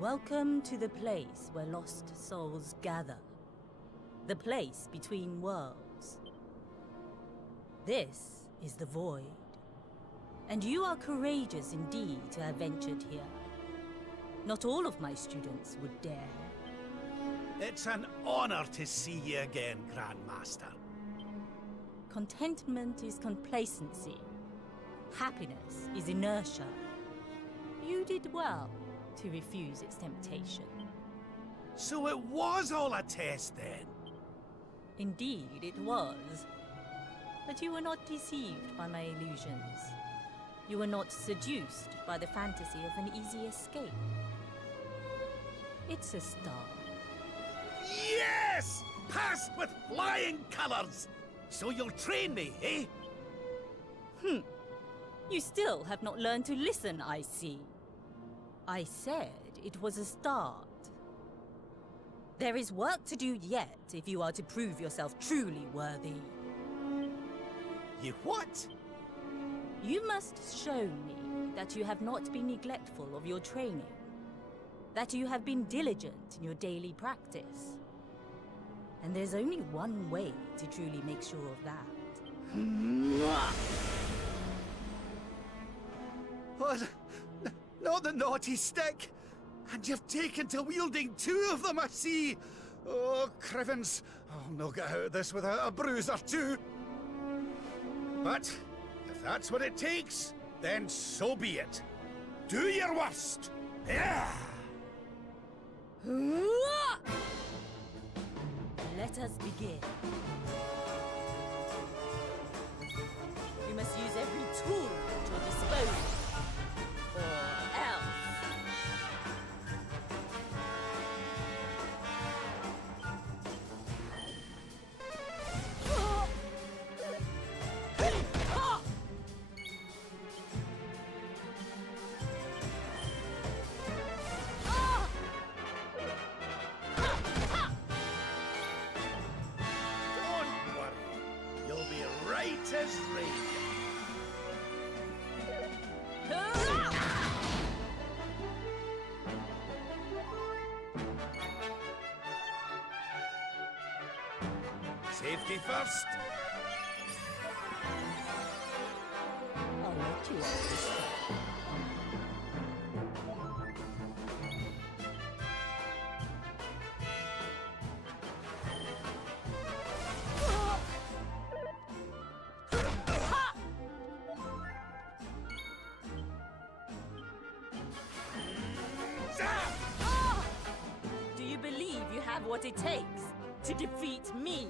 Welcome to the place where lost souls gather. The place between worlds. This is the Void. And you are courageous indeed to have ventured here. Not all of my students would dare. It's an honor to see you again, Grand Master. Contentment is complacency. Happiness is inertia. You did well to refuse its temptation. So it was all a test then? Indeed, it was. But you were not deceived by my illusions. You were not seduced by the fantasy of an easy escape. It's a star. Yes! Passed with flying colors! So you'll train me, eh? You still have not learned to listen, I see. I said it was a start. There is work to do yet if you are to prove yourself truly worthy. You what? You must show me that you have not been neglectful of your training. That you have been diligent in your daily practice. And there's only one way to truly make sure of that. What? Not the naughty stick! And you've taken to wielding two of them, I see! Oh, Crivens, I'll not get out of this without a bruise or two. But, if that's what it takes, then so be it. Do your worst! Yeah! Let us begin. You must use every tool at your disposal. Or else. Don't worry. You'll be right as rain. Safety first. I'll let you off this time. Do you believe you have what it takes to defeat me?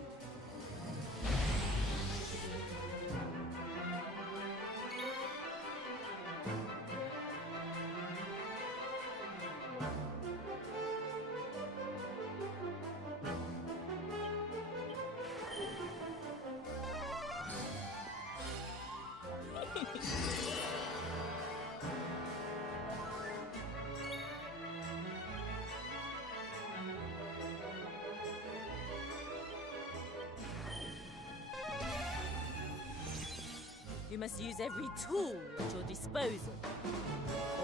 You must use every tool at your disposal,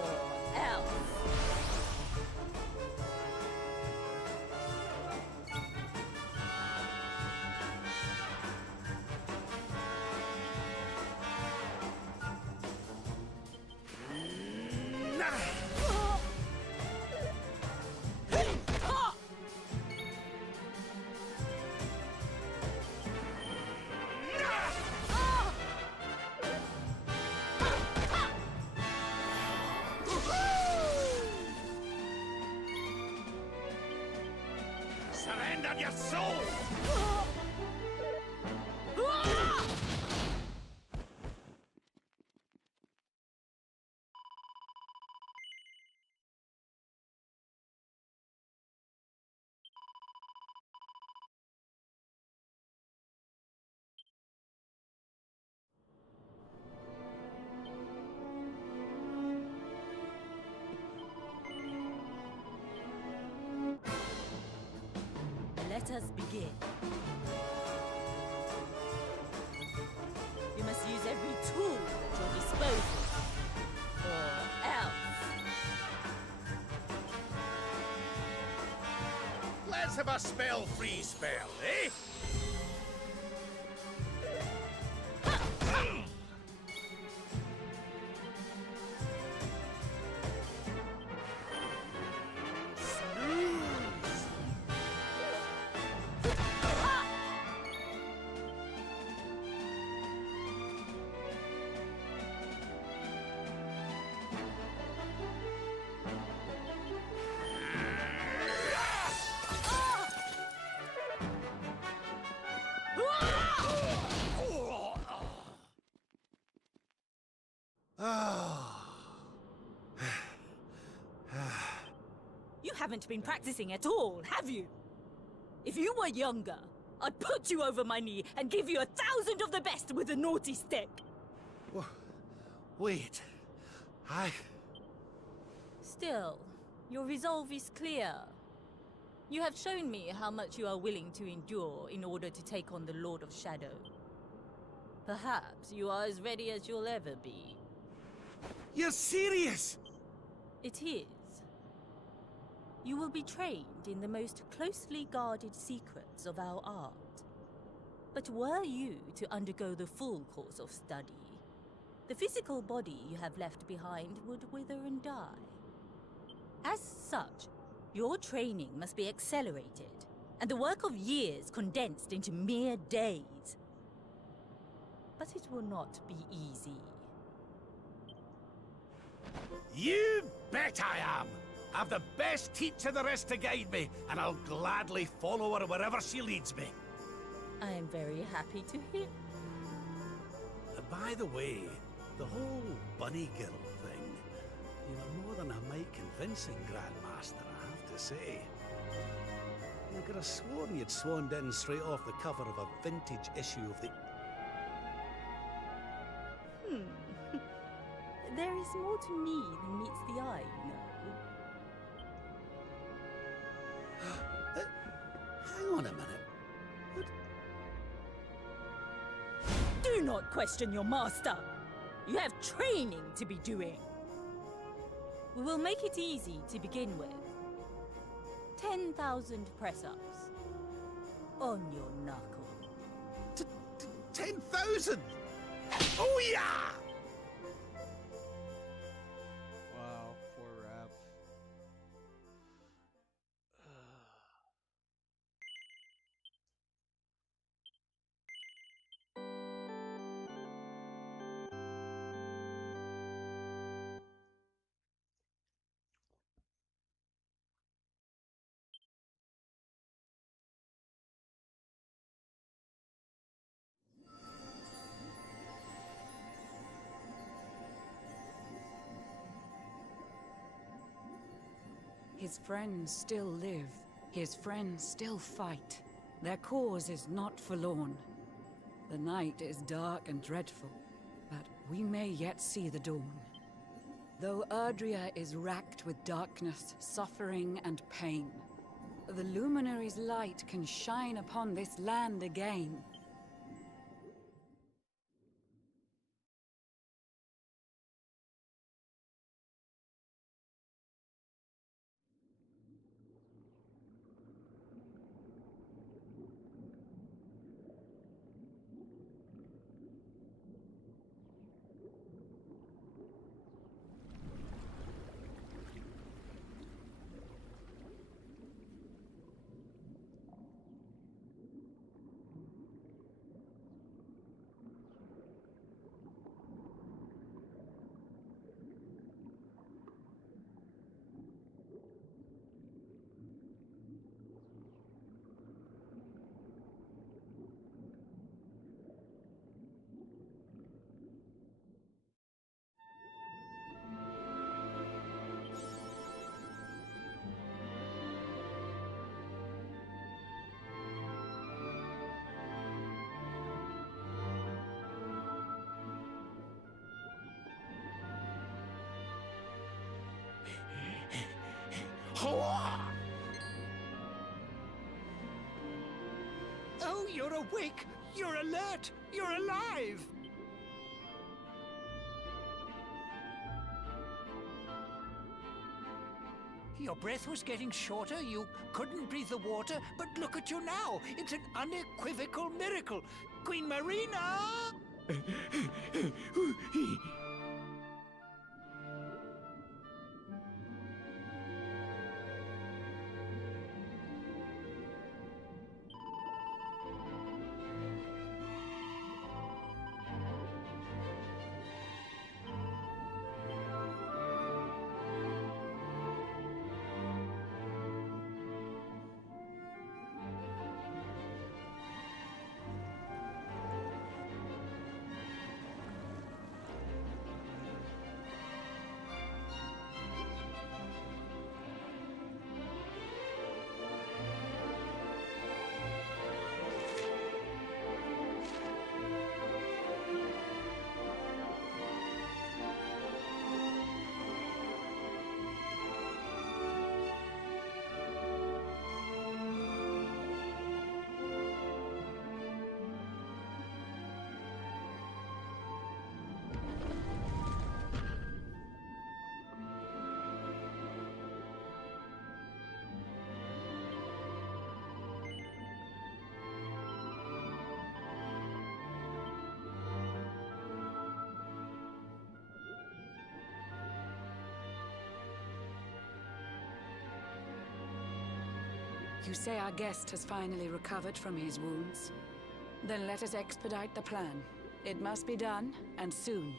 or else. Surrender your soul! Let us begin. You must use every tool at your disposal, or else. Let's have a spell-free spell, eh? You haven't been practicing at all, have you? If you were younger, I'd put you over my knee and give you 1,000 of the best with a naughty stick. Wait. Still, your resolve is clear. You have shown me how much you are willing to endure in order to take on the Lord of Shadow. Perhaps you are as ready as you'll ever be. You're serious? It is. You will be trained in the most closely guarded secrets of our art. But were you to undergo the full course of study, the physical body you have left behind would wither and die. As such, your training must be accelerated, and the work of years condensed into mere days. But it will not be easy. You bet I am! I've the best teacher there is to guide me, and I'll gladly follow her wherever she leads me. I am very happy to hear. By the way, the whole bunny girl thing, you were more than a mite convincing, Grandmaster, I have to say. I could have sworn you'd swanned in straight off the cover of a vintage issue of the... There is more to me than meets the eye, you know. Hang on a minute. Do not question your master. You have training to be doing. We will make it easy to begin with. 10,000 press-ups. On your knuckle. 10,000? Oh yeah! Wow, poor Rap. His friends still live. His friends still fight. Their cause is not forlorn. The night is dark and dreadful, but We may yet see the dawn. Though Erdrea is racked with darkness, suffering, and pain, the Luminary's light can shine upon this land again. Oh, you're awake! You're alert! You're alive! Your breath was getting shorter, you couldn't breathe the water, but look at you now! It's an unequivocal miracle! Queen Marina! You say our guest has finally recovered from his wounds? Then let us expedite the plan. It must be done, and soon.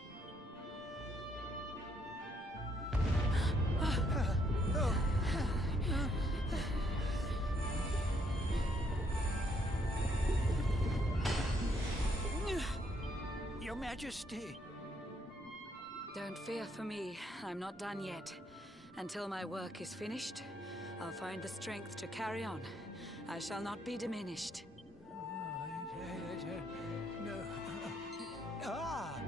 Your Majesty! Don't fear for me. I'm not done yet. Until my work is finished, I'll find the strength to carry on. I shall not be diminished. No. Ah!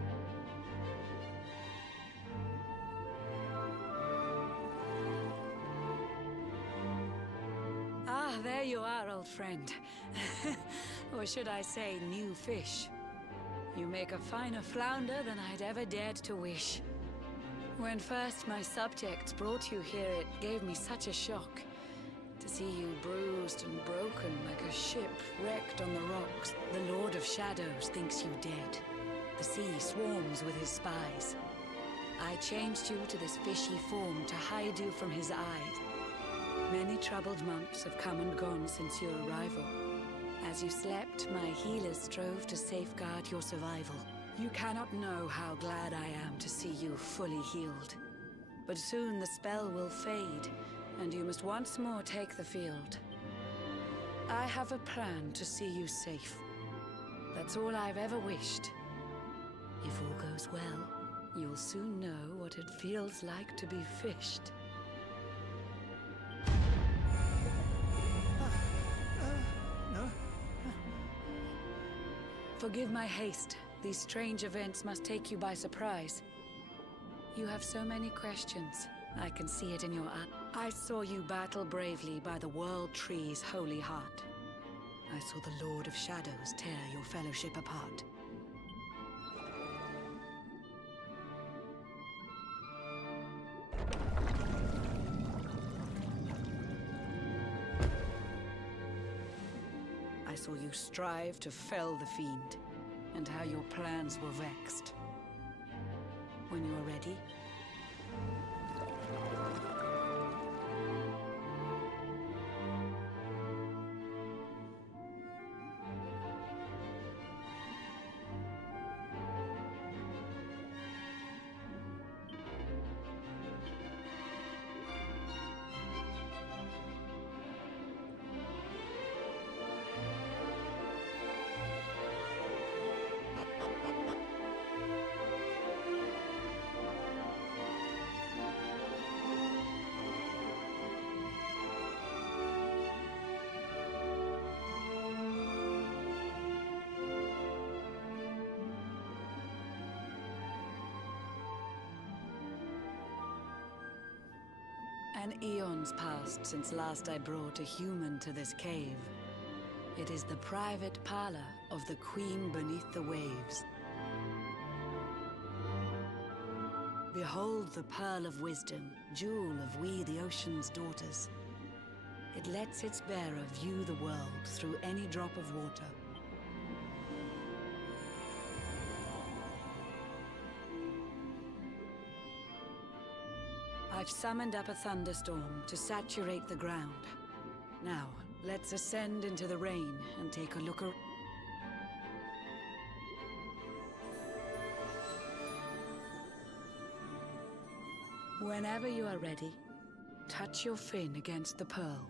Ah, there you are, old friend. Or should I say, new fish. You make a finer flounder than I'd ever dared to wish. When first my subjects brought you here, it gave me such a shock. To see you bruised and broken like a ship wrecked on the rocks. The Lord of Shadows thinks you dead. The sea swarms with his spies. I changed you to this fishy form to hide you from his eyes. Many troubled months have come and gone since your arrival. As you slept, my healers strove to safeguard your survival. You cannot know how glad I am to see you fully healed. But soon the spell will fade, and you must once more take the field. I have a plan to see you safe. That's all I've ever wished. If all goes well, you'll soon know what it feels like to be fished. No. Forgive my haste. These strange events must take you by surprise. You have so many questions. I can see it in your eyes. I saw you battle bravely by the World Tree's holy heart. I saw the Lord of Shadows tear your fellowship apart. I saw you strive to fell the fiend, and how your plans were vexed. When you are ready, an eon's passed since last I brought a human to this cave. It is the private parlor of the Queen beneath the waves. Behold the pearl of wisdom, jewel of we the ocean's daughters. It lets its bearer view the world through any drop of water. I've summoned up a thunderstorm to saturate the ground. Now, let's ascend into the rain and take a look around. Whenever you are ready, touch your fin against the pearl.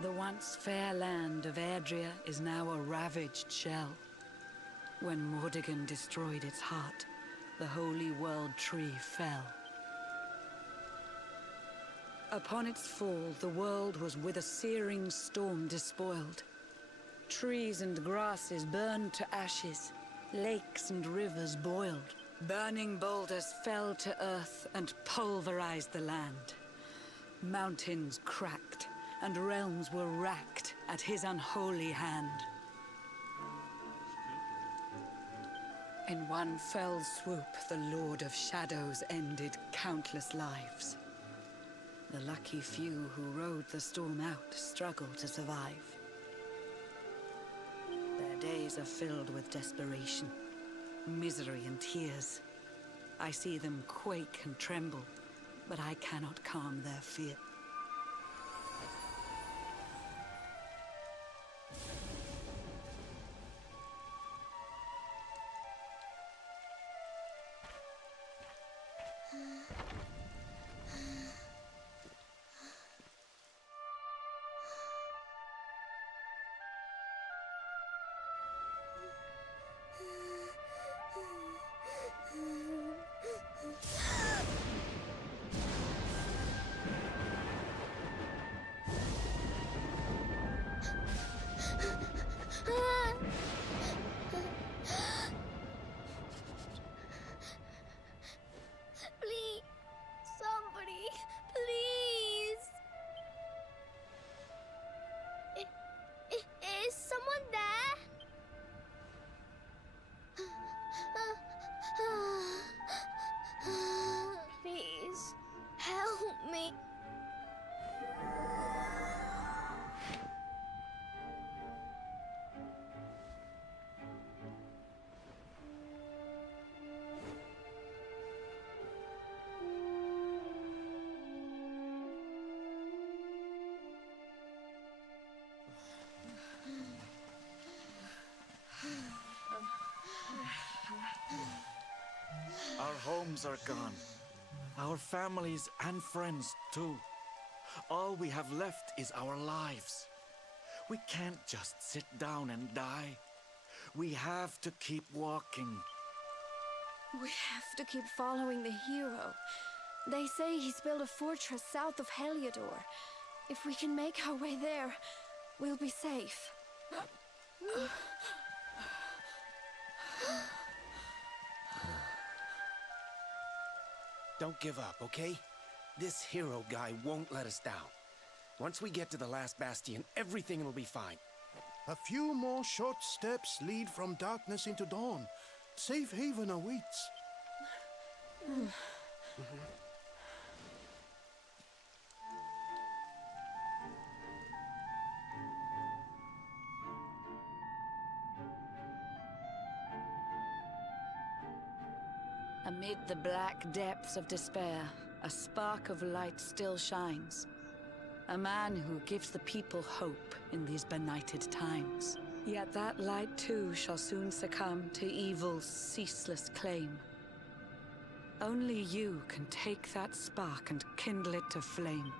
The once fair land of Erdrea is now a ravaged shell. When Mordegon destroyed its heart, the holy world tree fell. Upon its fall, the world was with a searing storm despoiled. Trees and grasses burned to ashes, lakes and rivers boiled. Burning boulders fell to earth and pulverized the land. Mountains cracked, and realms were racked at his unholy hand. In one fell swoop, the Lord of Shadows ended countless lives. The lucky few who rode the storm out struggle to survive. Their days are filled with desperation, misery and tears. I see them quake and tremble, but I cannot calm their fear. homes are gone. Our families and friends, too. All we have left is our lives. We can't just sit down and die. We have to keep walking. We have to keep following the hero. They say he's built a fortress south of Heliodor. If we can make our way there, we'll be safe. Don't give up, okay? This hero guy won't let us down. Once we get to the last bastion, everything will be fine. A few more short steps lead from darkness into dawn. Safe haven awaits. Amid the black depths of despair, a spark of light still shines. A man who gives the people hope in these benighted times. Yet that light too shall soon succumb to evil's ceaseless claim. Only you can take that spark and kindle it to flame.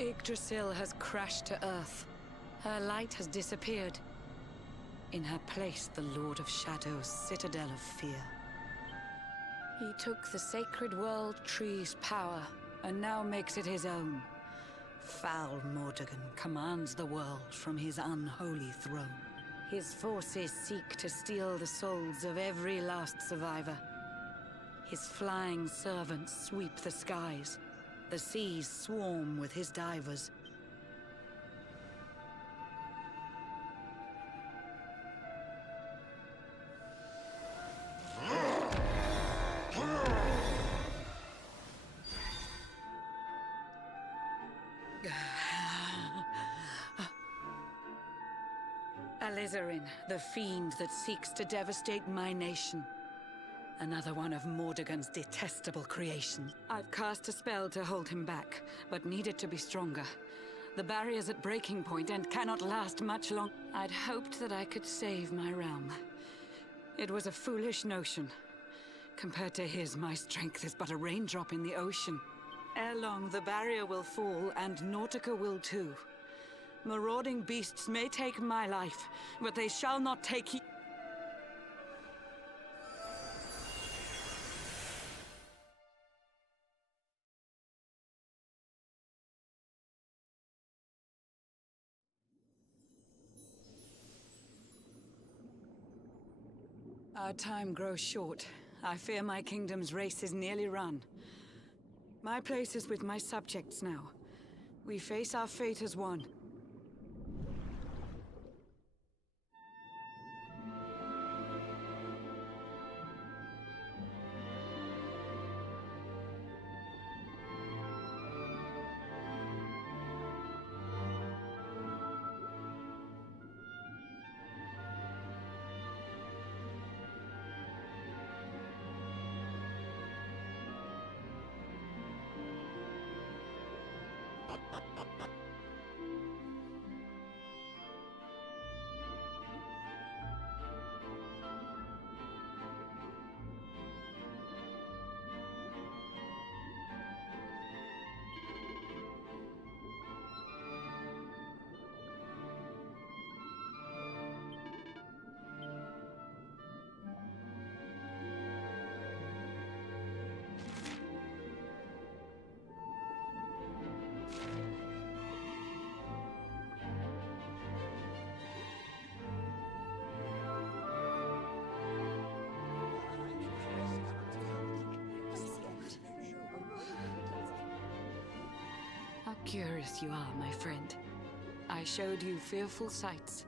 Yggdrasil has crashed to earth. Her light has disappeared. In her place, the Lord of Shadow's citadel of fear. He took the sacred world tree's power, and now makes it his own. Foul Mordegon commands the world from his unholy throne. His forces seek to steal the souls of every last survivor. His flying servants sweep the skies. The seas swarm with his divers. Alizarin, the fiend that seeks to devastate my nation. Another one of Mordegon's detestable creations. I've cast a spell to hold him back, but need it to be stronger. The barrier's at breaking point and cannot last much longer. I'd hoped that I could save my realm. It was a foolish notion. Compared to his, my strength is but a raindrop in the ocean. Ere long, the barrier will fall, and Nautica will too. Marauding beasts may take my life, but they shall not take Our time grows short. I fear my kingdom's race is nearly run. My place is with my subjects now. We face our fate as one. How curious you are, my friend. I showed you fearful sights,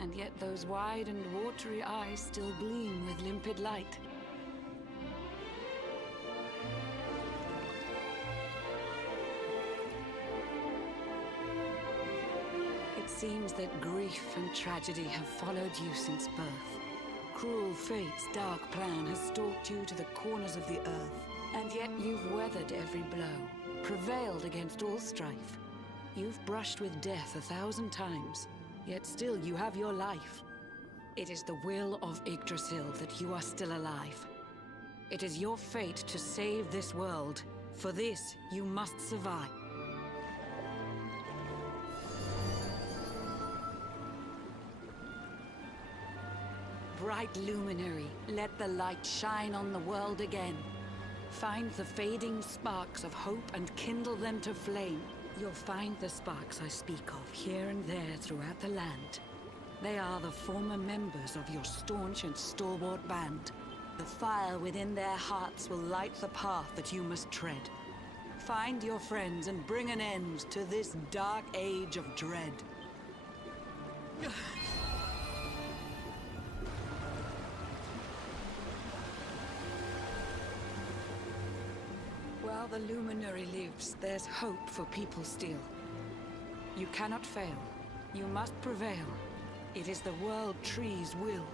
and yet those wide and watery eyes still gleam with limpid light. It seems that grief and tragedy have followed you since birth. Cruel fate's dark plan has stalked you to the corners of the earth, and yet you've weathered every blow. Prevailed against all strife. You've brushed with death 1,000 times, yet still you have your life. It is the will of Yggdrasil that you are still alive. It is your fate to save this world. For this, you must survive. Bright luminary, let the light shine on the world again. Find the fading sparks of hope and kindle them to flame. You'll find the sparks I speak of here and there throughout the land. They are the former members of your staunch and stalwart band. The fire within their hearts will light the path that you must tread. Find your friends and bring an end to this dark age of dread. While the luminary lives, there's hope for people still. You cannot fail. You must prevail. It is the World Tree's will.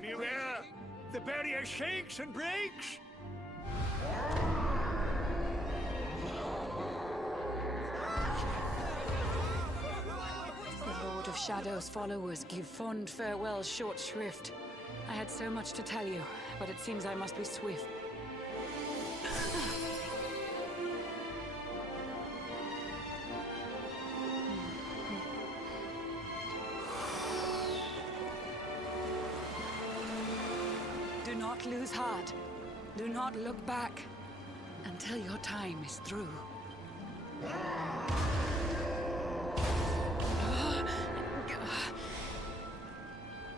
Beware! The barrier shakes and breaks! The Lord of Shadow's followers give fond farewell short shrift. I had so much to tell you, but it seems I must be swift. Do not lose heart. Do not look back until your time is through.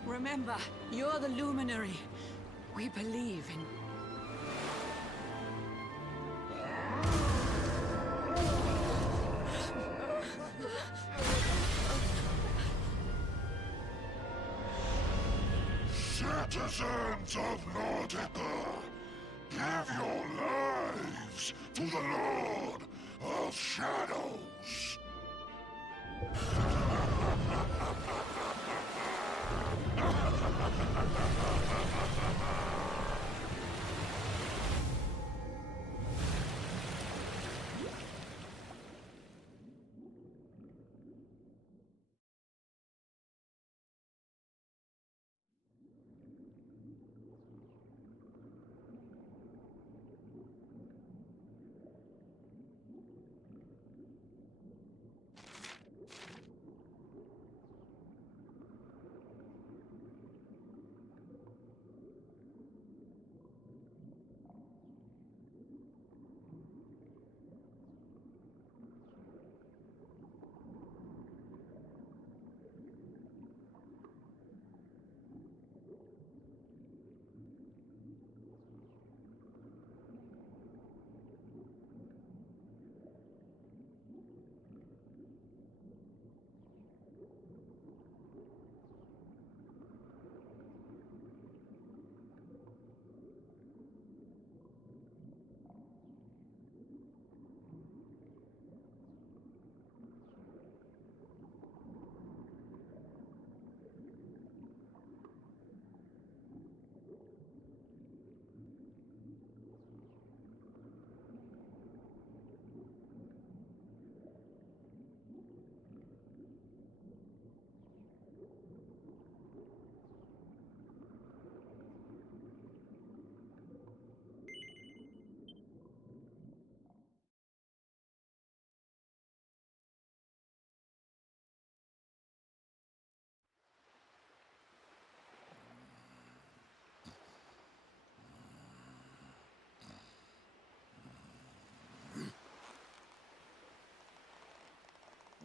Remember, you're the luminary. We believe in... Citizens of Nordica, give your lives to the Lord of Shadows.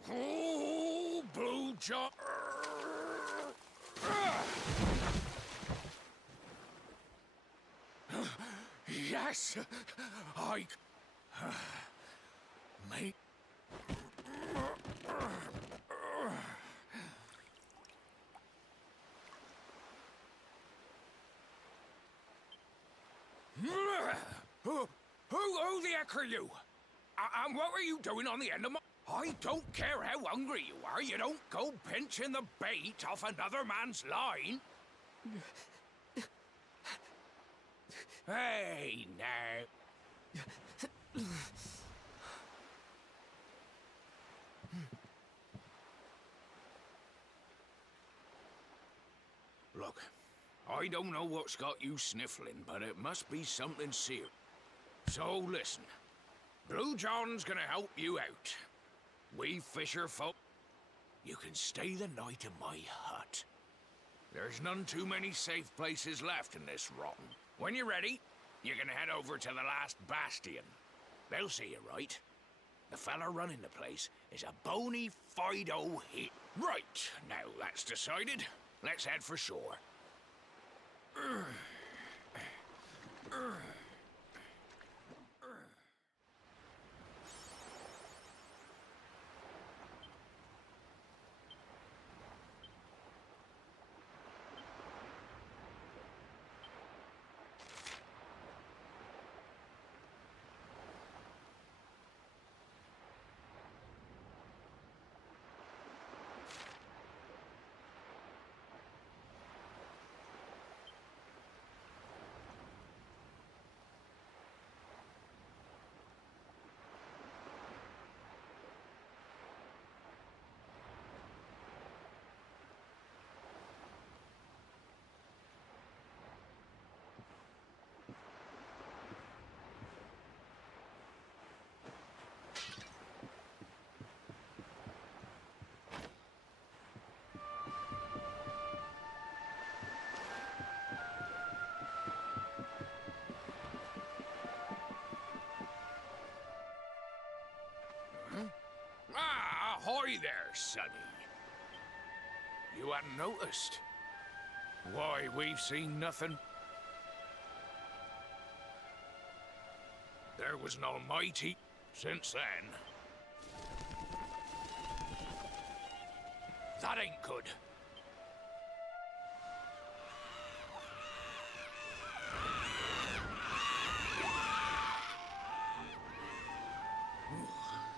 Oh, Blue Jaw. Yes, I. Mate. Who the heck are you? And what are you doing on the end of my... I don't care how hungry you are, you don't go pinching the bait off another man's line. Hey, now. Look, I don't know what's got you sniffling, but it must be something serious. So listen, Blue John's gonna help you out. We fisher folk, you can stay the night in my hut. There's none too many safe places left in this rotten. When you're ready, you can head over to the last bastion. They'll see you right. The fella running the place is a bony Fido hit. Right, now that's decided. Let's head for shore. Ah, ahoy there, Sonny. You hadn't noticed? Why, we've seen nothing. There was an almighty since then. That ain't good.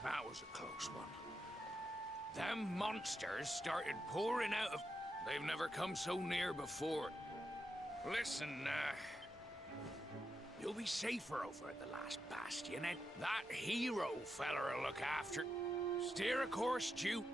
That was a close one. Them monsters started pouring out of... They've never come so near before. Listen, you'll be safer over at the last bastion, and that hero feller'll look after... Steer a course due...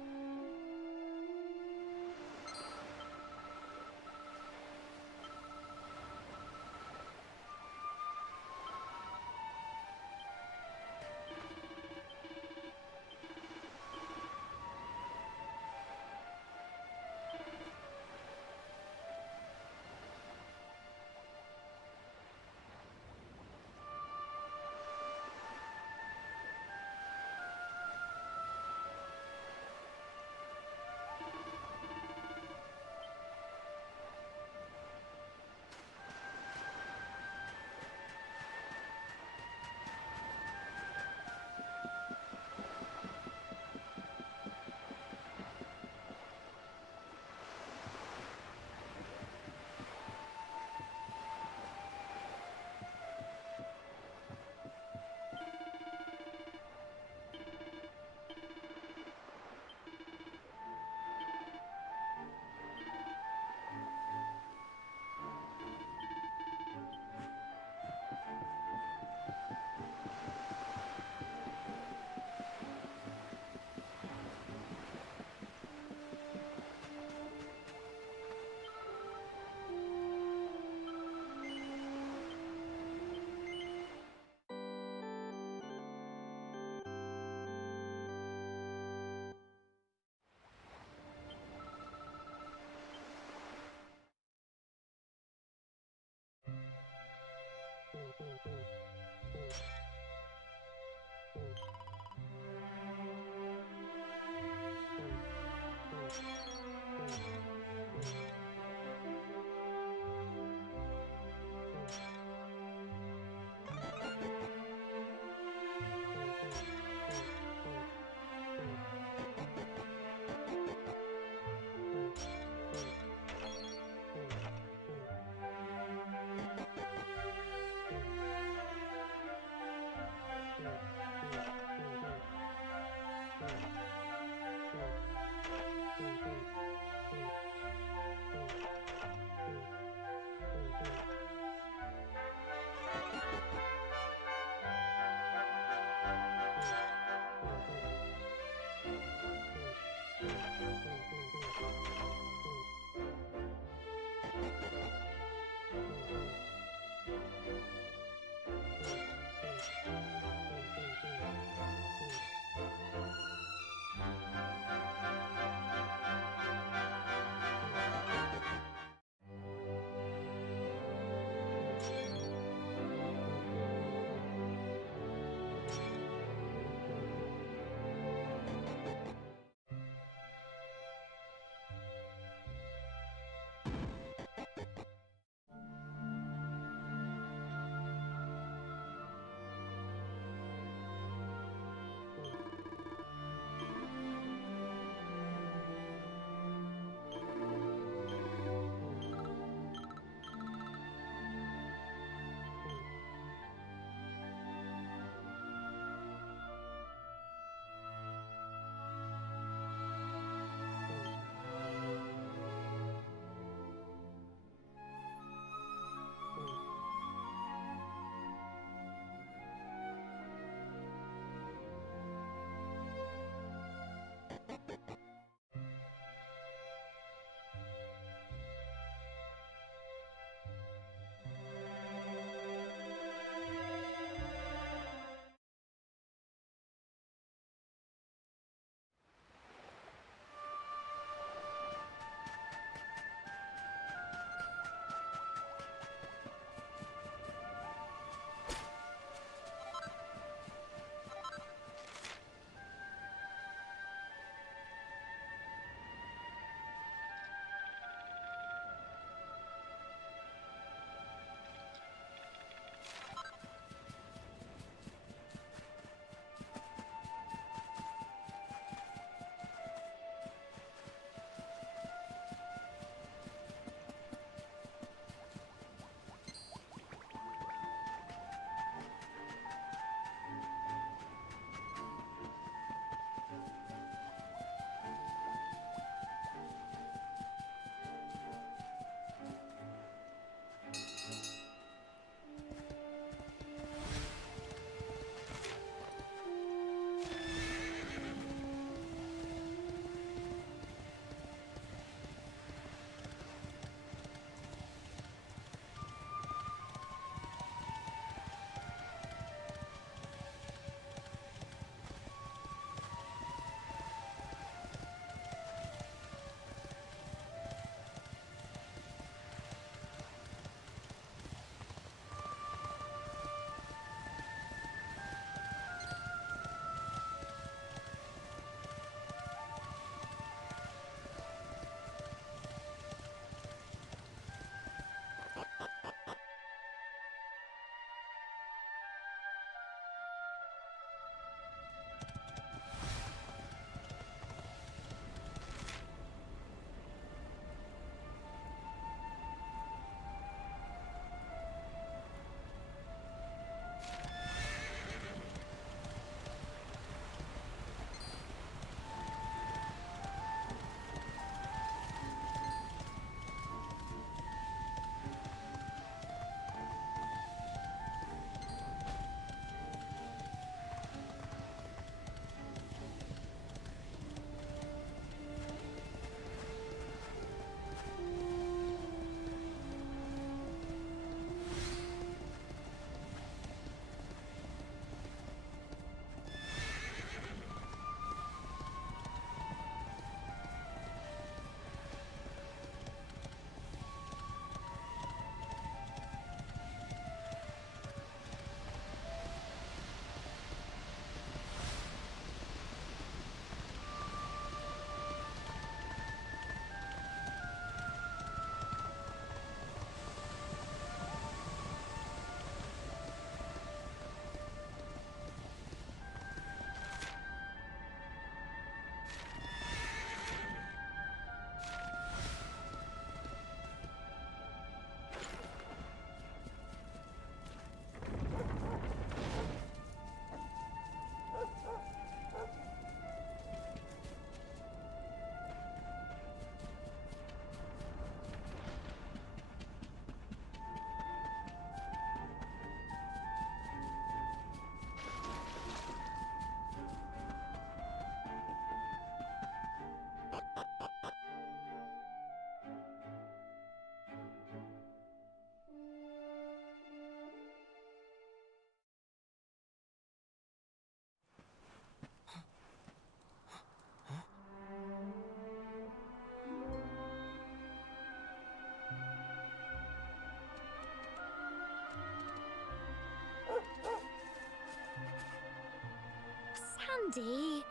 Sandy,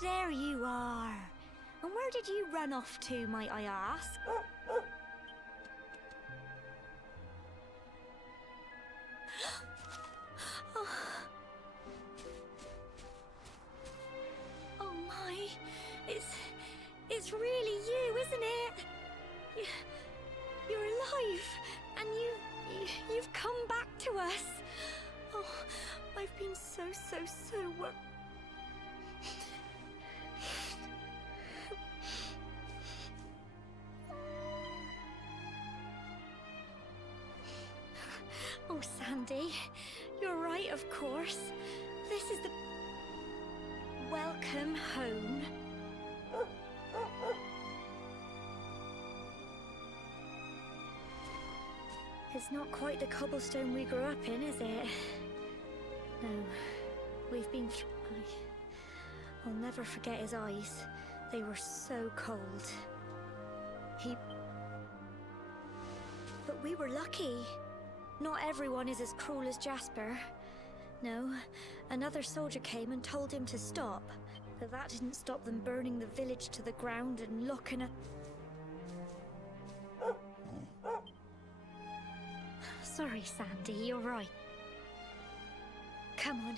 there you are. And where did you run off to, might I ask? Oh my, it's really you, isn't it? You're alive, and you've come back to us. Oh, I've been so worried. Oh, Sandy, you're right, of course. This is the... Welcome home. It's not quite the cobblestone we grew up in, is it? No, we've been I'll never forget his eyes. They were so cold. But we were lucky. Not everyone is as cruel as Jasper. No, another soldier came and told him to stop. But that didn't stop them burning the village to the ground and locking it. Sorry, Sandy, you're right. Come on,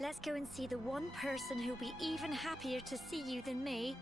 let's go and see the one person who'll be even happier to see you than me.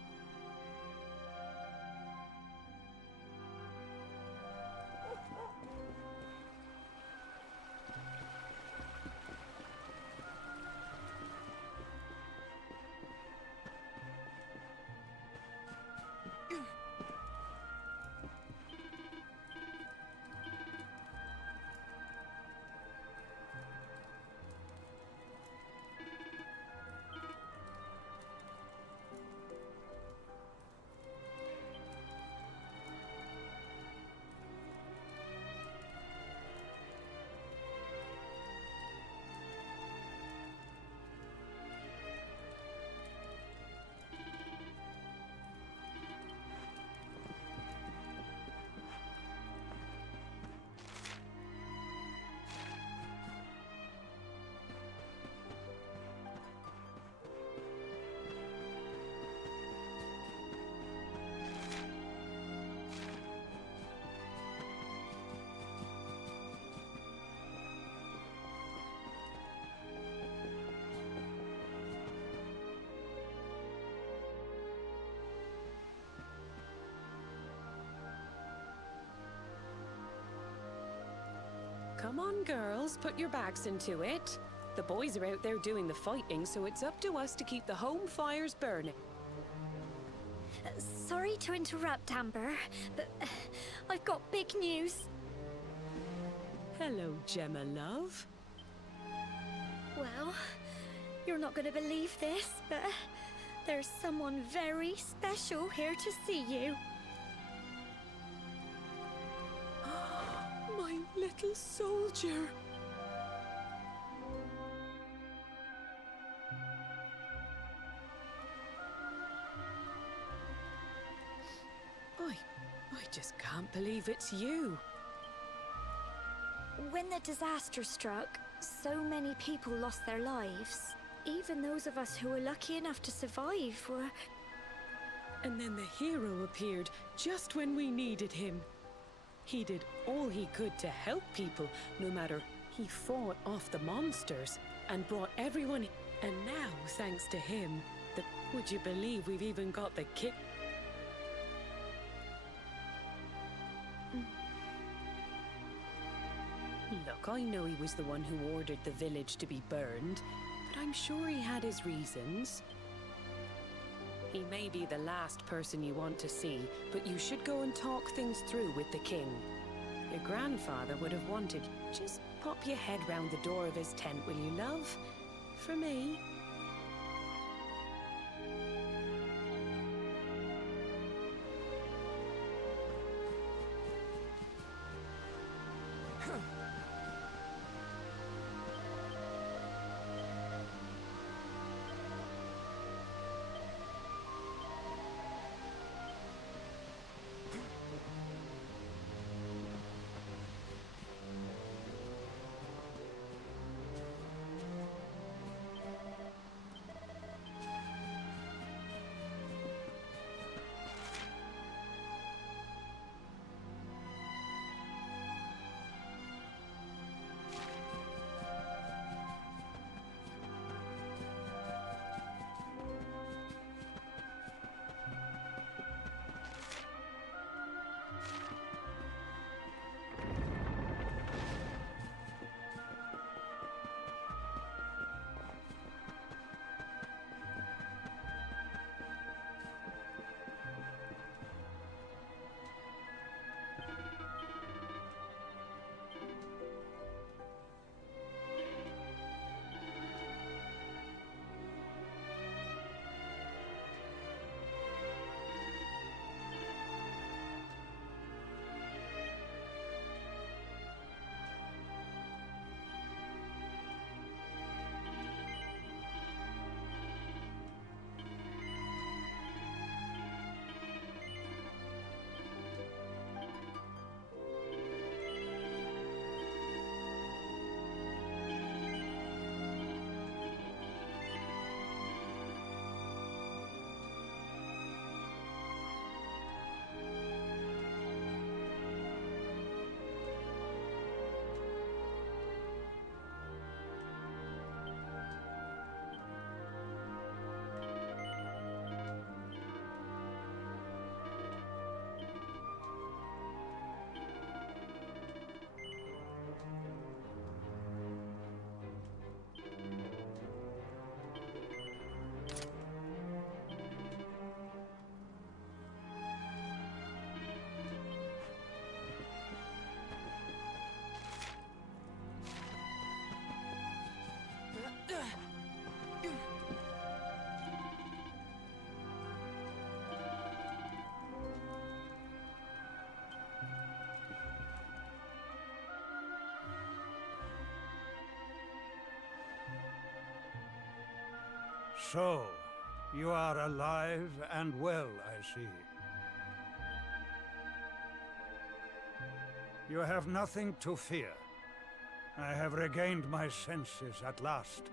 Come on, girls, put your backs into it. The boys are out there doing the fighting, so it's up to us to keep the home fires burning. Sorry to interrupt, Amber, but I've got big news. Hello, Gemma, love. Well, you're not going to believe this, but there's someone very special here to see you. My little soldier. I just can't believe it's you. When the disaster struck, so many people lost their lives. Even those of us who were lucky enough to survive were... And then the hero appeared just when we needed him. He did all he could to help people, no matter. He fought off the monsters and brought everyone. And now, thanks to him, would you believe we've even got the kick? Look, I know he was the one who ordered the village to be burned, but I'm sure he had his reasons. He may be the last person you want to see, but you should go and talk things through with the king. Your grandfather would have wanted. Just pop your head round the door of his tent, will you, love? For me. So, you are alive and well, I see. You have nothing to fear. I have regained my senses at last.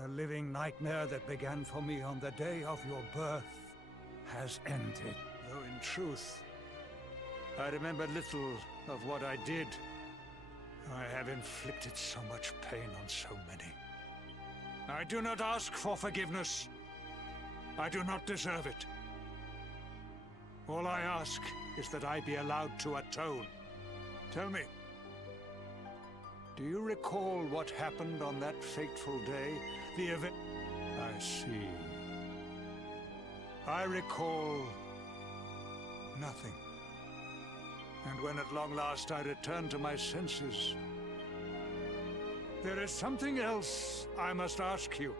The living nightmare that began for me on the day of your birth has ended. Though in truth, I remember little of what I did. I have inflicted so much pain on so many. I do not ask for forgiveness. I do not deserve it. All I ask is that I be allowed to atone. Tell me, do you recall what happened on that fateful day? The event... I see. I recall nothing. And when at long last I return to my senses, there is something else I must ask you.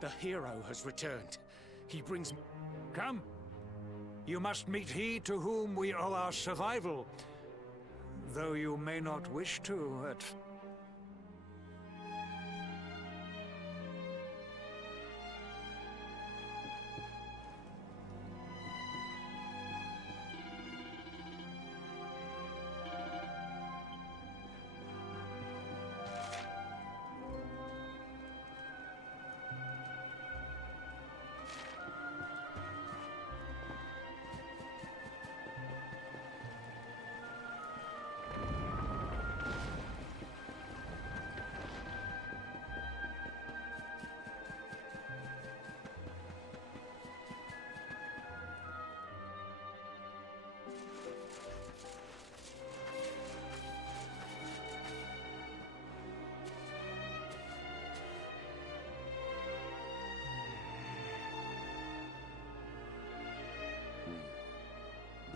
The hero has returned. He brings... Come. You must meet he to whom we owe our survival. Though you may not wish to at...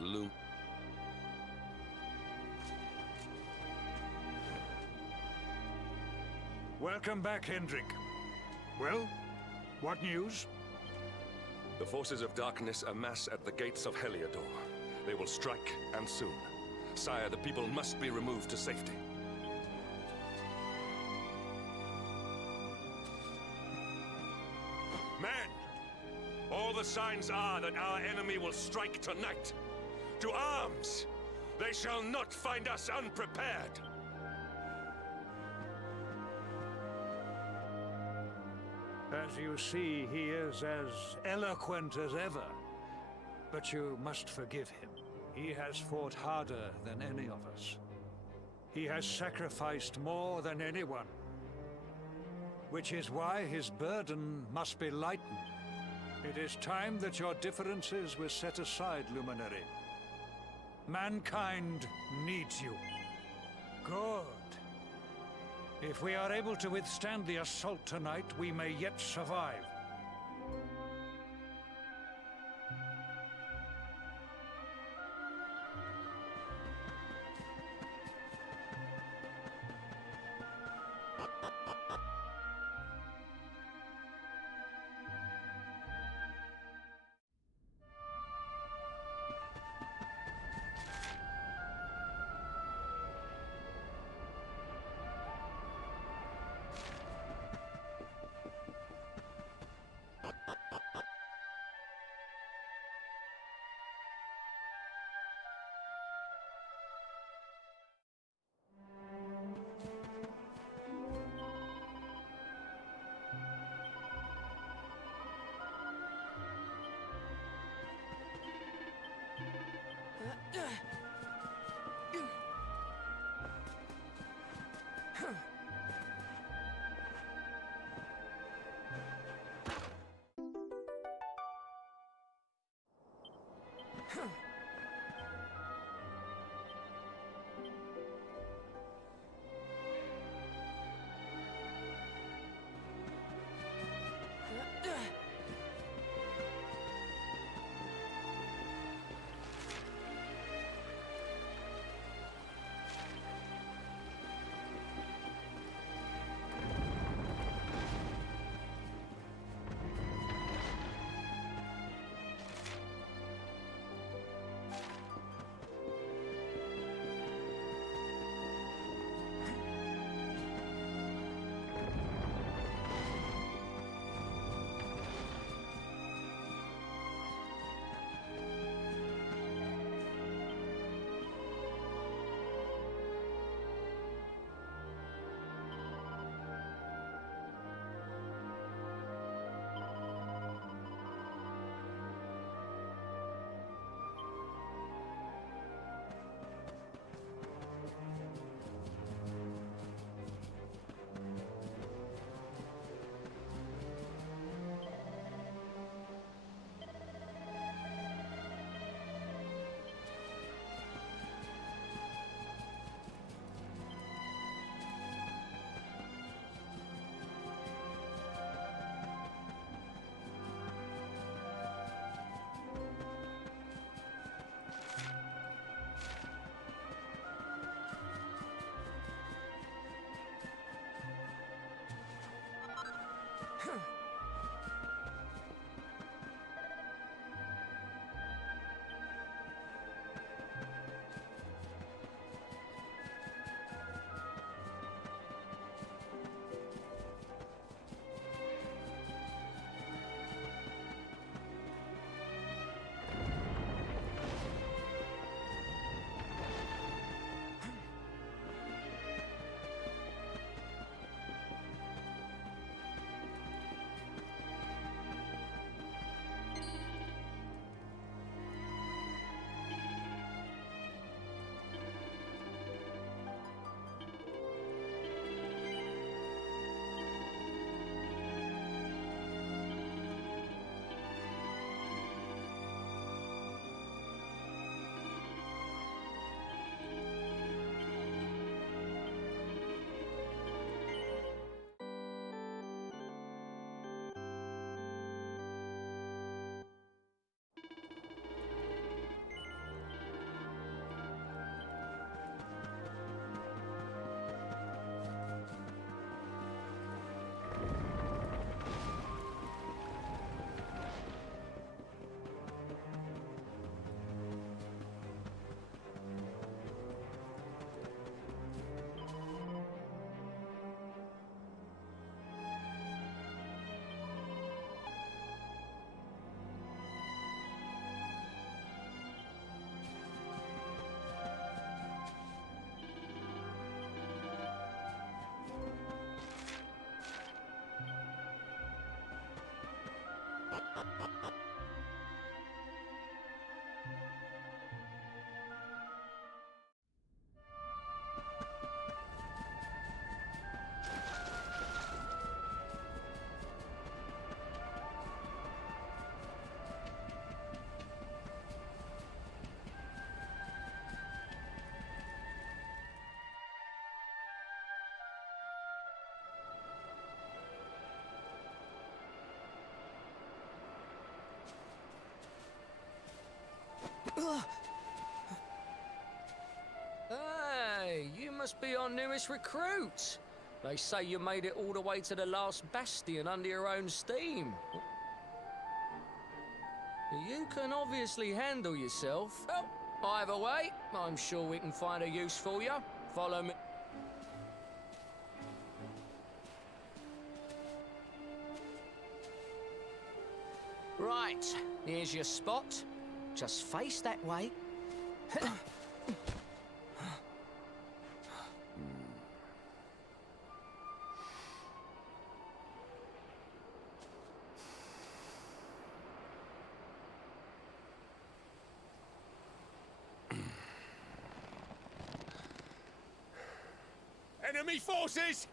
Blue. Welcome back, Hendrik. Well, what news? The forces of darkness amass at the gates of Heliodor. They will strike, and soon. Sire, the people must be removed to safety. Men! All the signs are that our enemy will strike tonight. To arms! They shall not find us unprepared! As you see, he is as eloquent as ever. But you must forgive him. He has fought harder than any of us. He has sacrificed more than anyone. Which is why his burden must be lightened. It is time that your differences were set aside, Luminary. Mankind needs you. Good. If we are able to withstand the assault tonight, we may yet survive. Hey, you must be our newest recruit. They say you made it all the way to the last bastion under your own steam. You can obviously handle yourself. Well, either way, I'm sure we can find a use for you. Follow me. Right, here's your spot. Just face that way. Enemy forces!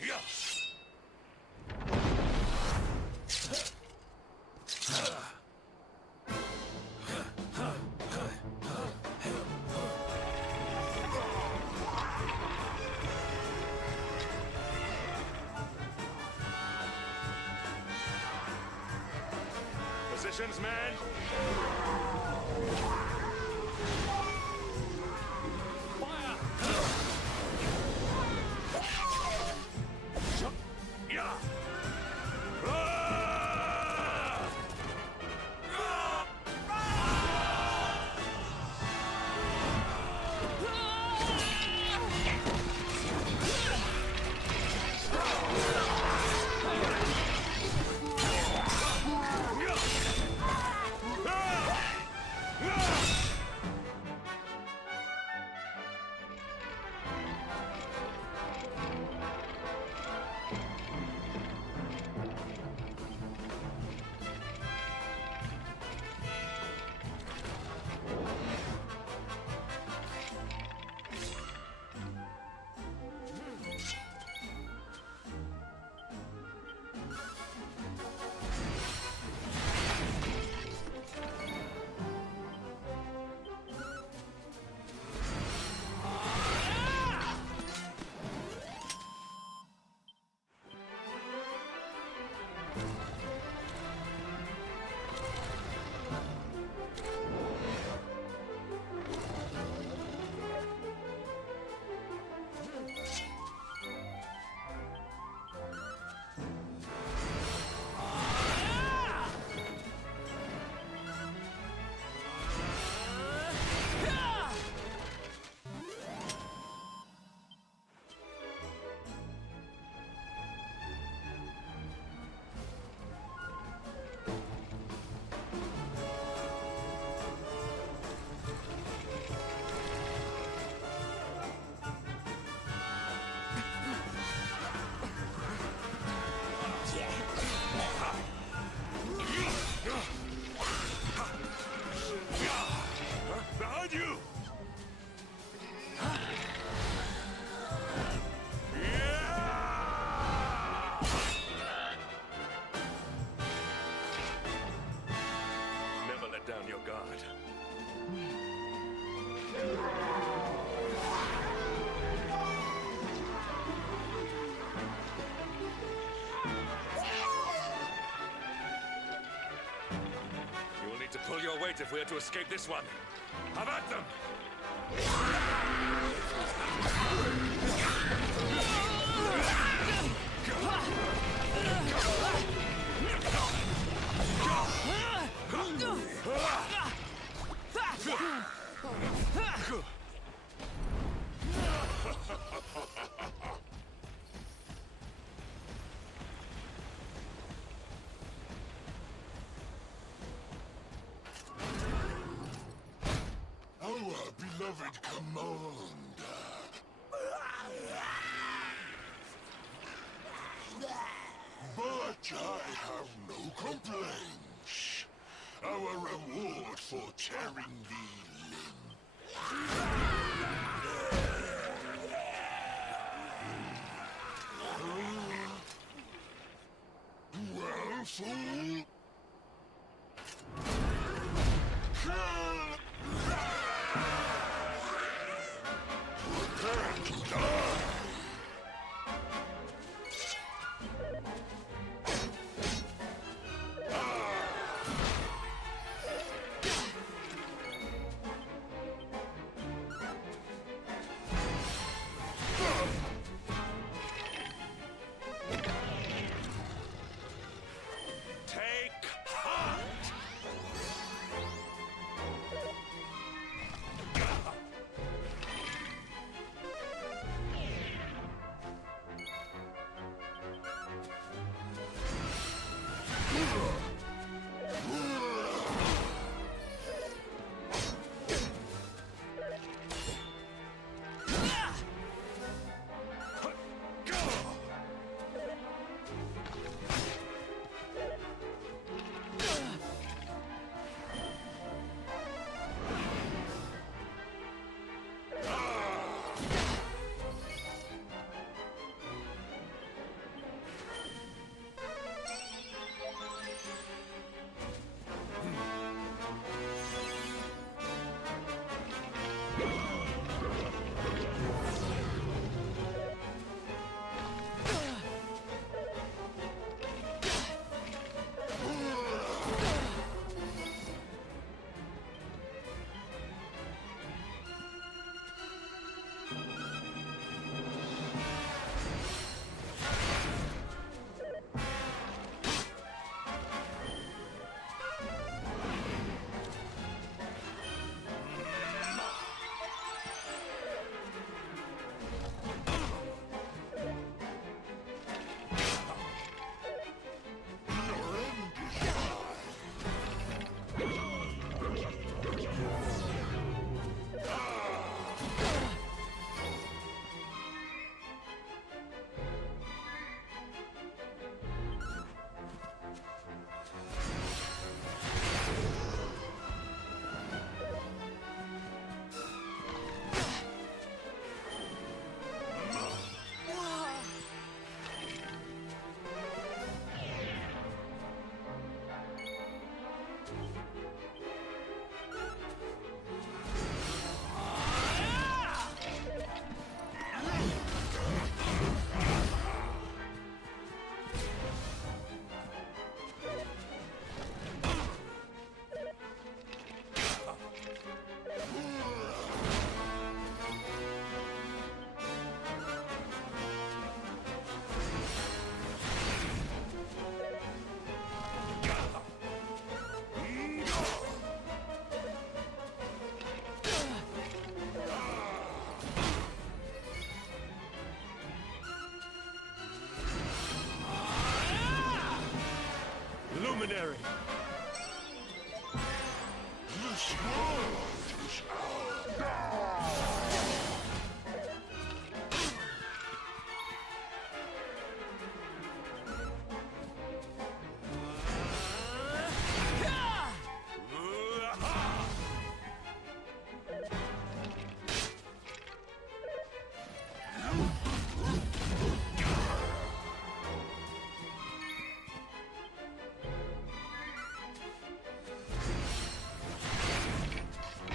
Yes! Positions, man! Behind you! Never let down your guard. You will need to pull your weight if we are to escape this one. Have at them! Our beloved commander. But I have no complaints. Our reward for tearing thee limb. Well, fool? Prepare to die! luminary!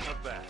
Not bad.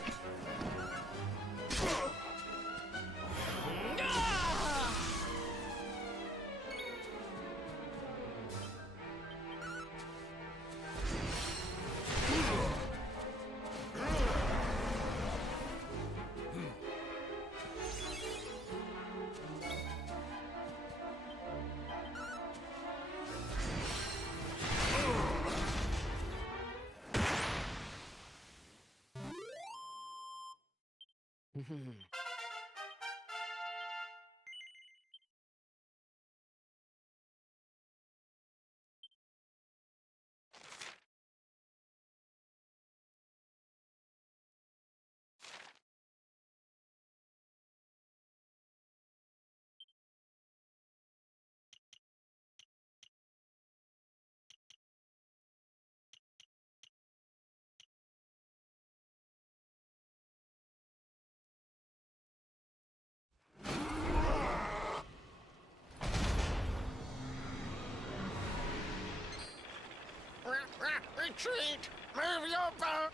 Retreat! Move your boat!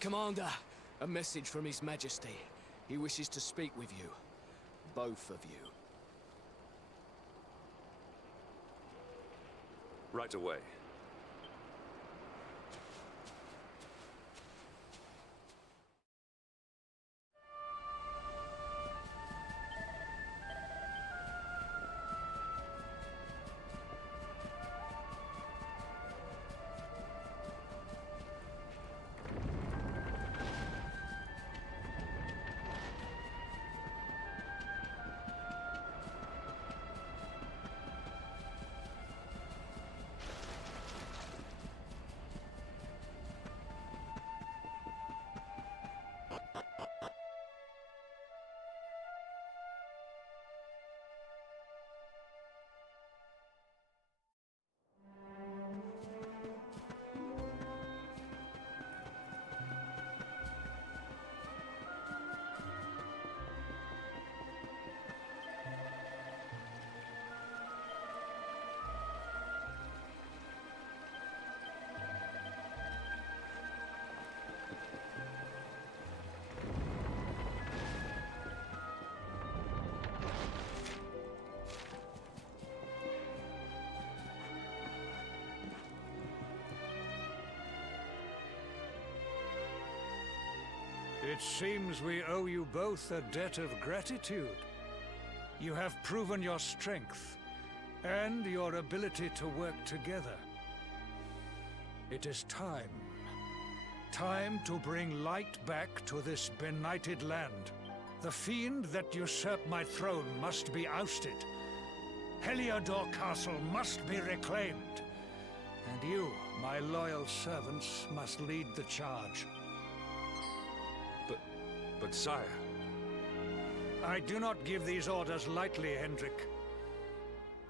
Commander, a message from His Majesty. He wishes to speak with you. Both of you. Right away. It seems we owe you both a debt of gratitude. You have proven your strength and your ability to work together. It is time. Time to bring light back to this benighted land. The fiend that usurped my throne must be ousted. Heliodor Castle must be reclaimed. And you, my loyal servants, must lead the charge. But sire... I do not give these orders lightly, Hendrik.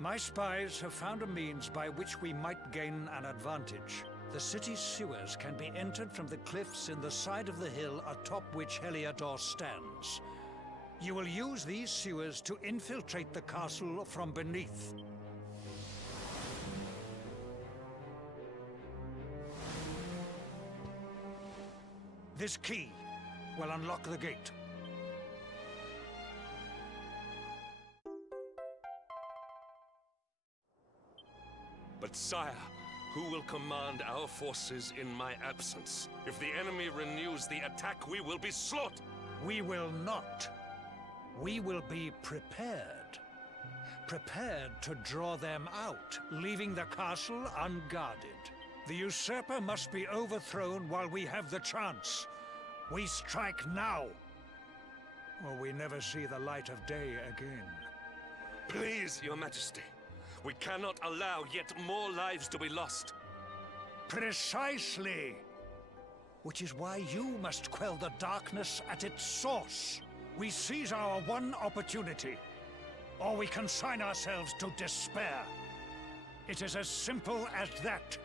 My spies have found a means by which we might gain an advantage. The city's sewers can be entered from the cliffs in the side of the hill atop which Heliodor stands. You will use these sewers to infiltrate the castle from beneath. This key will unlock the gate. But sire, who will command our forces in my absence? If the enemy renews the attack, we will be slaughtered! We will not. We will be prepared. Prepared to draw them out, leaving the castle unguarded. The usurper must be overthrown while we have the chance. We strike now. or we never see the light of day again. Please, Your Majesty. We cannot allow yet more lives to be lost. Precisely! Which is why you must quell the darkness at its source. We seize our one opportunity, or we consign ourselves to despair. It is as simple as that.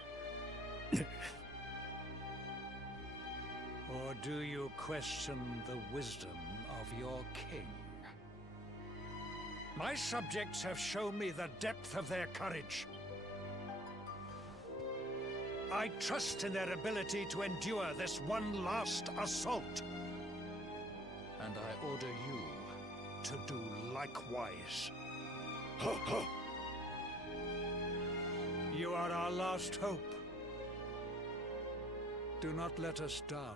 Or do you question the wisdom of your king? My subjects have shown me the depth of their courage. I trust in their ability to endure this one last assault. And I order you to do likewise. You are our last hope. Do not let us down.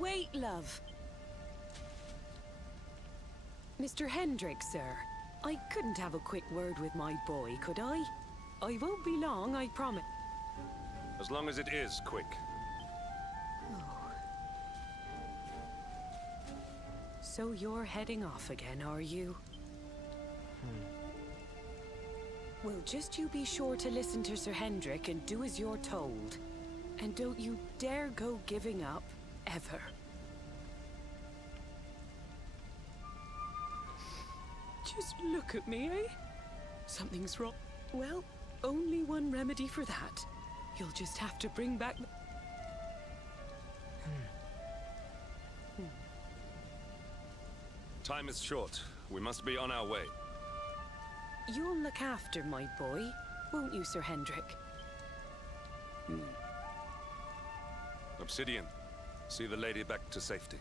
Wait, love. Mr. Hendrick, sir. I couldn't have a quick word with my boy, could I? I won't be long, I promise. As long as it is quick. So you're heading off again, are you? Well, just you be sure to listen to Sir Hendrick and do as you're told. And don't you dare go giving up, ever. Just look at me, eh? Something's wrong. Well, only one remedy for that. You'll just have to bring back... Time is short. We must be on our way. You'll look after my boy, won't you, Sir Hendrik? Obsidian, see the lady back to safety.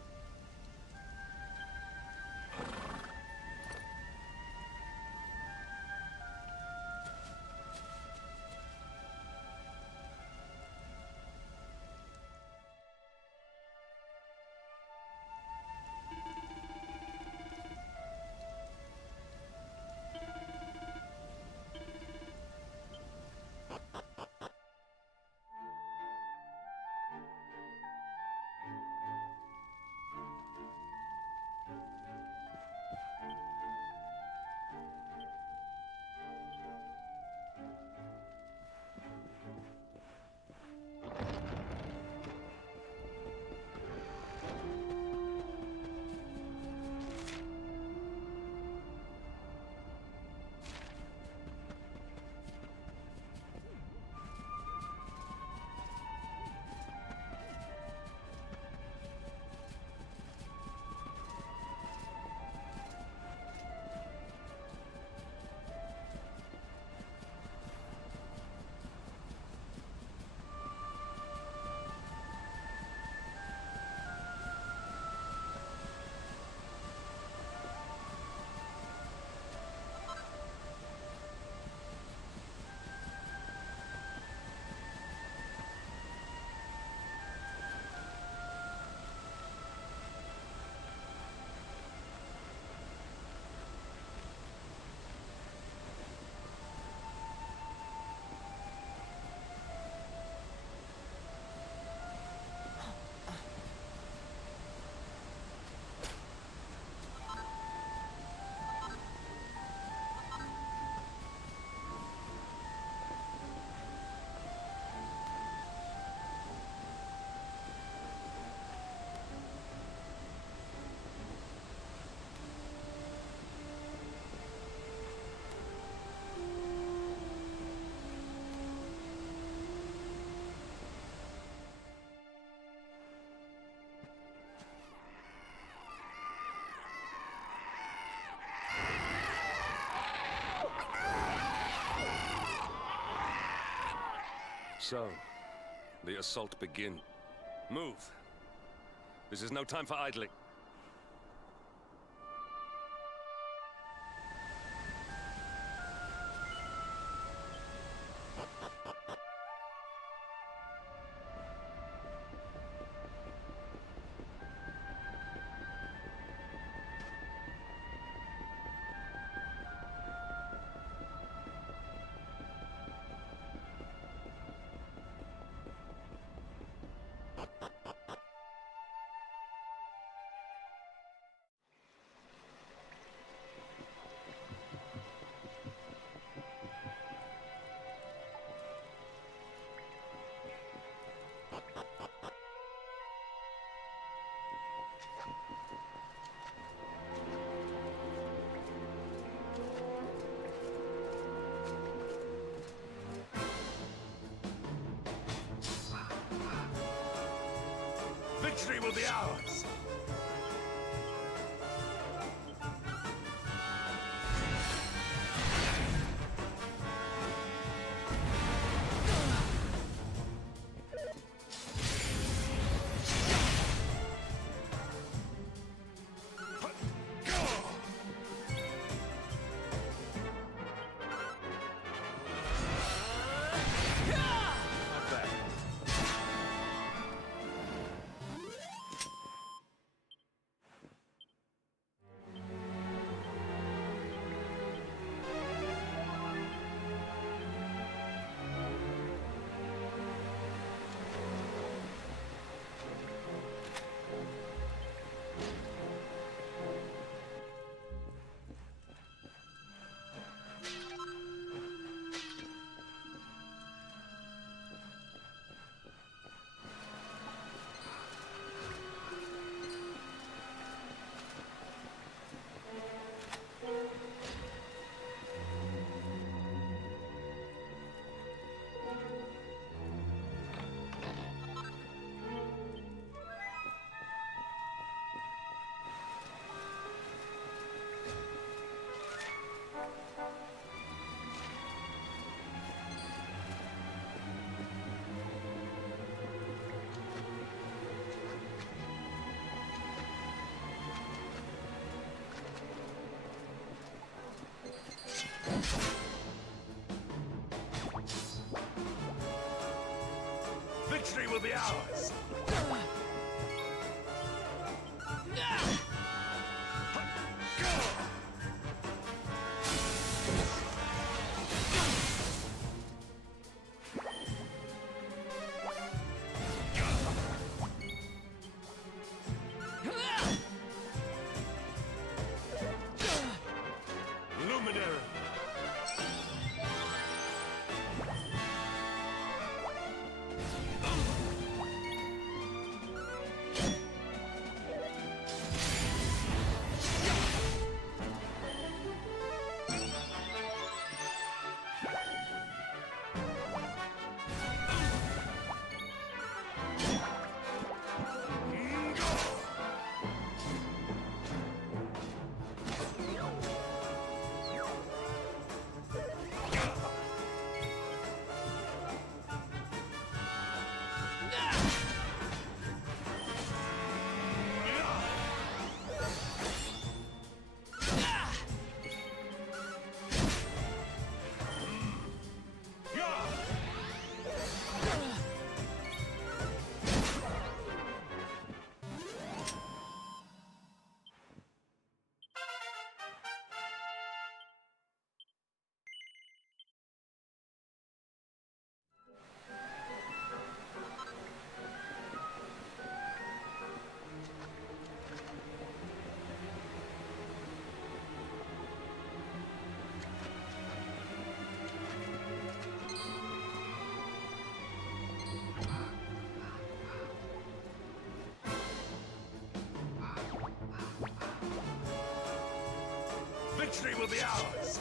So, the assault begin. Move. This is no time for idling. Victory will be ours! will be ours! Luminary! Victory will be ours!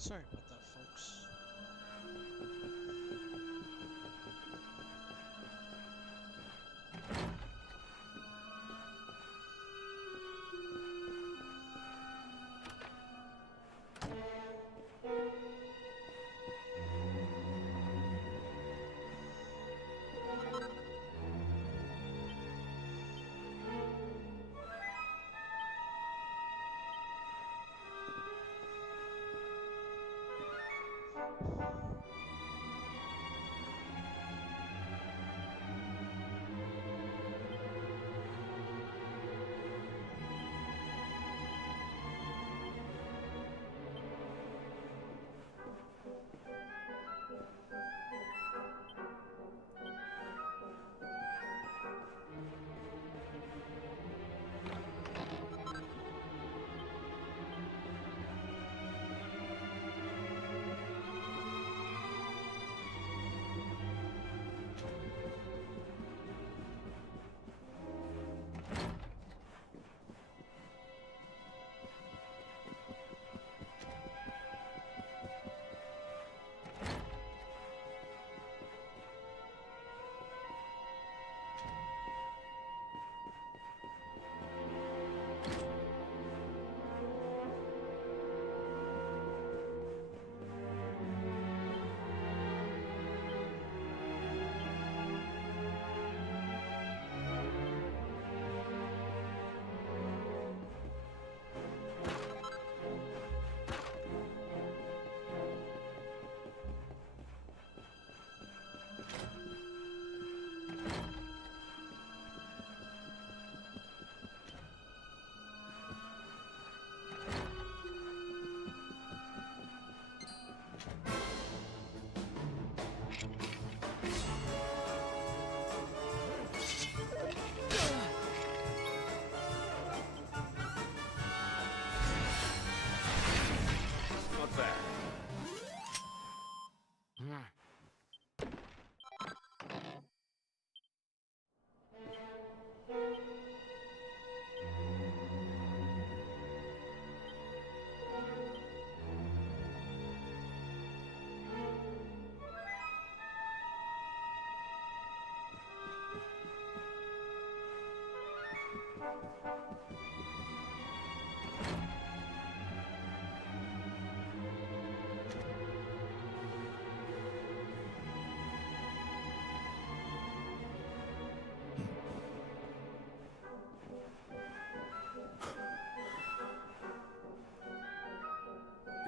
Sorry about that, folks.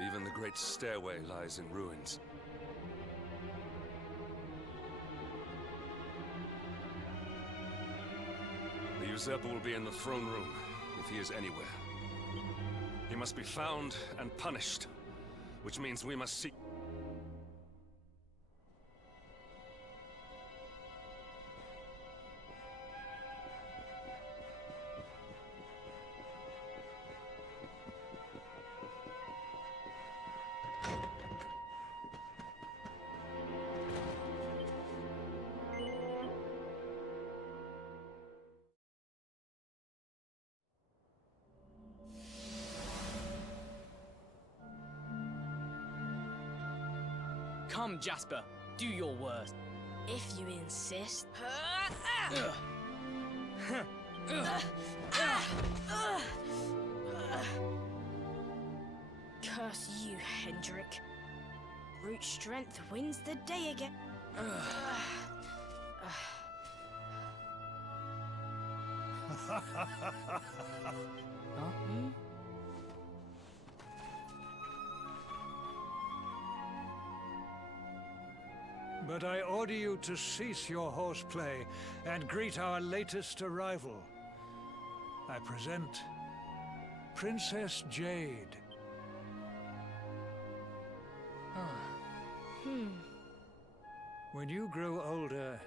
Even the great stairway lies in ruins. The usurper will be in the throne room, if he is anywhere. He must be found and punished, which means we must seek... Come, Jasper, do your worst. If you insist. Curse you, Hendrik. Brute strength wins the day again. But I order you to cease your horseplay and greet our latest arrival. I present Princess Jade. When you grow older,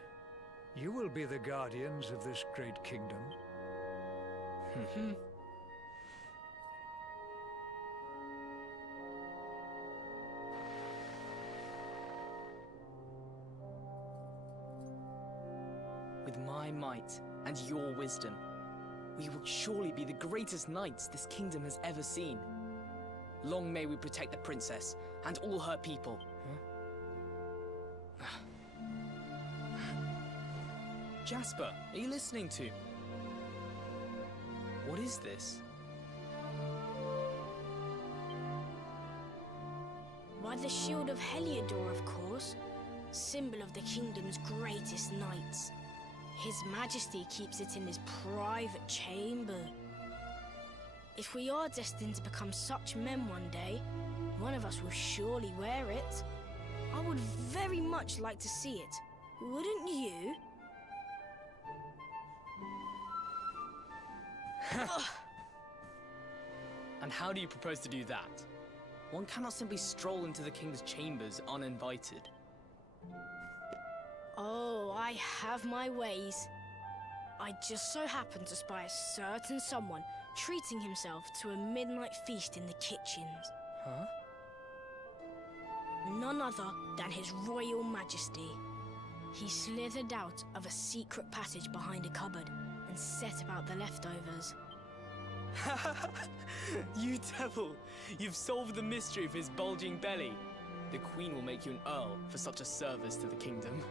you will be the guardians of this great kingdom. With my might and your wisdom, we will surely be the greatest knights this kingdom has ever seen. Long may we protect the princess and all her people. Jasper, are you listening to? What is this? Why, the shield of Heliodor, of course. Symbol of the kingdom's greatest knights. His Majesty keeps it in his private chamber. If we are destined to become such men one day, one of us will surely wear it. I would very much like to see it. Wouldn't you? And how do you propose to do that? One cannot simply stroll into the king's chambers uninvited. Oh, I have my ways. I just so happened to spy a certain someone treating himself to a midnight feast in the kitchens. Huh? None other than His Royal Majesty. He slithered out of a secret passage behind a cupboard and set about the leftovers. You devil! You've solved the mystery of his bulging belly. The Queen will make you an Earl for such a service to the kingdom.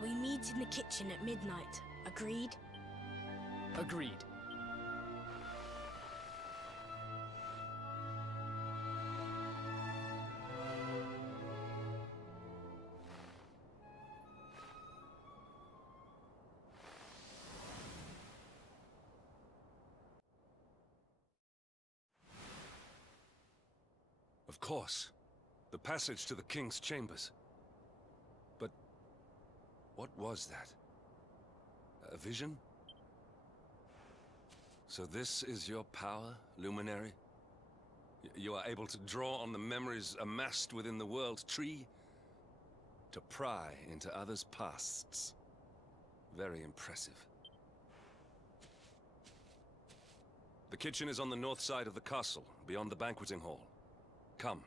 We meet in the kitchen at midnight. Agreed? Agreed. Of course. The passage to the king's chambers. But what was that? A vision? So this is your power, Luminary? You are able to draw on the memories amassed within the world tree to pry into others' pasts. Very impressive. The kitchen is on the north side of the castle, beyond the banqueting hall. Come.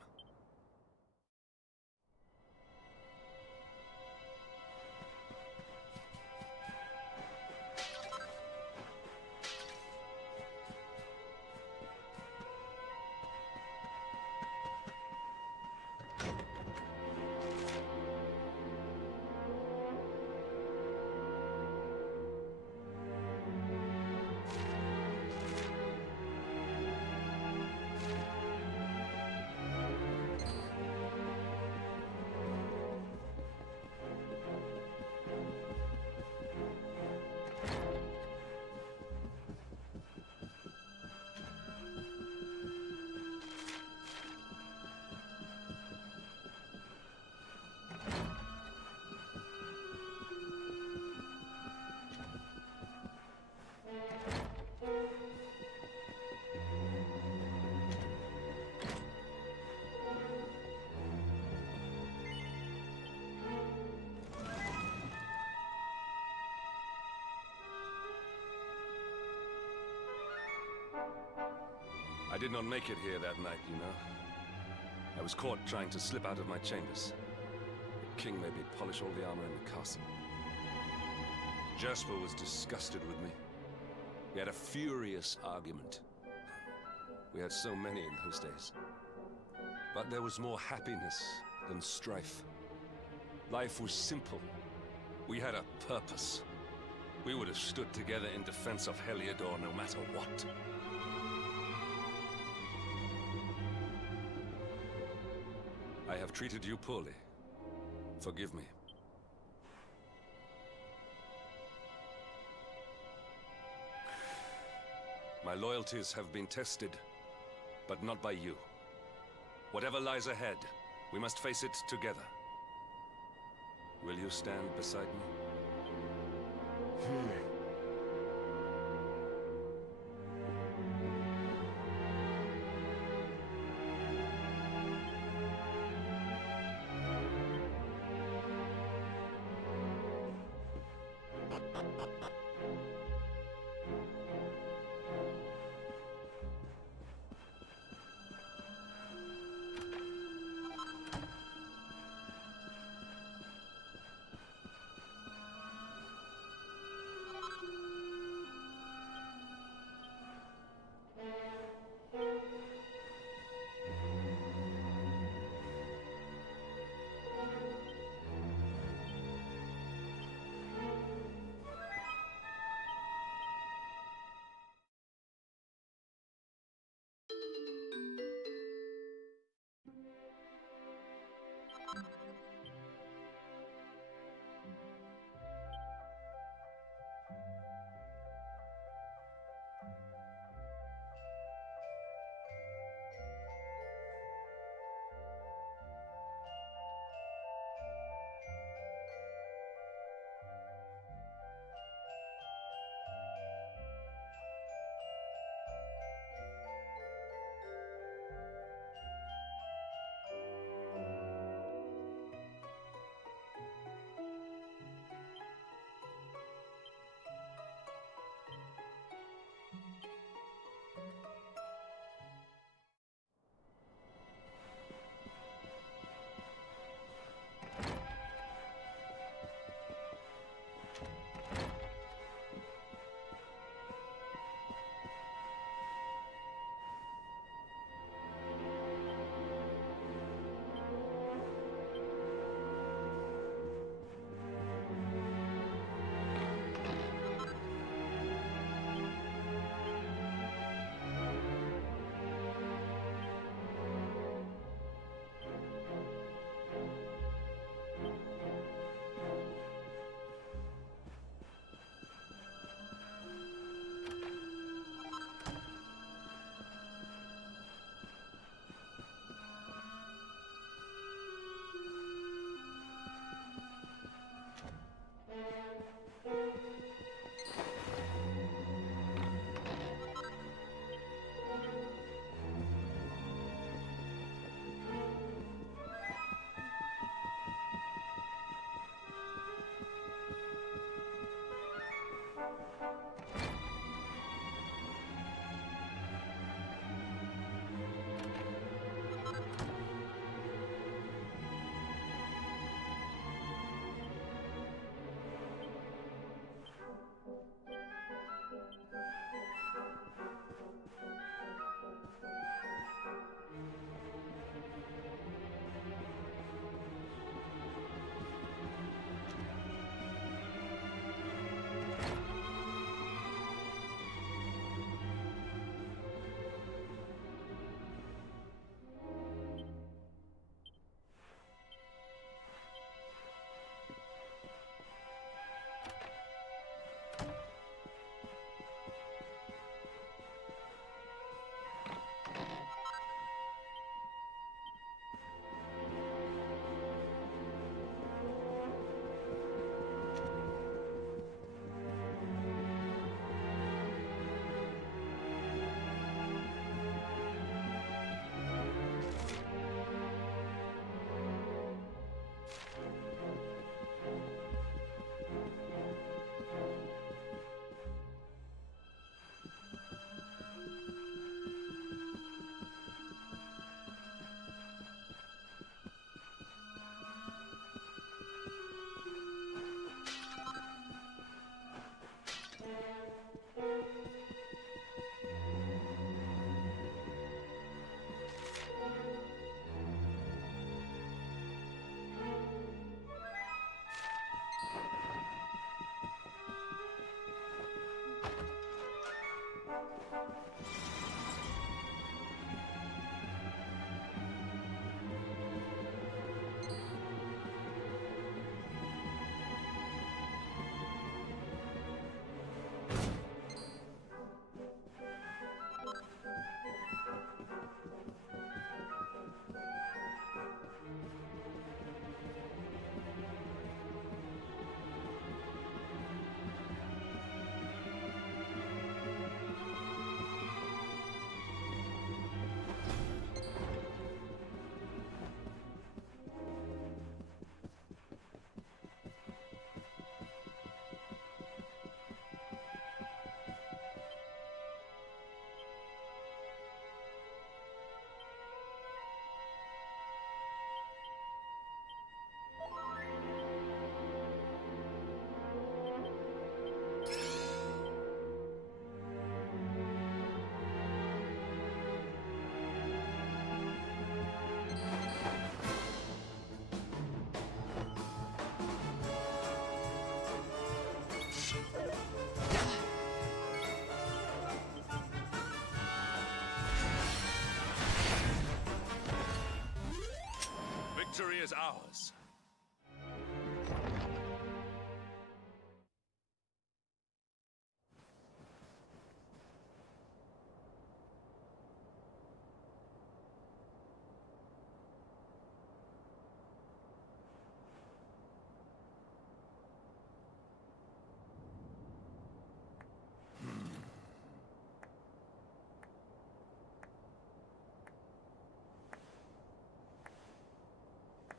I did not make it here that night, you know. I was caught trying to slip out of my chambers. The king made me polish all the armor in the castle. Jasper was disgusted with me. We had a furious argument. We had so many in those days. But there was more happiness than strife. Life was simple. We had a purpose. We would have stood together in defense of Heliodor no matter what. I have treated you poorly. Forgive me. My loyalties have been tested, but not by you. Whatever lies ahead, we must face it together. Will you stand beside me? is ours.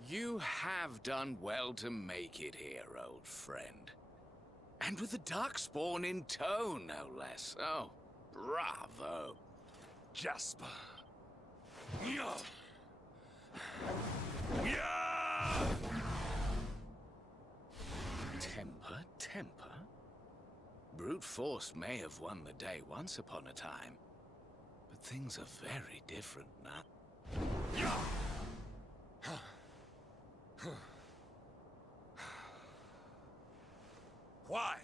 You have done well to make it here, old friend. And with the Darkspawn in tow, no less. Oh, bravo. Jasper. Yeah. Yeah. Temper, temper. Brute force may have won the day once upon a time, but things are very different now. Yeah. Why?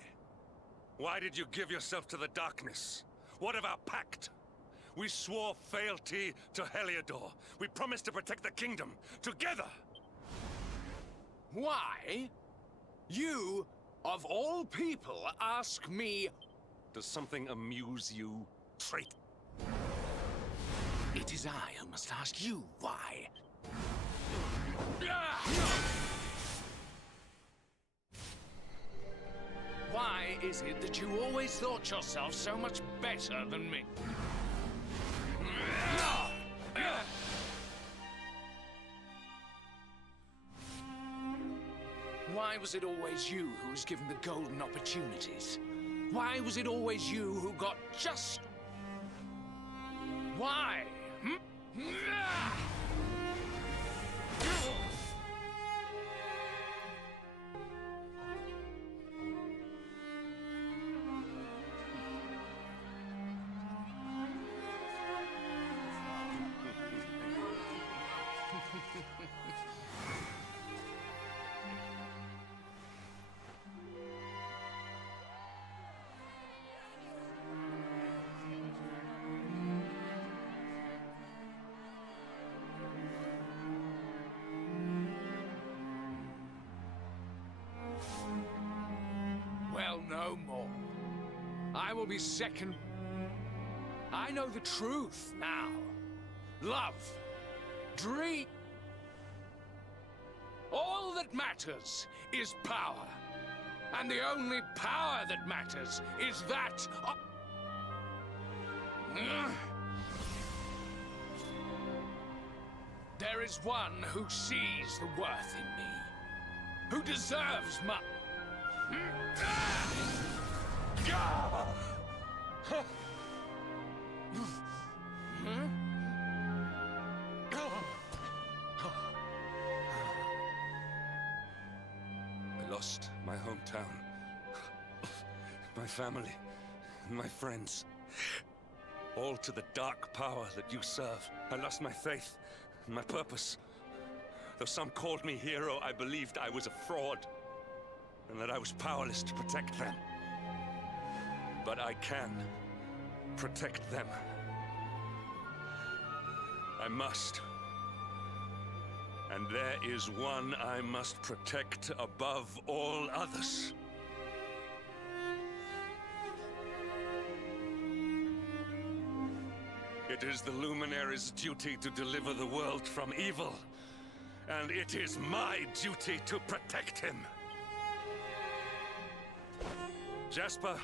Why did you give yourself to the darkness? What of our pact? We swore fealty to Heliodor. We promised to protect the kingdom, together! Why? You, of all people, ask me... Does something amuse you, traitor? It is I who must ask you why. Why is it that you always thought yourself so much better than me? Why was it always you who was given the golden opportunities? Why was it always you who got just... Why? Well, no more. I will be second. I know the truth now. Love. Dream. All that matters is power. And the only power that matters is that of... There is one who sees the worth in me. Who deserves my... I lost my hometown, my family, and my friends. All to the dark power that you serve. I lost my faith and my purpose. Though some called me hero, I believed I was a fraud, and that I was powerless to protect them. But I can protect them. I must. And there is one I must protect above all others. It is the Luminary's duty to deliver the world from evil. And it is my duty to protect him. Jasper,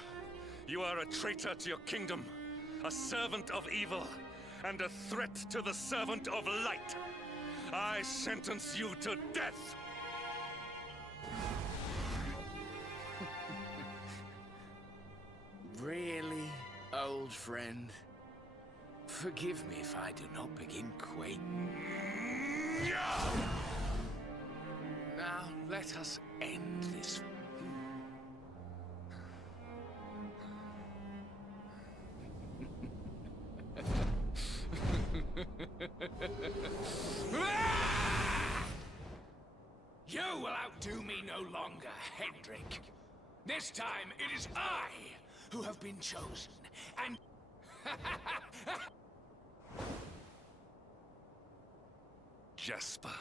you are a traitor to your kingdom, a servant of evil, and a threat to the servant of light. I sentence you to death! Really, old friend? Forgive me if I do not begin quaking. Now, let us end this. You will outdo me no longer, Hendrik. This time it is I who have been chosen, and... Jasper.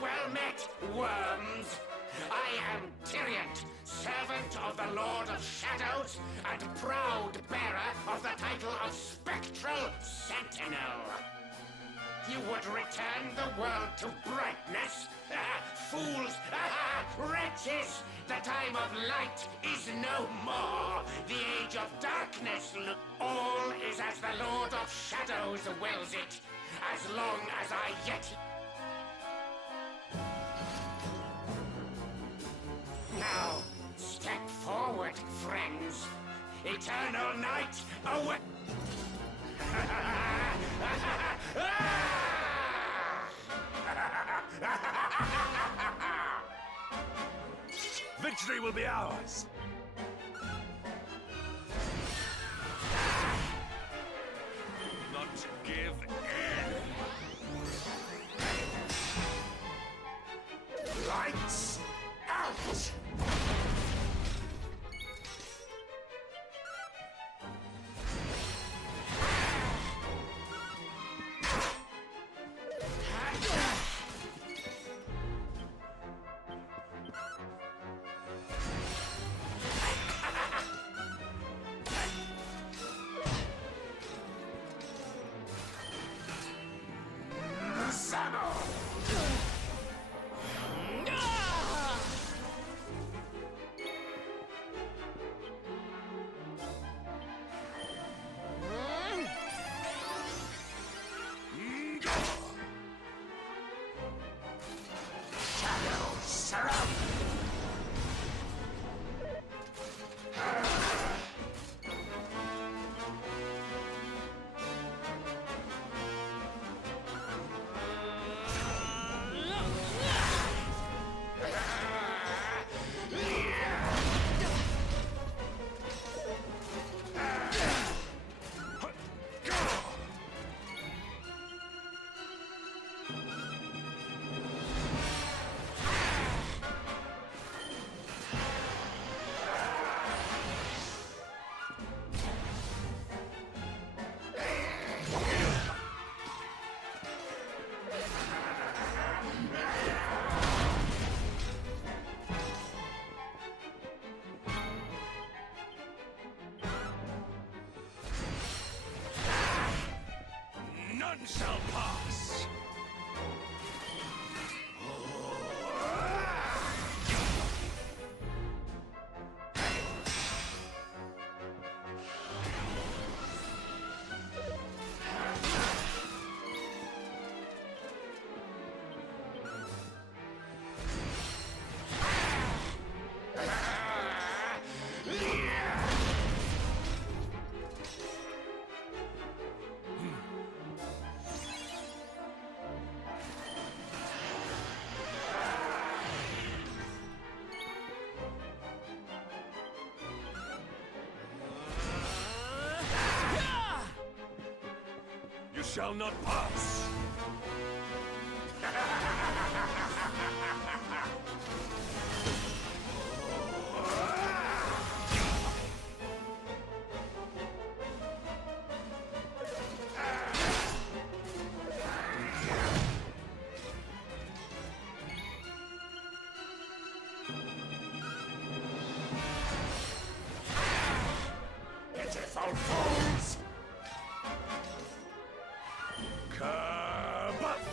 Well met, worms. I am Tyrion, servant of the Lord of Shadows and proud bearer of the title of Spectral Sentinel. You would return the world to brightness? Fools! Wretches! The time of light is no more. The age of darkness. All is as the Lord of Shadows wills it. As long as I yet... Now, step forward, friends. Eternal night away. Victory will be ours! Not give in! Lights out! None shall pass! You shall not pass! Pitiful fools! Kabuff!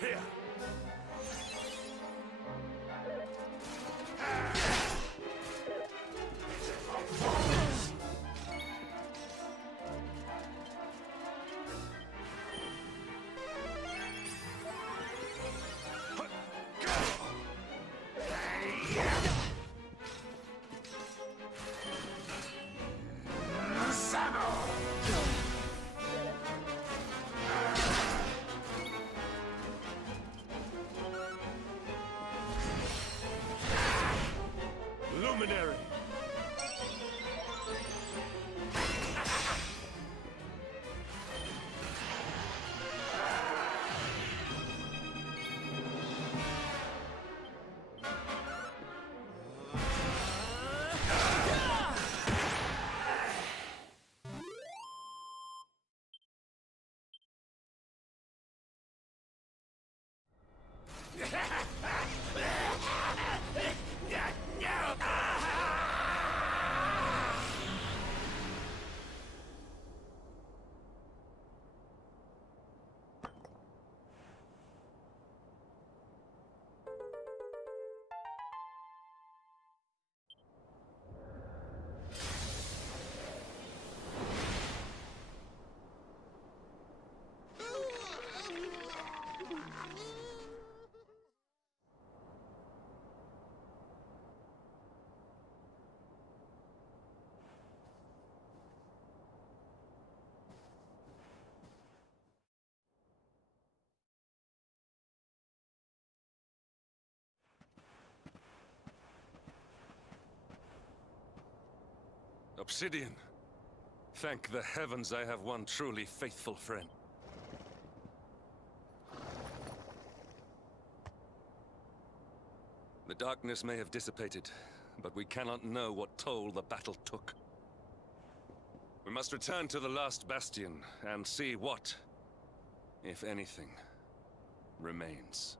Here! Obsidian. Thank the heavens I have one truly faithful friend. The darkness may have dissipated, but we cannot know what toll the battle took. We must return to the last bastion and see what, if anything, remains.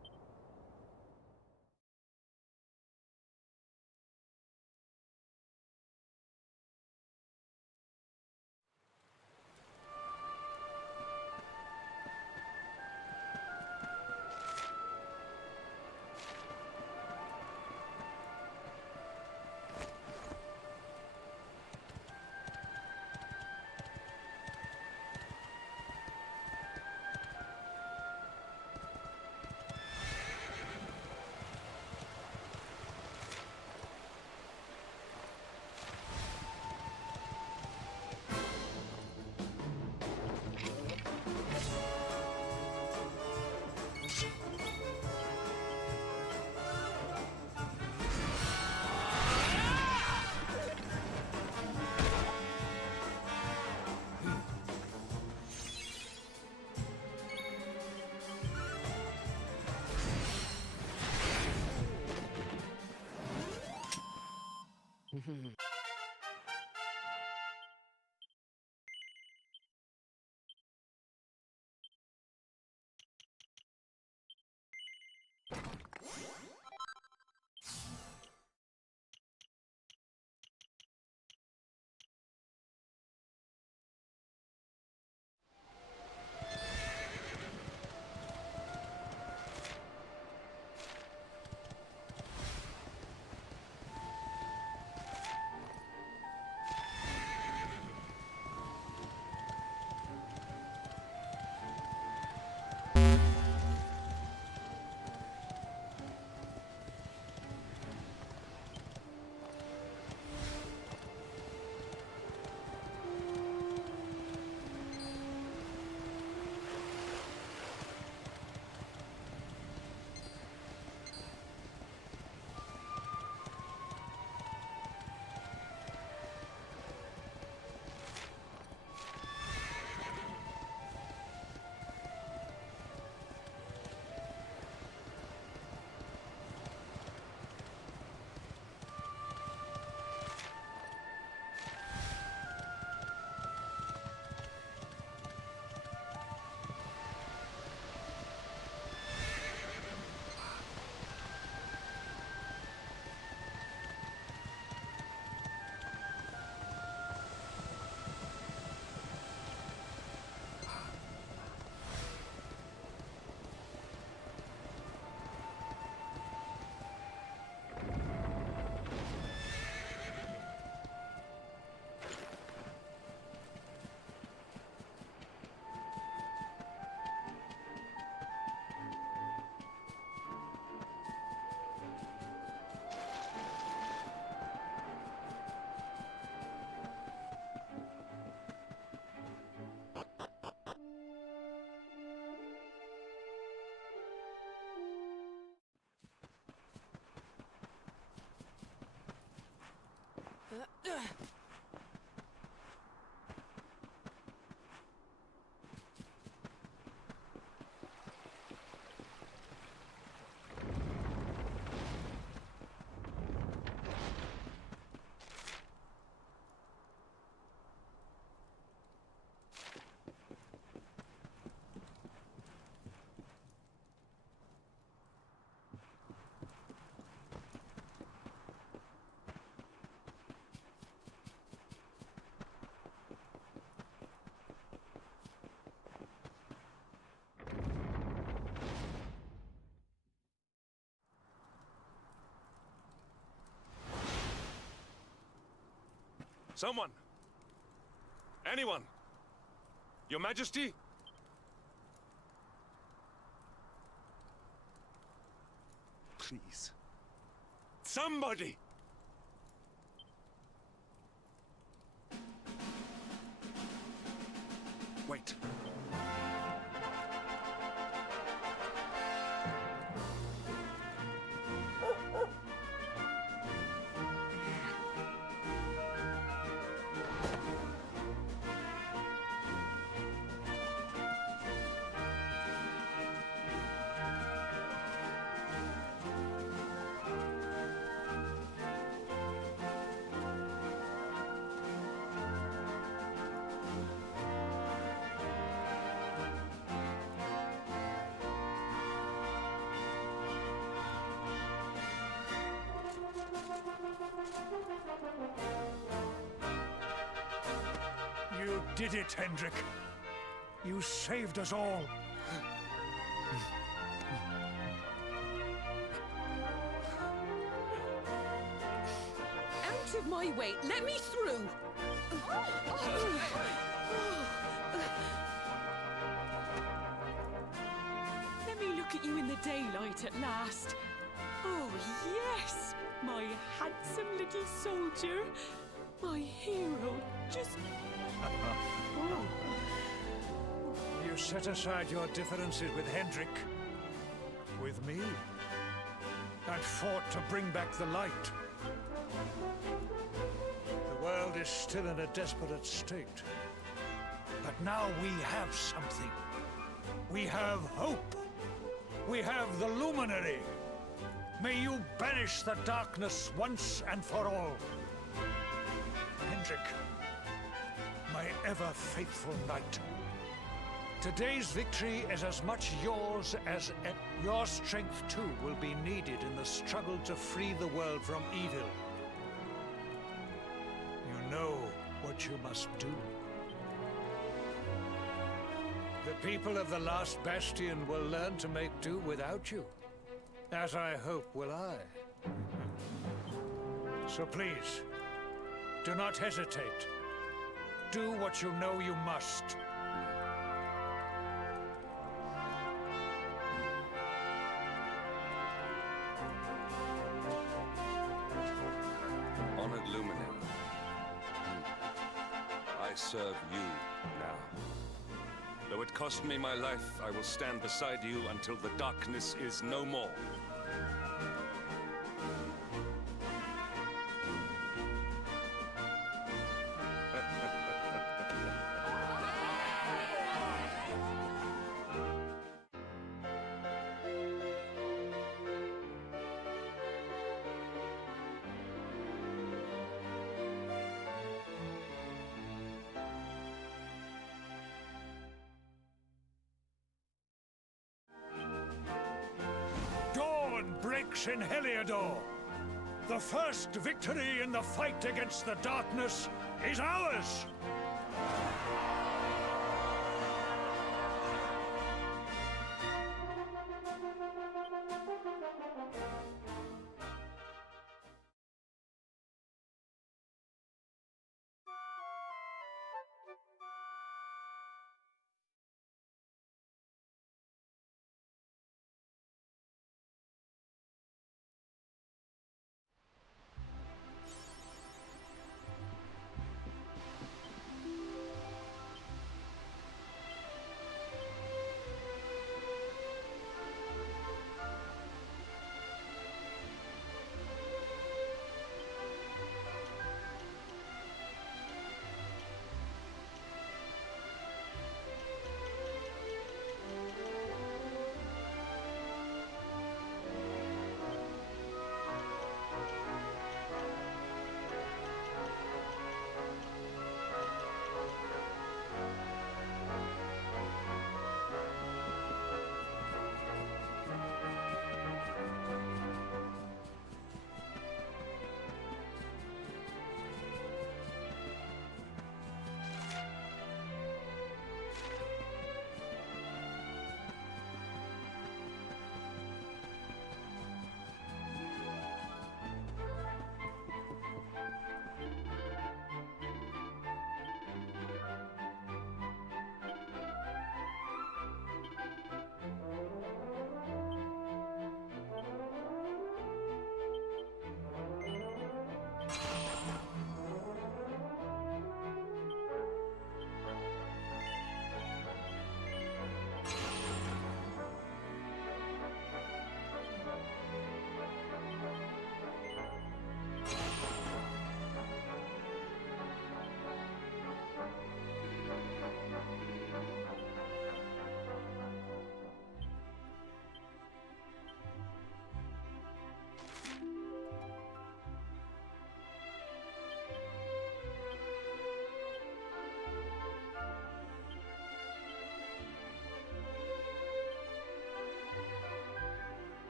Someone! Anyone! Your Majesty? Please. Somebody! Wait. did it, Hendrik. You saved us all. Out of my way! Let me through! Let me look at you in the daylight at last. Oh, yes! My handsome little soldier. My hero. Just... You set aside your differences with Hendrik, with me, and fought to bring back the light. The world is still in a desperate state. But now we have something. We have hope. We have the Luminary. May you banish the darkness once and for all. Hendrik, my ever-faithful knight. Today's victory is as much yours as your strength too will be needed in the struggle to free the world from evil. You know what you must do. The people of the last bastion will learn to make do without you, as I hope will I. So please, do not hesitate. Do what you know you must. Honored Luminary, I serve you now. Though it cost me my life, I will stand beside you until the darkness is no more. Dawn breaks in Heliodor. The first victory in the fight against the darkness is ours!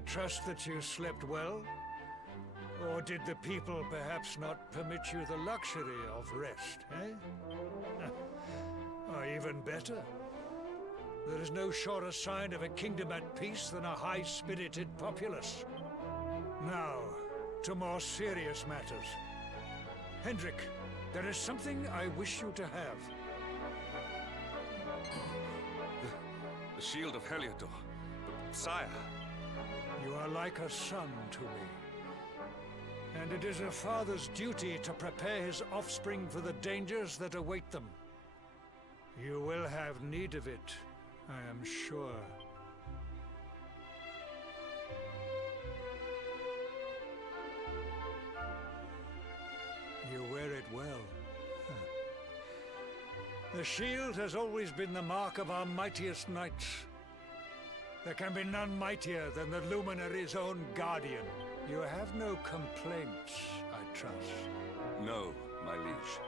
I trust that you slept well. Or did the people perhaps not permit you the luxury of rest, eh? Or even better, there is no surer sign of a kingdom at peace than a high-spirited populace. Now, to more serious matters. Hendrik, there is something I wish you to have. The shield of Heliodor. Sire. You are like a son to me. And it is a father's duty to prepare his offspring for the dangers that await them. You will have need of it, I am sure. You wear it well. The shield has always been the mark of our mightiest knights. There can be none mightier than the Luminary's own guardian. You have no complaints, I trust. No, my liege.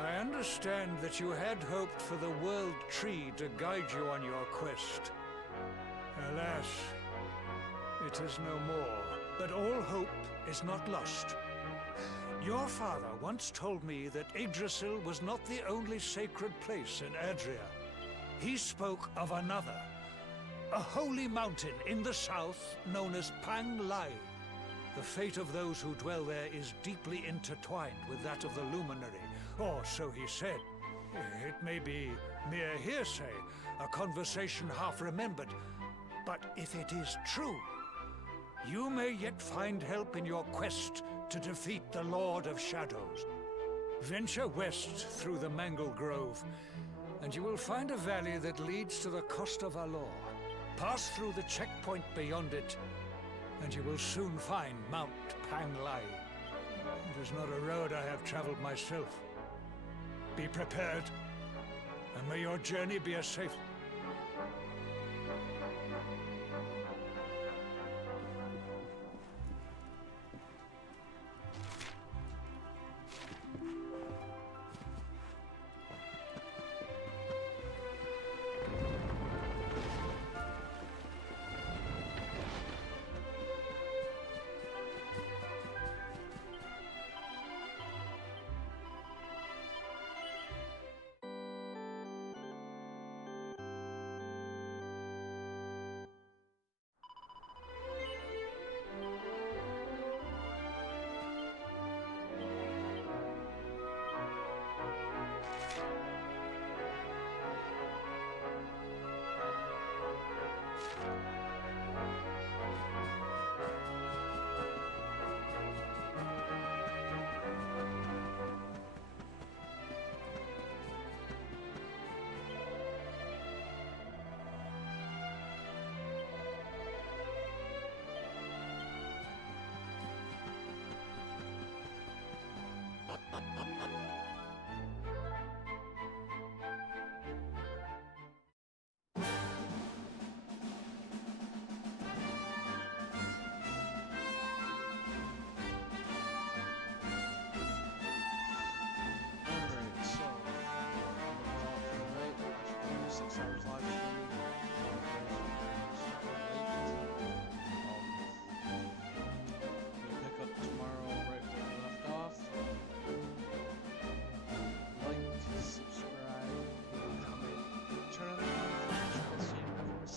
I understand that you had hoped for the World Tree to guide you on your quest. Alas, it is no more. But all hope is not lost. Your father once told me that Yggdrasil was not the only sacred place in Adria. He spoke of another, a holy mountain in the south known as Pang Lai. The fate of those who dwell there is deeply intertwined with that of the Luminary, or so he said. It may be mere hearsay, a conversation half remembered, but if it is true, you may yet find help in your quest to defeat the Lord of Shadows. Venture west through the Mangle Grove, and you will find a valley that leads to the Costa Valor. Pass through the checkpoint beyond it, and you will soon find Mount Pang Lai. It is not a road I have traveled myself. Be prepared, and may your journey be a safe one.